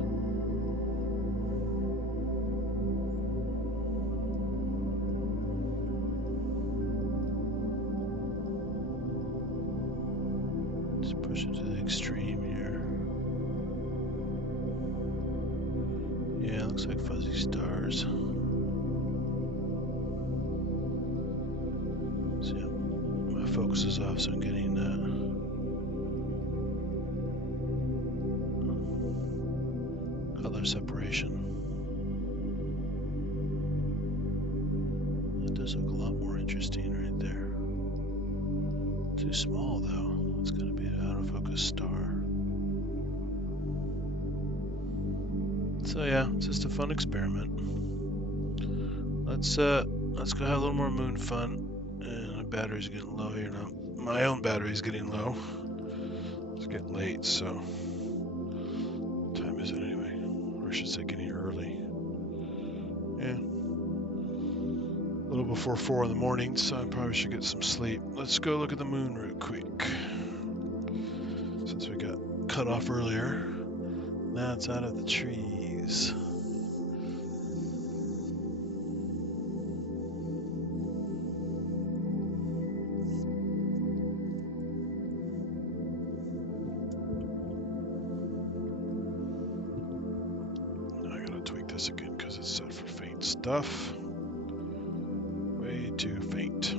Push it to the extreme here. Yeah, it looks like fuzzy stars. So yeah, my focus is off, so I'm getting color separation. That does look a lot more interesting right there. Too small though. It's going to be an out of focus star. So yeah, it's just a fun experiment. Let's go have a little more moon fun. And my battery's getting low here now. My own battery's getting low. It's getting late, so what time is it anyway? Or I should say getting early. Yeah. A little before 4 in the morning, so I probably should get some sleep. Let's go look at the moon real quick. Since we got cut off earlier. Now it's out of the trees. I gotta tweak this again because it's set for faint stuff. Way too faint.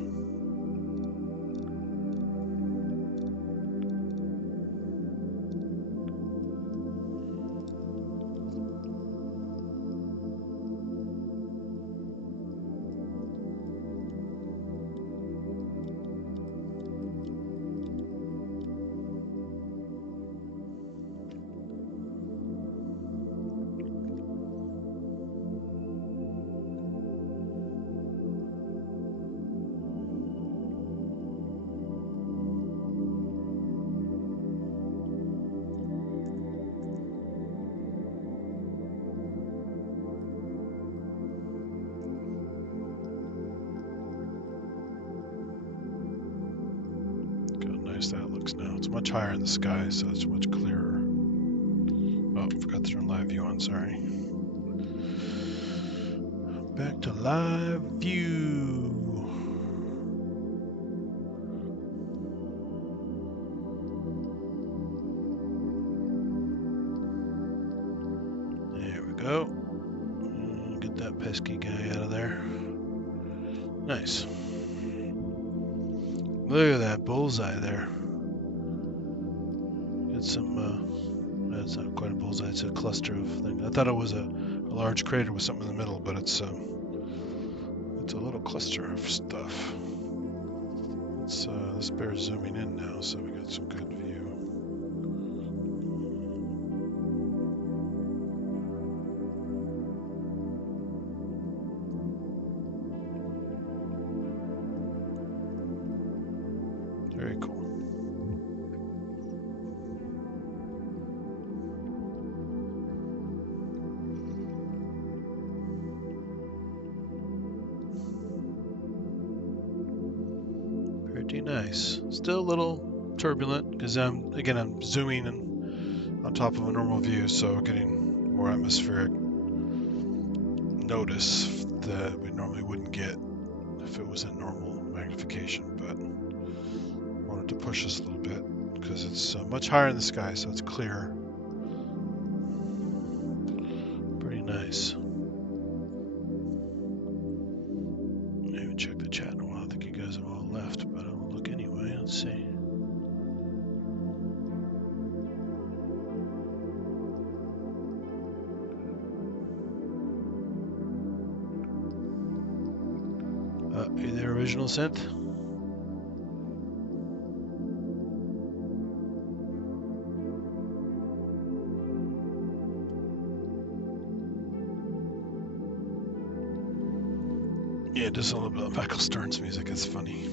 That looks now. It's much higher in the sky, so it's much clearer. Oh, forgot to turn view on, sorry. Back to live view. There we go. Get that pesky guy out of there. Nice. Look at that bullseye there. Get some, that's not quite a bullseye, it's a cluster of things. I thought it was a large crater with something in the middle, but it's a little cluster of stuff. This bear's zooming in now, so we got some good view. Very cool. Pretty nice. Still a little turbulent because I'm zooming in on top of a normal view, so we're getting more atmospheric notice that we normally wouldn't get if it was in normal magnification, but wanted to push us a little bit because it's much higher in the sky, so it's clear. Pretty nice. I haven't checked the chat in a while. I think you guys have all left, but I'll look anyway. Let's see. Are you there, original synth? Yeah, just a little bit of Michael Stern's music. It's funny.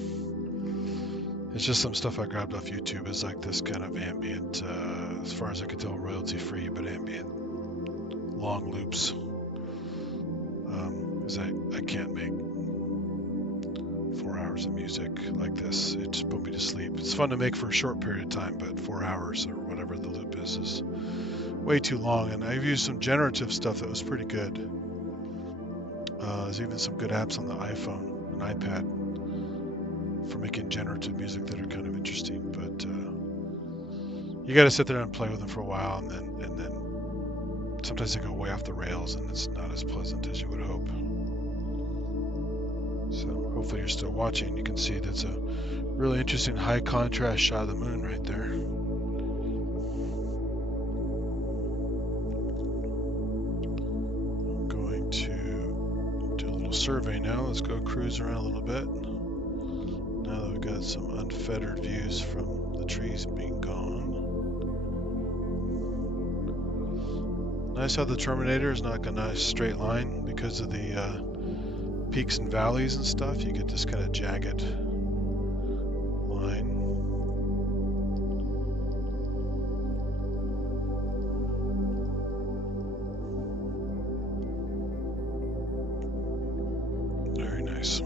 It's just some stuff I grabbed off YouTube. It's like this kind of ambient, as far as I could tell, royalty-free, but ambient long loops. Because I can't make 4 hours of music like this. It just put me to sleep. It's fun to make for a short period of time, but 4 hours or whatever the loop is way too long. And I've used some generative stuff that was pretty good. There's even some good apps on the iPhone and iPad for making generative music that are kind of interesting, but you got to sit there and play with them for a while, and then sometimes they go way off the rails, and it's not as pleasant as you would hope. So hopefully you're still watching. You can see that's a really interesting high contrast shot of the moon right there. I'm going to do a little survey now. Let's go cruise around a little bit. Now that we've got some unfettered views from the trees being gone. Nice how the Terminator is not a nice straight line because of the peaks and valleys and stuff. You get this kind of jagged line. Very nice.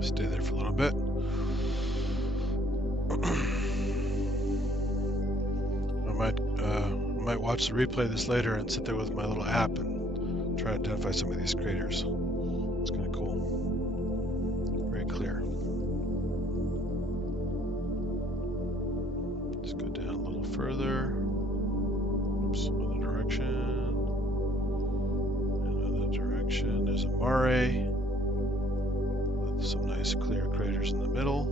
Stay there for a little bit. I might watch the replay of this later and sit there with my little app and try to identify some of these craters. It's kind of cool. Very clear. Let's go down a little further. Oops, another direction. Another direction. There's a mare. Some nice clear craters in the middle.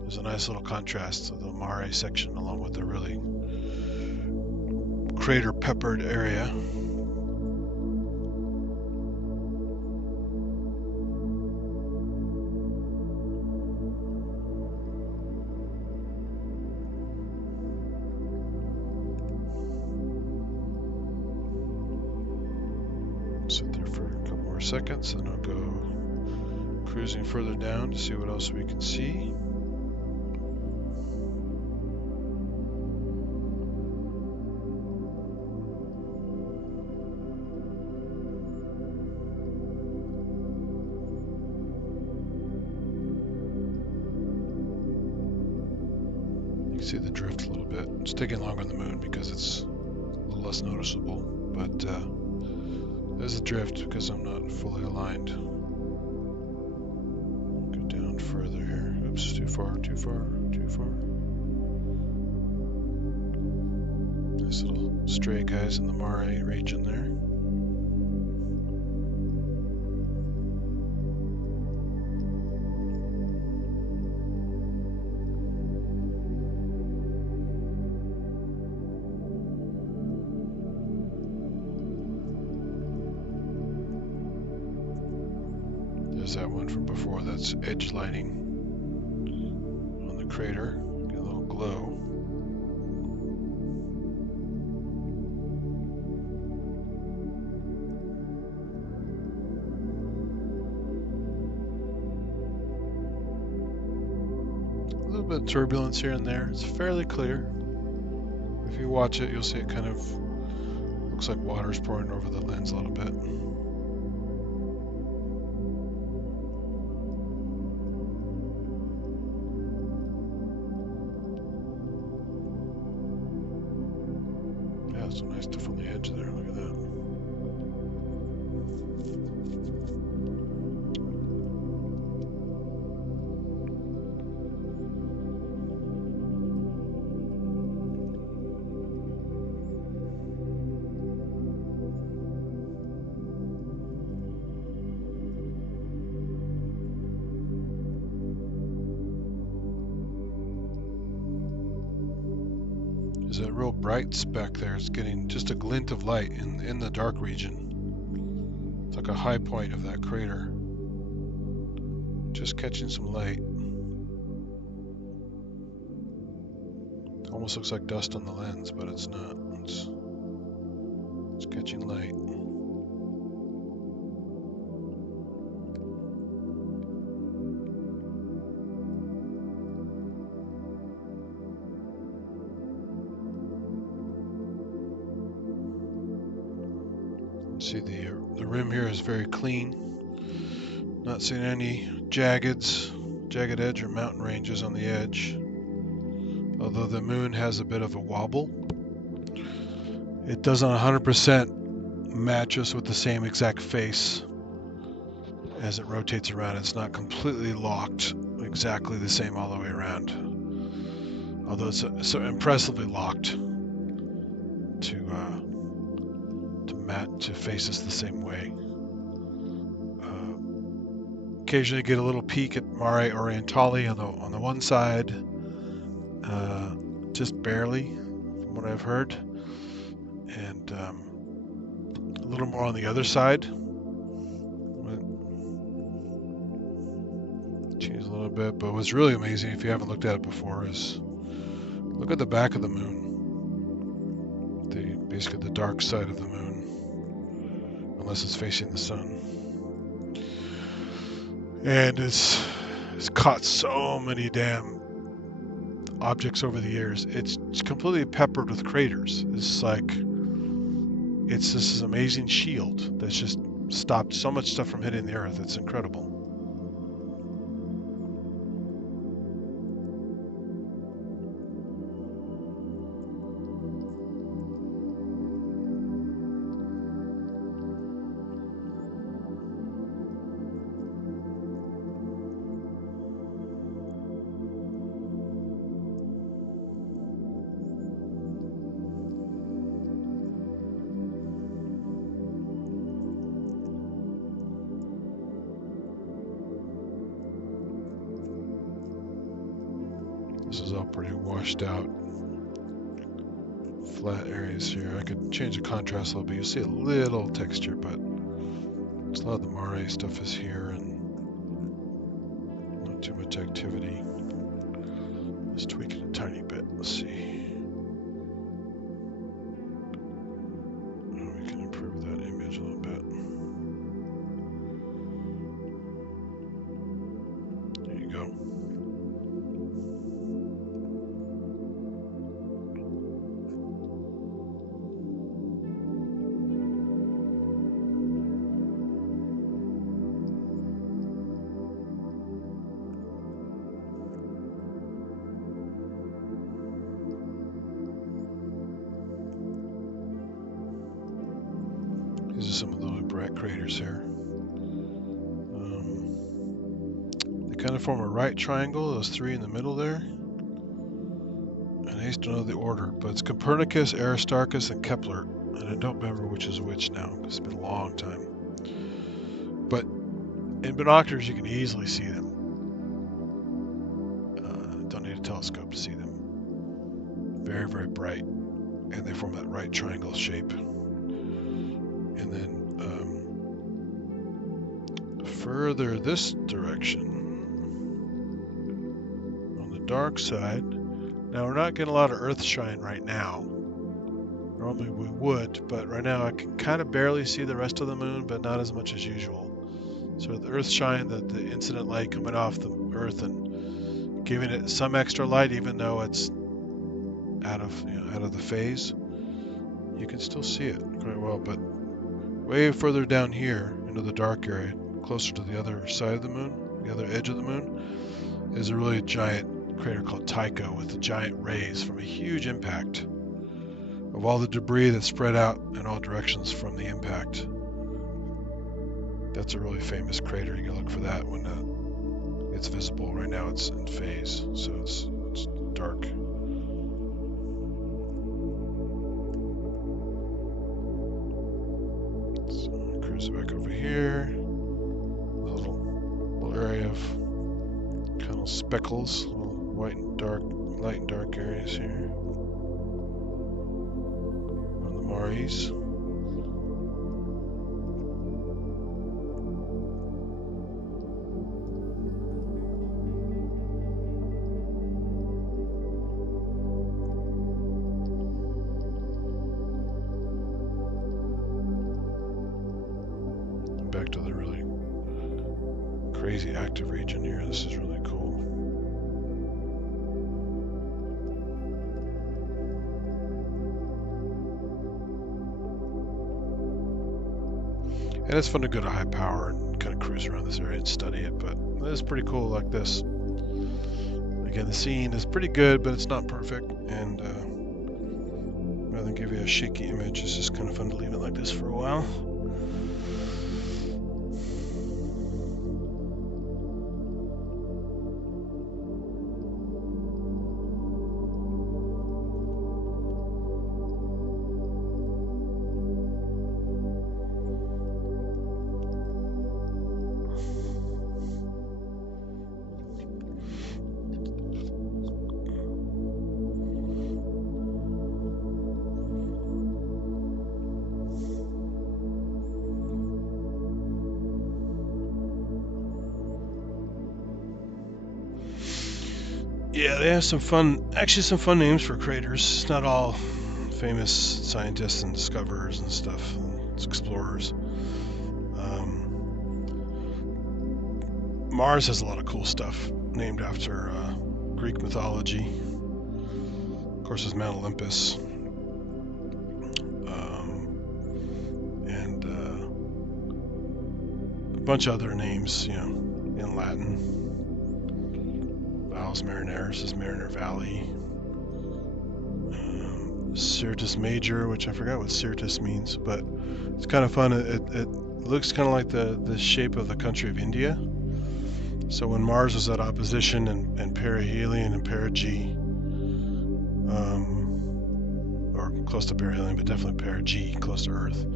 There's a nice little contrast to the mare section along with the really crater peppered area. Sit there for a couple more seconds and I'll go cruising further down to see what else we can see. see the drift a little bit. It's taking longer on the moon because it's a little less noticeable, but there's a drift because I'm not fully aligned. Go down further here. Oops, too far, too far, too far. Nice little stray guys in the Mare region there. There's that one from before, that's edge lighting on the crater. Get a little glow. A little bit of turbulence here and there. It's fairly clear. If you watch it, you'll see it kind of looks like water's pouring over the lens a little bit. Yeah, some nice stuff on the edge there. Look at that. There's a real bright speck there. It's getting just a glint of light in the dark region. It's like a high point of that crater. Just catching some light. Almost looks like dust on the lens, but it's not. It's catching light. See the rim here is very clean. Not seeing any jagged edge or mountain ranges on the edge. Although the moon has a bit of a wobble. It doesn't 100% match us with the same exact face as it rotates around. It's not completely locked exactly the same all the way around. Although it's so impressively locked to face us the same way. Occasionally get a little peek at Mare Orientale on the one side, just barely, from what I've heard, and a little more on the other side. Change a little bit, but what's really amazing, if you haven't looked at it before, is look at the back of the moon. Basically the dark side of the moon, unless it's facing the sun. And it's caught so many damn objects over the years. It's completely peppered with craters. It's this amazing shield that's just stopped so much stuff from hitting the Earth. It's incredible. This is all pretty washed out, flat areas here. I could change the contrast a little bit. You'll see a little texture, but it's a lot of the Mare stuff is here and not too much activity. Let's tweak it a tiny bit. Let's see. Oh, we can improve that image a little bit. There you go. These are some of the really bright craters here. They kind of form a right triangle, those three in the middle there. And I used to know the order, but it's Copernicus, Aristarchus, and Kepler. And I don't remember which is which now, because it's been a long time. But in binoculars, you can easily see them. Don't need a telescope to see them. Very, very bright. And they form that right triangle shape. And then further this direction, on the dark side, now we're not getting a lot of earth shine right now. Normally we would, but right now I can kind of barely see the rest of the moon, but not as much as usual. So the earth shine, the incident light coming off the earth and giving it some extra light, even though it's out of the phase, you can still see it quite well. But way further down here into the dark area, closer to the other side of the moon, the other edge of the moon, is a really giant crater called Tycho with the giant rays from a huge impact of all the debris that spread out in all directions from the impact. That's a really famous crater. You can look for that when it's visible. Right now it's in phase, so it's dark. So cruise back over here. A little area of kind of speckles, little white and dark, light and dark areas here. On the Maris. Back to the really crazy active region here. This is really cool. And it's fun to go to high power and kind of cruise around this area and study it, but it's pretty cool like this. Again, the scene is pretty good, but it's not perfect, and rather than give you a shaky image, it's just kind of fun to leave it like this for a while. Yeah, they have some fun names for craters. It's not all famous scientists and discoverers and stuff. It's explorers. Mars has a lot of cool stuff named after Greek mythology. Of course, there's Mount Olympus. And a bunch of other names, in Latin. Valles Marineris is Mariner Valley. Syrtis Major, which I forgot what Syrtis means, but it's kind of fun. It looks kind of like the shape of the country of India. So when Mars was at opposition and perihelion and perigee, or close to perihelion, but definitely perigee, close to Earth,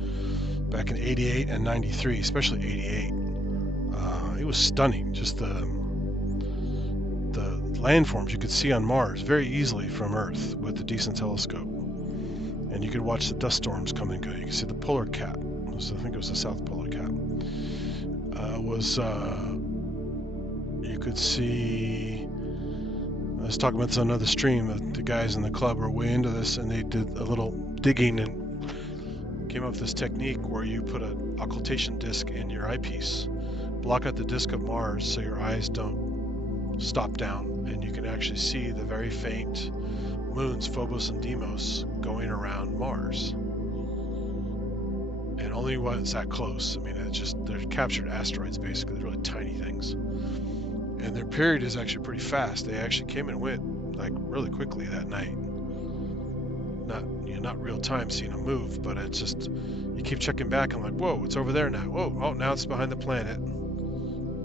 back in 88 and 93, especially 88, it was stunning. Just the landforms you could see on Mars very easily from Earth with a decent telescope. And you could watch the dust storms come and go. You could see the polar cap. I think it was the South Polar Cap. You could see, I was talking about this on another stream, the guys in the club were way into this, and they did a little digging and came up with this technique where you put an occultation disc in your eyepiece, block out the disk of Mars so your eyes don't stop down, and you can actually see the very faint moons Phobos and Deimos going around Mars. And only when it's that close. I mean, they're captured asteroids basically. They're really tiny things. And their period is actually pretty fast. They actually came and went like really quickly that night. not real time seeing them move, but it's just, you keep checking back. I'm like, whoa, it's over there now. Whoa, oh, now it's behind the planet.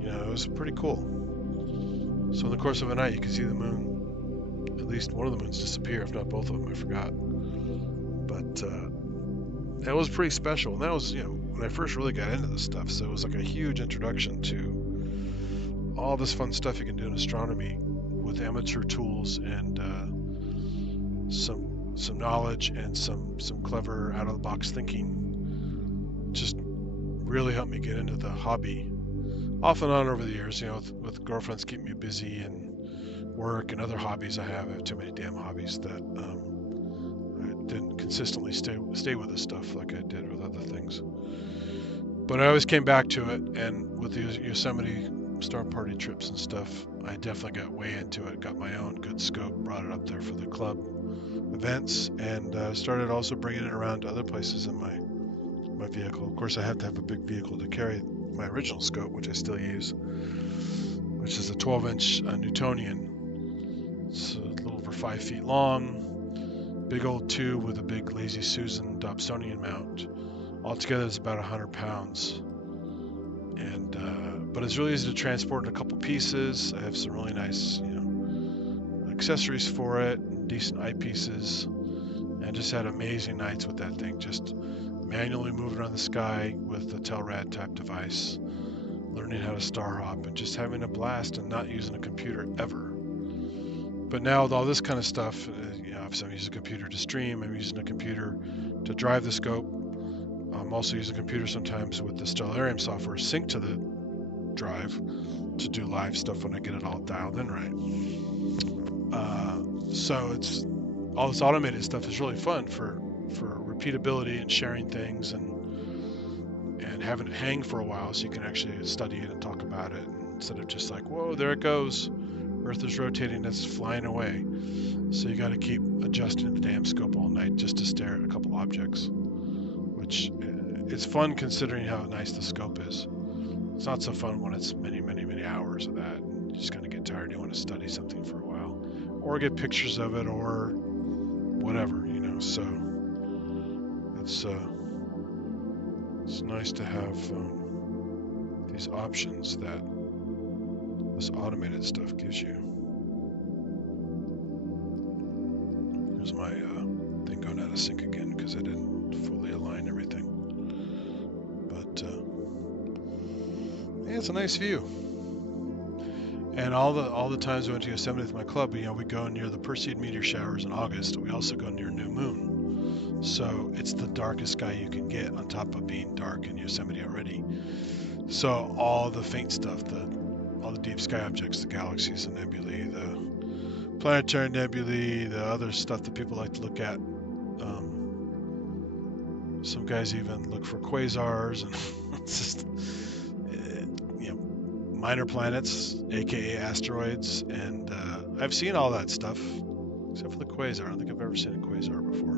It was pretty cool. So in the course of a night, you can see the moon, at least one of the moons disappear, if not both of them, I forgot. But that was pretty special. And that was, when I first really got into this stuff. So it was like a huge introduction to all this fun stuff you can do in astronomy with amateur tools and some knowledge and some clever out-of-the-box thinking. Just really helped me get into the hobby. Off and on over the years, with girlfriends keeping me busy and work and other hobbies I have. I have too many damn hobbies that I didn't consistently stay with this stuff like I did with other things. But I always came back to it, and with the Yosemite Star Party trips and stuff, I definitely got way into it, got my own good scope, brought it up there for the club events, and started also bringing it around to other places in my vehicle. Of course, I have to have a big vehicle to carry my original scope, which I still use, which is a 12-inch Newtonian. It's a little over 5 feet long, big old tube with a big Lazy Susan Dobsonian mount. Altogether, it's about 100 pounds. And but it's really easy to transport in a couple pieces. I have some really nice, accessories for it, and decent eyepieces, and just had amazing nights with that thing. Just manually moving around the sky with the Telrad type device, learning how to star hop, and just having a blast and not using a computer ever. But now with all this kind of stuff, obviously I'm using a computer to stream, I'm using a computer to drive the scope. I'm also using a computer sometimes with the Stellarium software synced to the drive to do live stuff when I get it all dialed in right. So it's all this automated stuff is really fun for repeatability and sharing things and having it hang for a while so you can actually study it and talk about it instead of just like, whoa, there it goes. Earth is rotating, it's flying away. So you got to keep adjusting the damn scope all night just to stare at a couple objects, which it's fun considering how nice the scope is. It's not so fun when it's many, many, many hours of that. You just kind of get tired. You want to study something for a while, or get pictures of it, or whatever, So it's nice to have these options that this automated stuff gives you. Here's my thing going out of sync again because I didn't fully align everything. But yeah, it's a nice view. And all the times we went to Yosemite with my club, we go near the Perseid meteor showers in August. We also go near new moon. So it's the darkest sky you can get on top of being dark in Yosemite already. So all the faint stuff, all the deep sky objects, the galaxies, the nebulae, the planetary nebulae, the other stuff that people like to look at. Some guys even look for quasars, and it's just, minor planets, aka asteroids, and I've seen all that stuff, except for the quasar. I don't think I've ever seen a quasar before.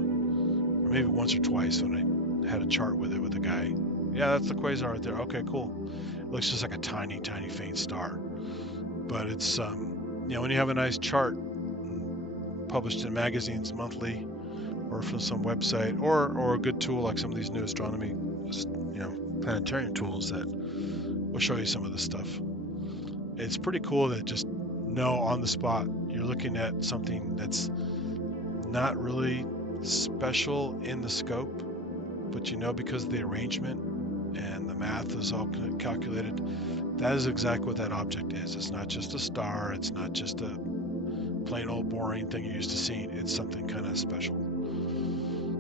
Or maybe once or twice when I had a chart with it with a guy. Yeah, that's the quasar right there. Okay, cool. It looks just like a tiny, tiny faint star. But it's, when you have a nice chart published in magazines monthly, or from some website, or a good tool like some of these new astronomy, planetarium tools that will show you some of this stuff. It's pretty cool that just know on the spot you're looking at something that's not really special in the scope, but because of the arrangement and the math is all calculated, that is exactly what that object is. It's not just a star, it's not just a plain old boring thing you're used to seeing, it's something kind of special.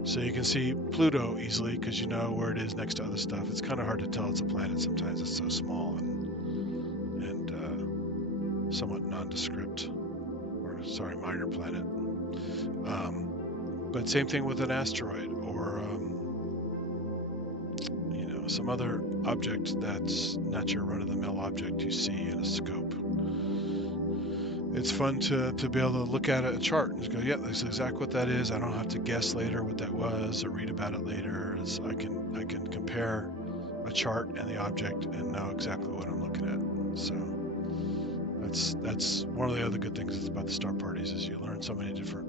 So you can see Pluto easily because you know where it is next to other stuff. It's kind of hard to tell it's a planet sometimes, it's so small and somewhat nondescript, or sorry, minor planet. But same thing with an asteroid or some other object that's not your run-of-the-mill object you see in a scope. It's fun to be able to look at a chart and just go, yeah, that's exactly what that is. I don't have to guess later what that was or read about it later. I can compare a chart and the object and know exactly what I'm looking at. So that's one of the other good things about the star parties is you learn so many different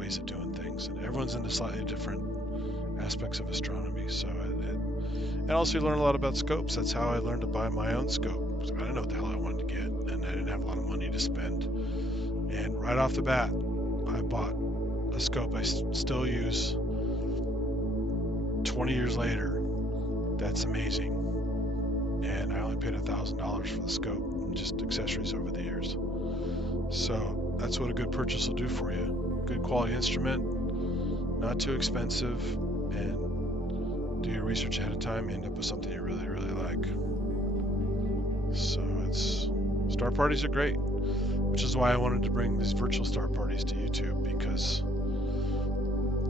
ways of doing things, and everyone's into slightly different aspects of astronomy. So and also you learn a lot about scopes. That's how I learned to buy my own scope. I didn't know what the hell I wanted to get, and I didn't have a lot of money to spend. And right off the bat, I bought a scope I still use 20 years later. That's amazing. And I only paid $1,000 for the scope, and just accessories over the years. So that's what a good purchase will do for you. Good quality instrument, not too expensive, and do your research ahead of time, end up with something you really, really like. So star parties are great, which is why I wanted to bring these virtual star parties to YouTube, because,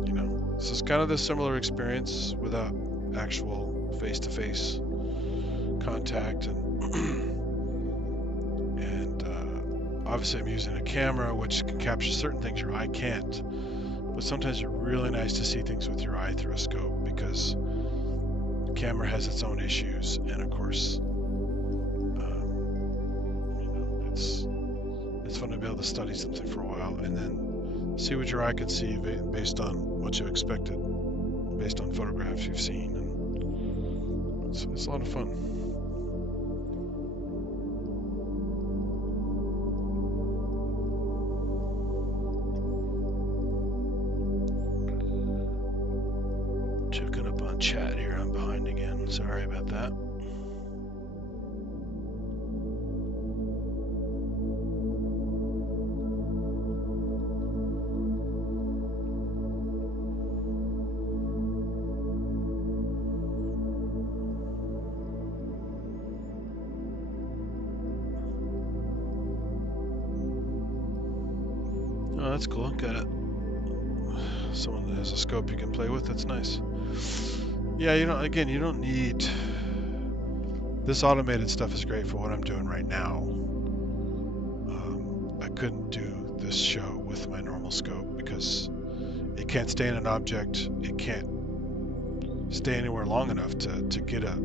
you know, this is kind of the similar experience without actual face-to-face contact, and obviously I'm using a camera which can capture certain things your eye can't, but sometimes it's really nice to see things with your eye through a scope, because the camera has its own issues, and of course, you know, it's fun to be able to study something for a while and then see what your eye can see based on what you expected, based on photographs you've seen, and it's a lot of fun. Checking up on chat here. I'm behind again. Sorry about that. Oh, that's cool. Got it. Someone that has a scope you can play with. That's nice. Yeah, you don't need this automated stuff. Is great for what I'm doing right now. I couldn't do this show with my normal scope because it can't stay in an object. It can't stay anywhere long enough to get a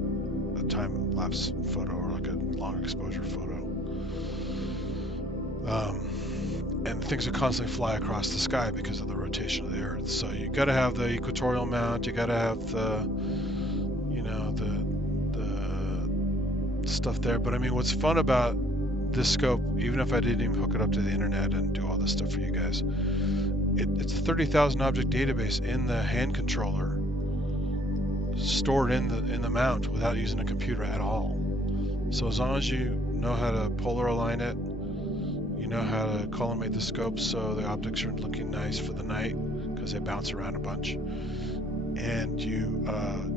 time-lapse photo or like a long exposure photo. And things will constantly fly across the sky because of the rotation of the Earth. So you got to have the equatorial mount. You got to have the, you know, the stuff there. But I mean, what's fun about this scope, even if I didn't even hook it up to the internet and do all this stuff for you guys, it's a 30,000 object database in the hand controller, stored in the mount without using a computer at all. So as long as you know how to polar align it, you know how to collimate the scope so the optics are looking nice for the night because they bounce around a bunch, and you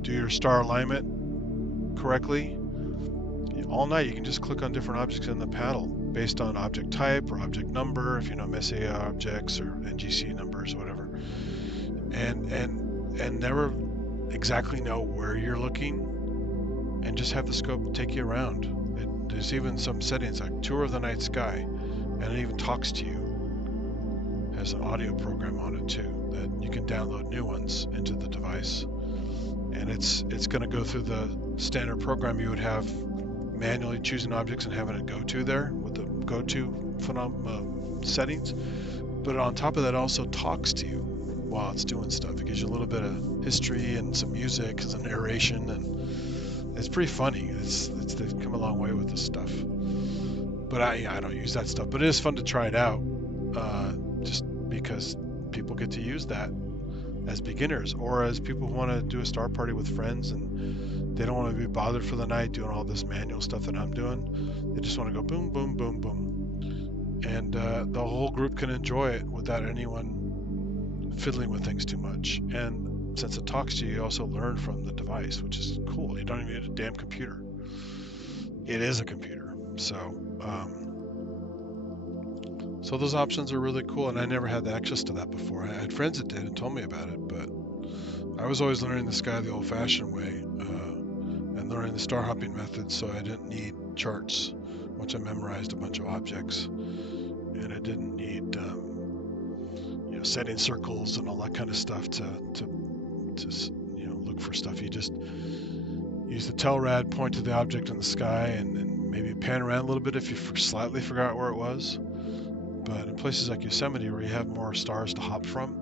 do your star alignment correctly, all night you can just click on different objects in the paddle based on object type or object number, if you know Messier objects or NGC numbers or whatever, and never exactly know where you're looking, and just have the scope take you around. There's even some settings like tour of the night sky, and it even talks to you. Has an audio program on it too that you can download new ones into the device, and it's going to go through the standard program you would have manually choosing objects and having it go to there with the go to settings. But on top of that, it also talks to you while it's doing stuff. It gives you a little bit of history and some music as a narration, and it's pretty funny. They've come a long way with this stuff. But I don't use that stuff. But it is fun to try it out, just because people get to use that as beginners, or as people who want to do a star party with friends and they don't want to be bothered for the night doing all this manual stuff that I'm doing. They just want to go boom, boom, boom, boom, and the whole group can enjoy it without anyone fiddling with things too much. And since it talks to you, you also learn from the device, which is cool. You don't even need a damn computer. It is a computer. So those options are really cool, and I never had access to that before. I had friends that did and told me about it, but I was always learning the sky the old-fashioned way, and learning the star hopping method, so I didn't need charts once I memorized a bunch of objects, and I didn't need setting circles and all that kind of stuff to look for stuff. You just use the telrad, point to the object in the sky, and maybe pan around a little bit if you slightly forgot where it was. But in places like Yosemite, where you have more stars to hop from,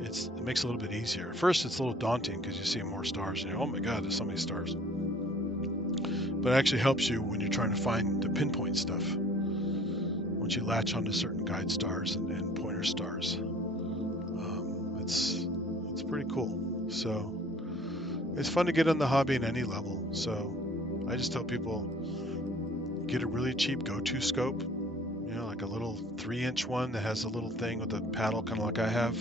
it makes it a little bit easier. At first, it's a little daunting because you see more stars and you're, oh my God, there's so many stars. But it actually helps you when you're trying to find the pinpoint stuff. Once you latch onto certain guide stars and pointer stars, it's pretty cool. So it's fun to get in the hobby in any level. So I just tell people, get a really cheap go-to scope, you know, like a little 3-inch one that has a little thing with a paddle, kind of like I have.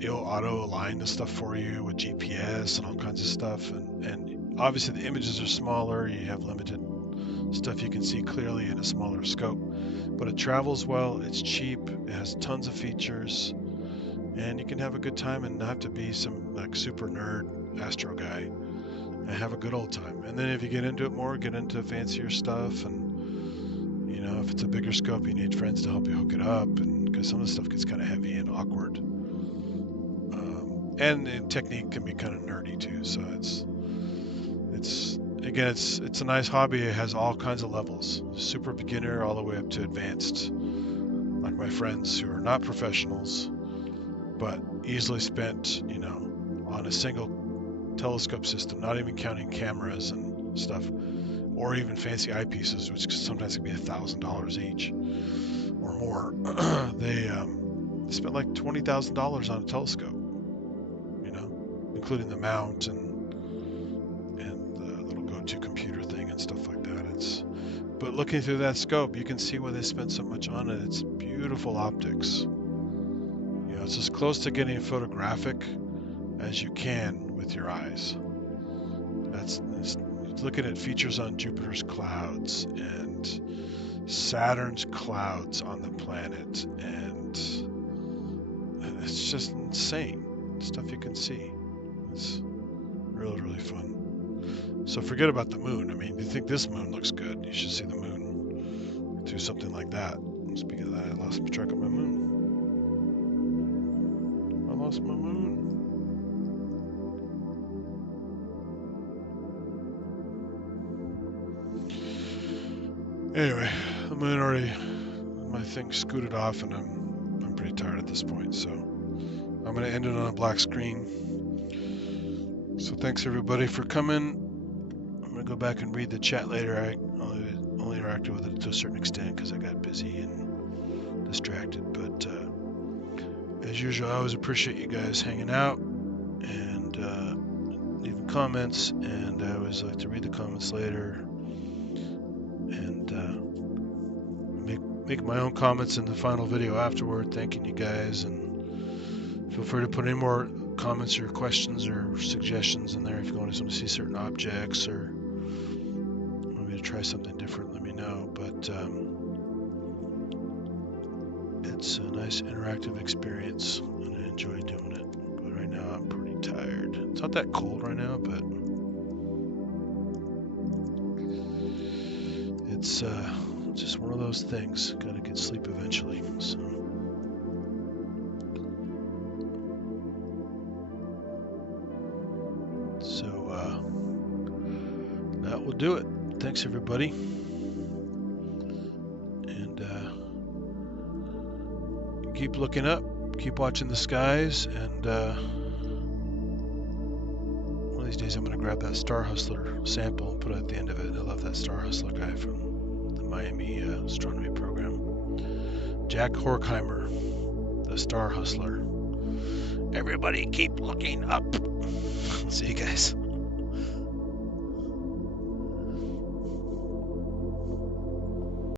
It'll auto align the stuff for you with GPS and all kinds of stuff. And obviously the images are smaller. You have limited stuff you can see clearly in a smaller scope. But it travels well, it's cheap, it has tons of features, and you can have a good time and not have to be some like super nerd astro guy and have a good old time. And then if you get into it more, get into fancier stuff, and you know, if it's a bigger scope, you need friends to help you hook it up, and because some of the stuff gets kind of heavy and awkward. And the technique can be kind of nerdy too, so it's again, it's a nice hobby. It has all kinds of levels, super beginner all the way up to advanced, like my friends who are not professionals, but easily spent, you know, on a single telescope system, not even counting cameras and stuff, or even fancy eyepieces, which sometimes can be $1,000 each or more. They spent like $20,000 on a telescope, you know, including the mount and the little go-to computer thing and stuff like that. But looking through that scope, you can see why they spent so much on it. It's beautiful optics. You know, it's as close to getting photographic as you can with your eyes. It's looking at features on Jupiter's clouds and Saturn's clouds on the planet, and it's just insane stuff you can see. It's really, really fun. So forget about the moon. I mean, you think this moon looks good, you should see the moon through something like that. Speaking of that, I lost track of my moon. I lost my moon. Anyway, the moon already, my thing scooted off, and I'm pretty tired at this point, so I'm going to end it on a black screen. So thanks everybody for coming. I'm going to go back and read the chat later. I only interacted with it to a certain extent because I got busy and distracted. But as usual, I always appreciate you guys hanging out and leaving comments. And I always like to read the comments later and make my own comments in the final video afterward, thanking you guys. And feel free to put any more comments or questions or suggestions in there if you want to see certain objects or want me to try something different, let me know. But it's a nice interactive experience and I enjoy doing it. But right now I'm pretty tired. It's not that cold right now, but it's just one of those things. Gotta get sleep eventually. So that will do it. Thanks everybody, and keep looking up, keep watching the skies, and one of these days I'm going to grab that Star Hustler sample and put it at the end of it. I love that Star Hustler guy from the Miami astronomy program, Jack Horkheimer, the Star Hustler. Everybody keep looking up. See you guys.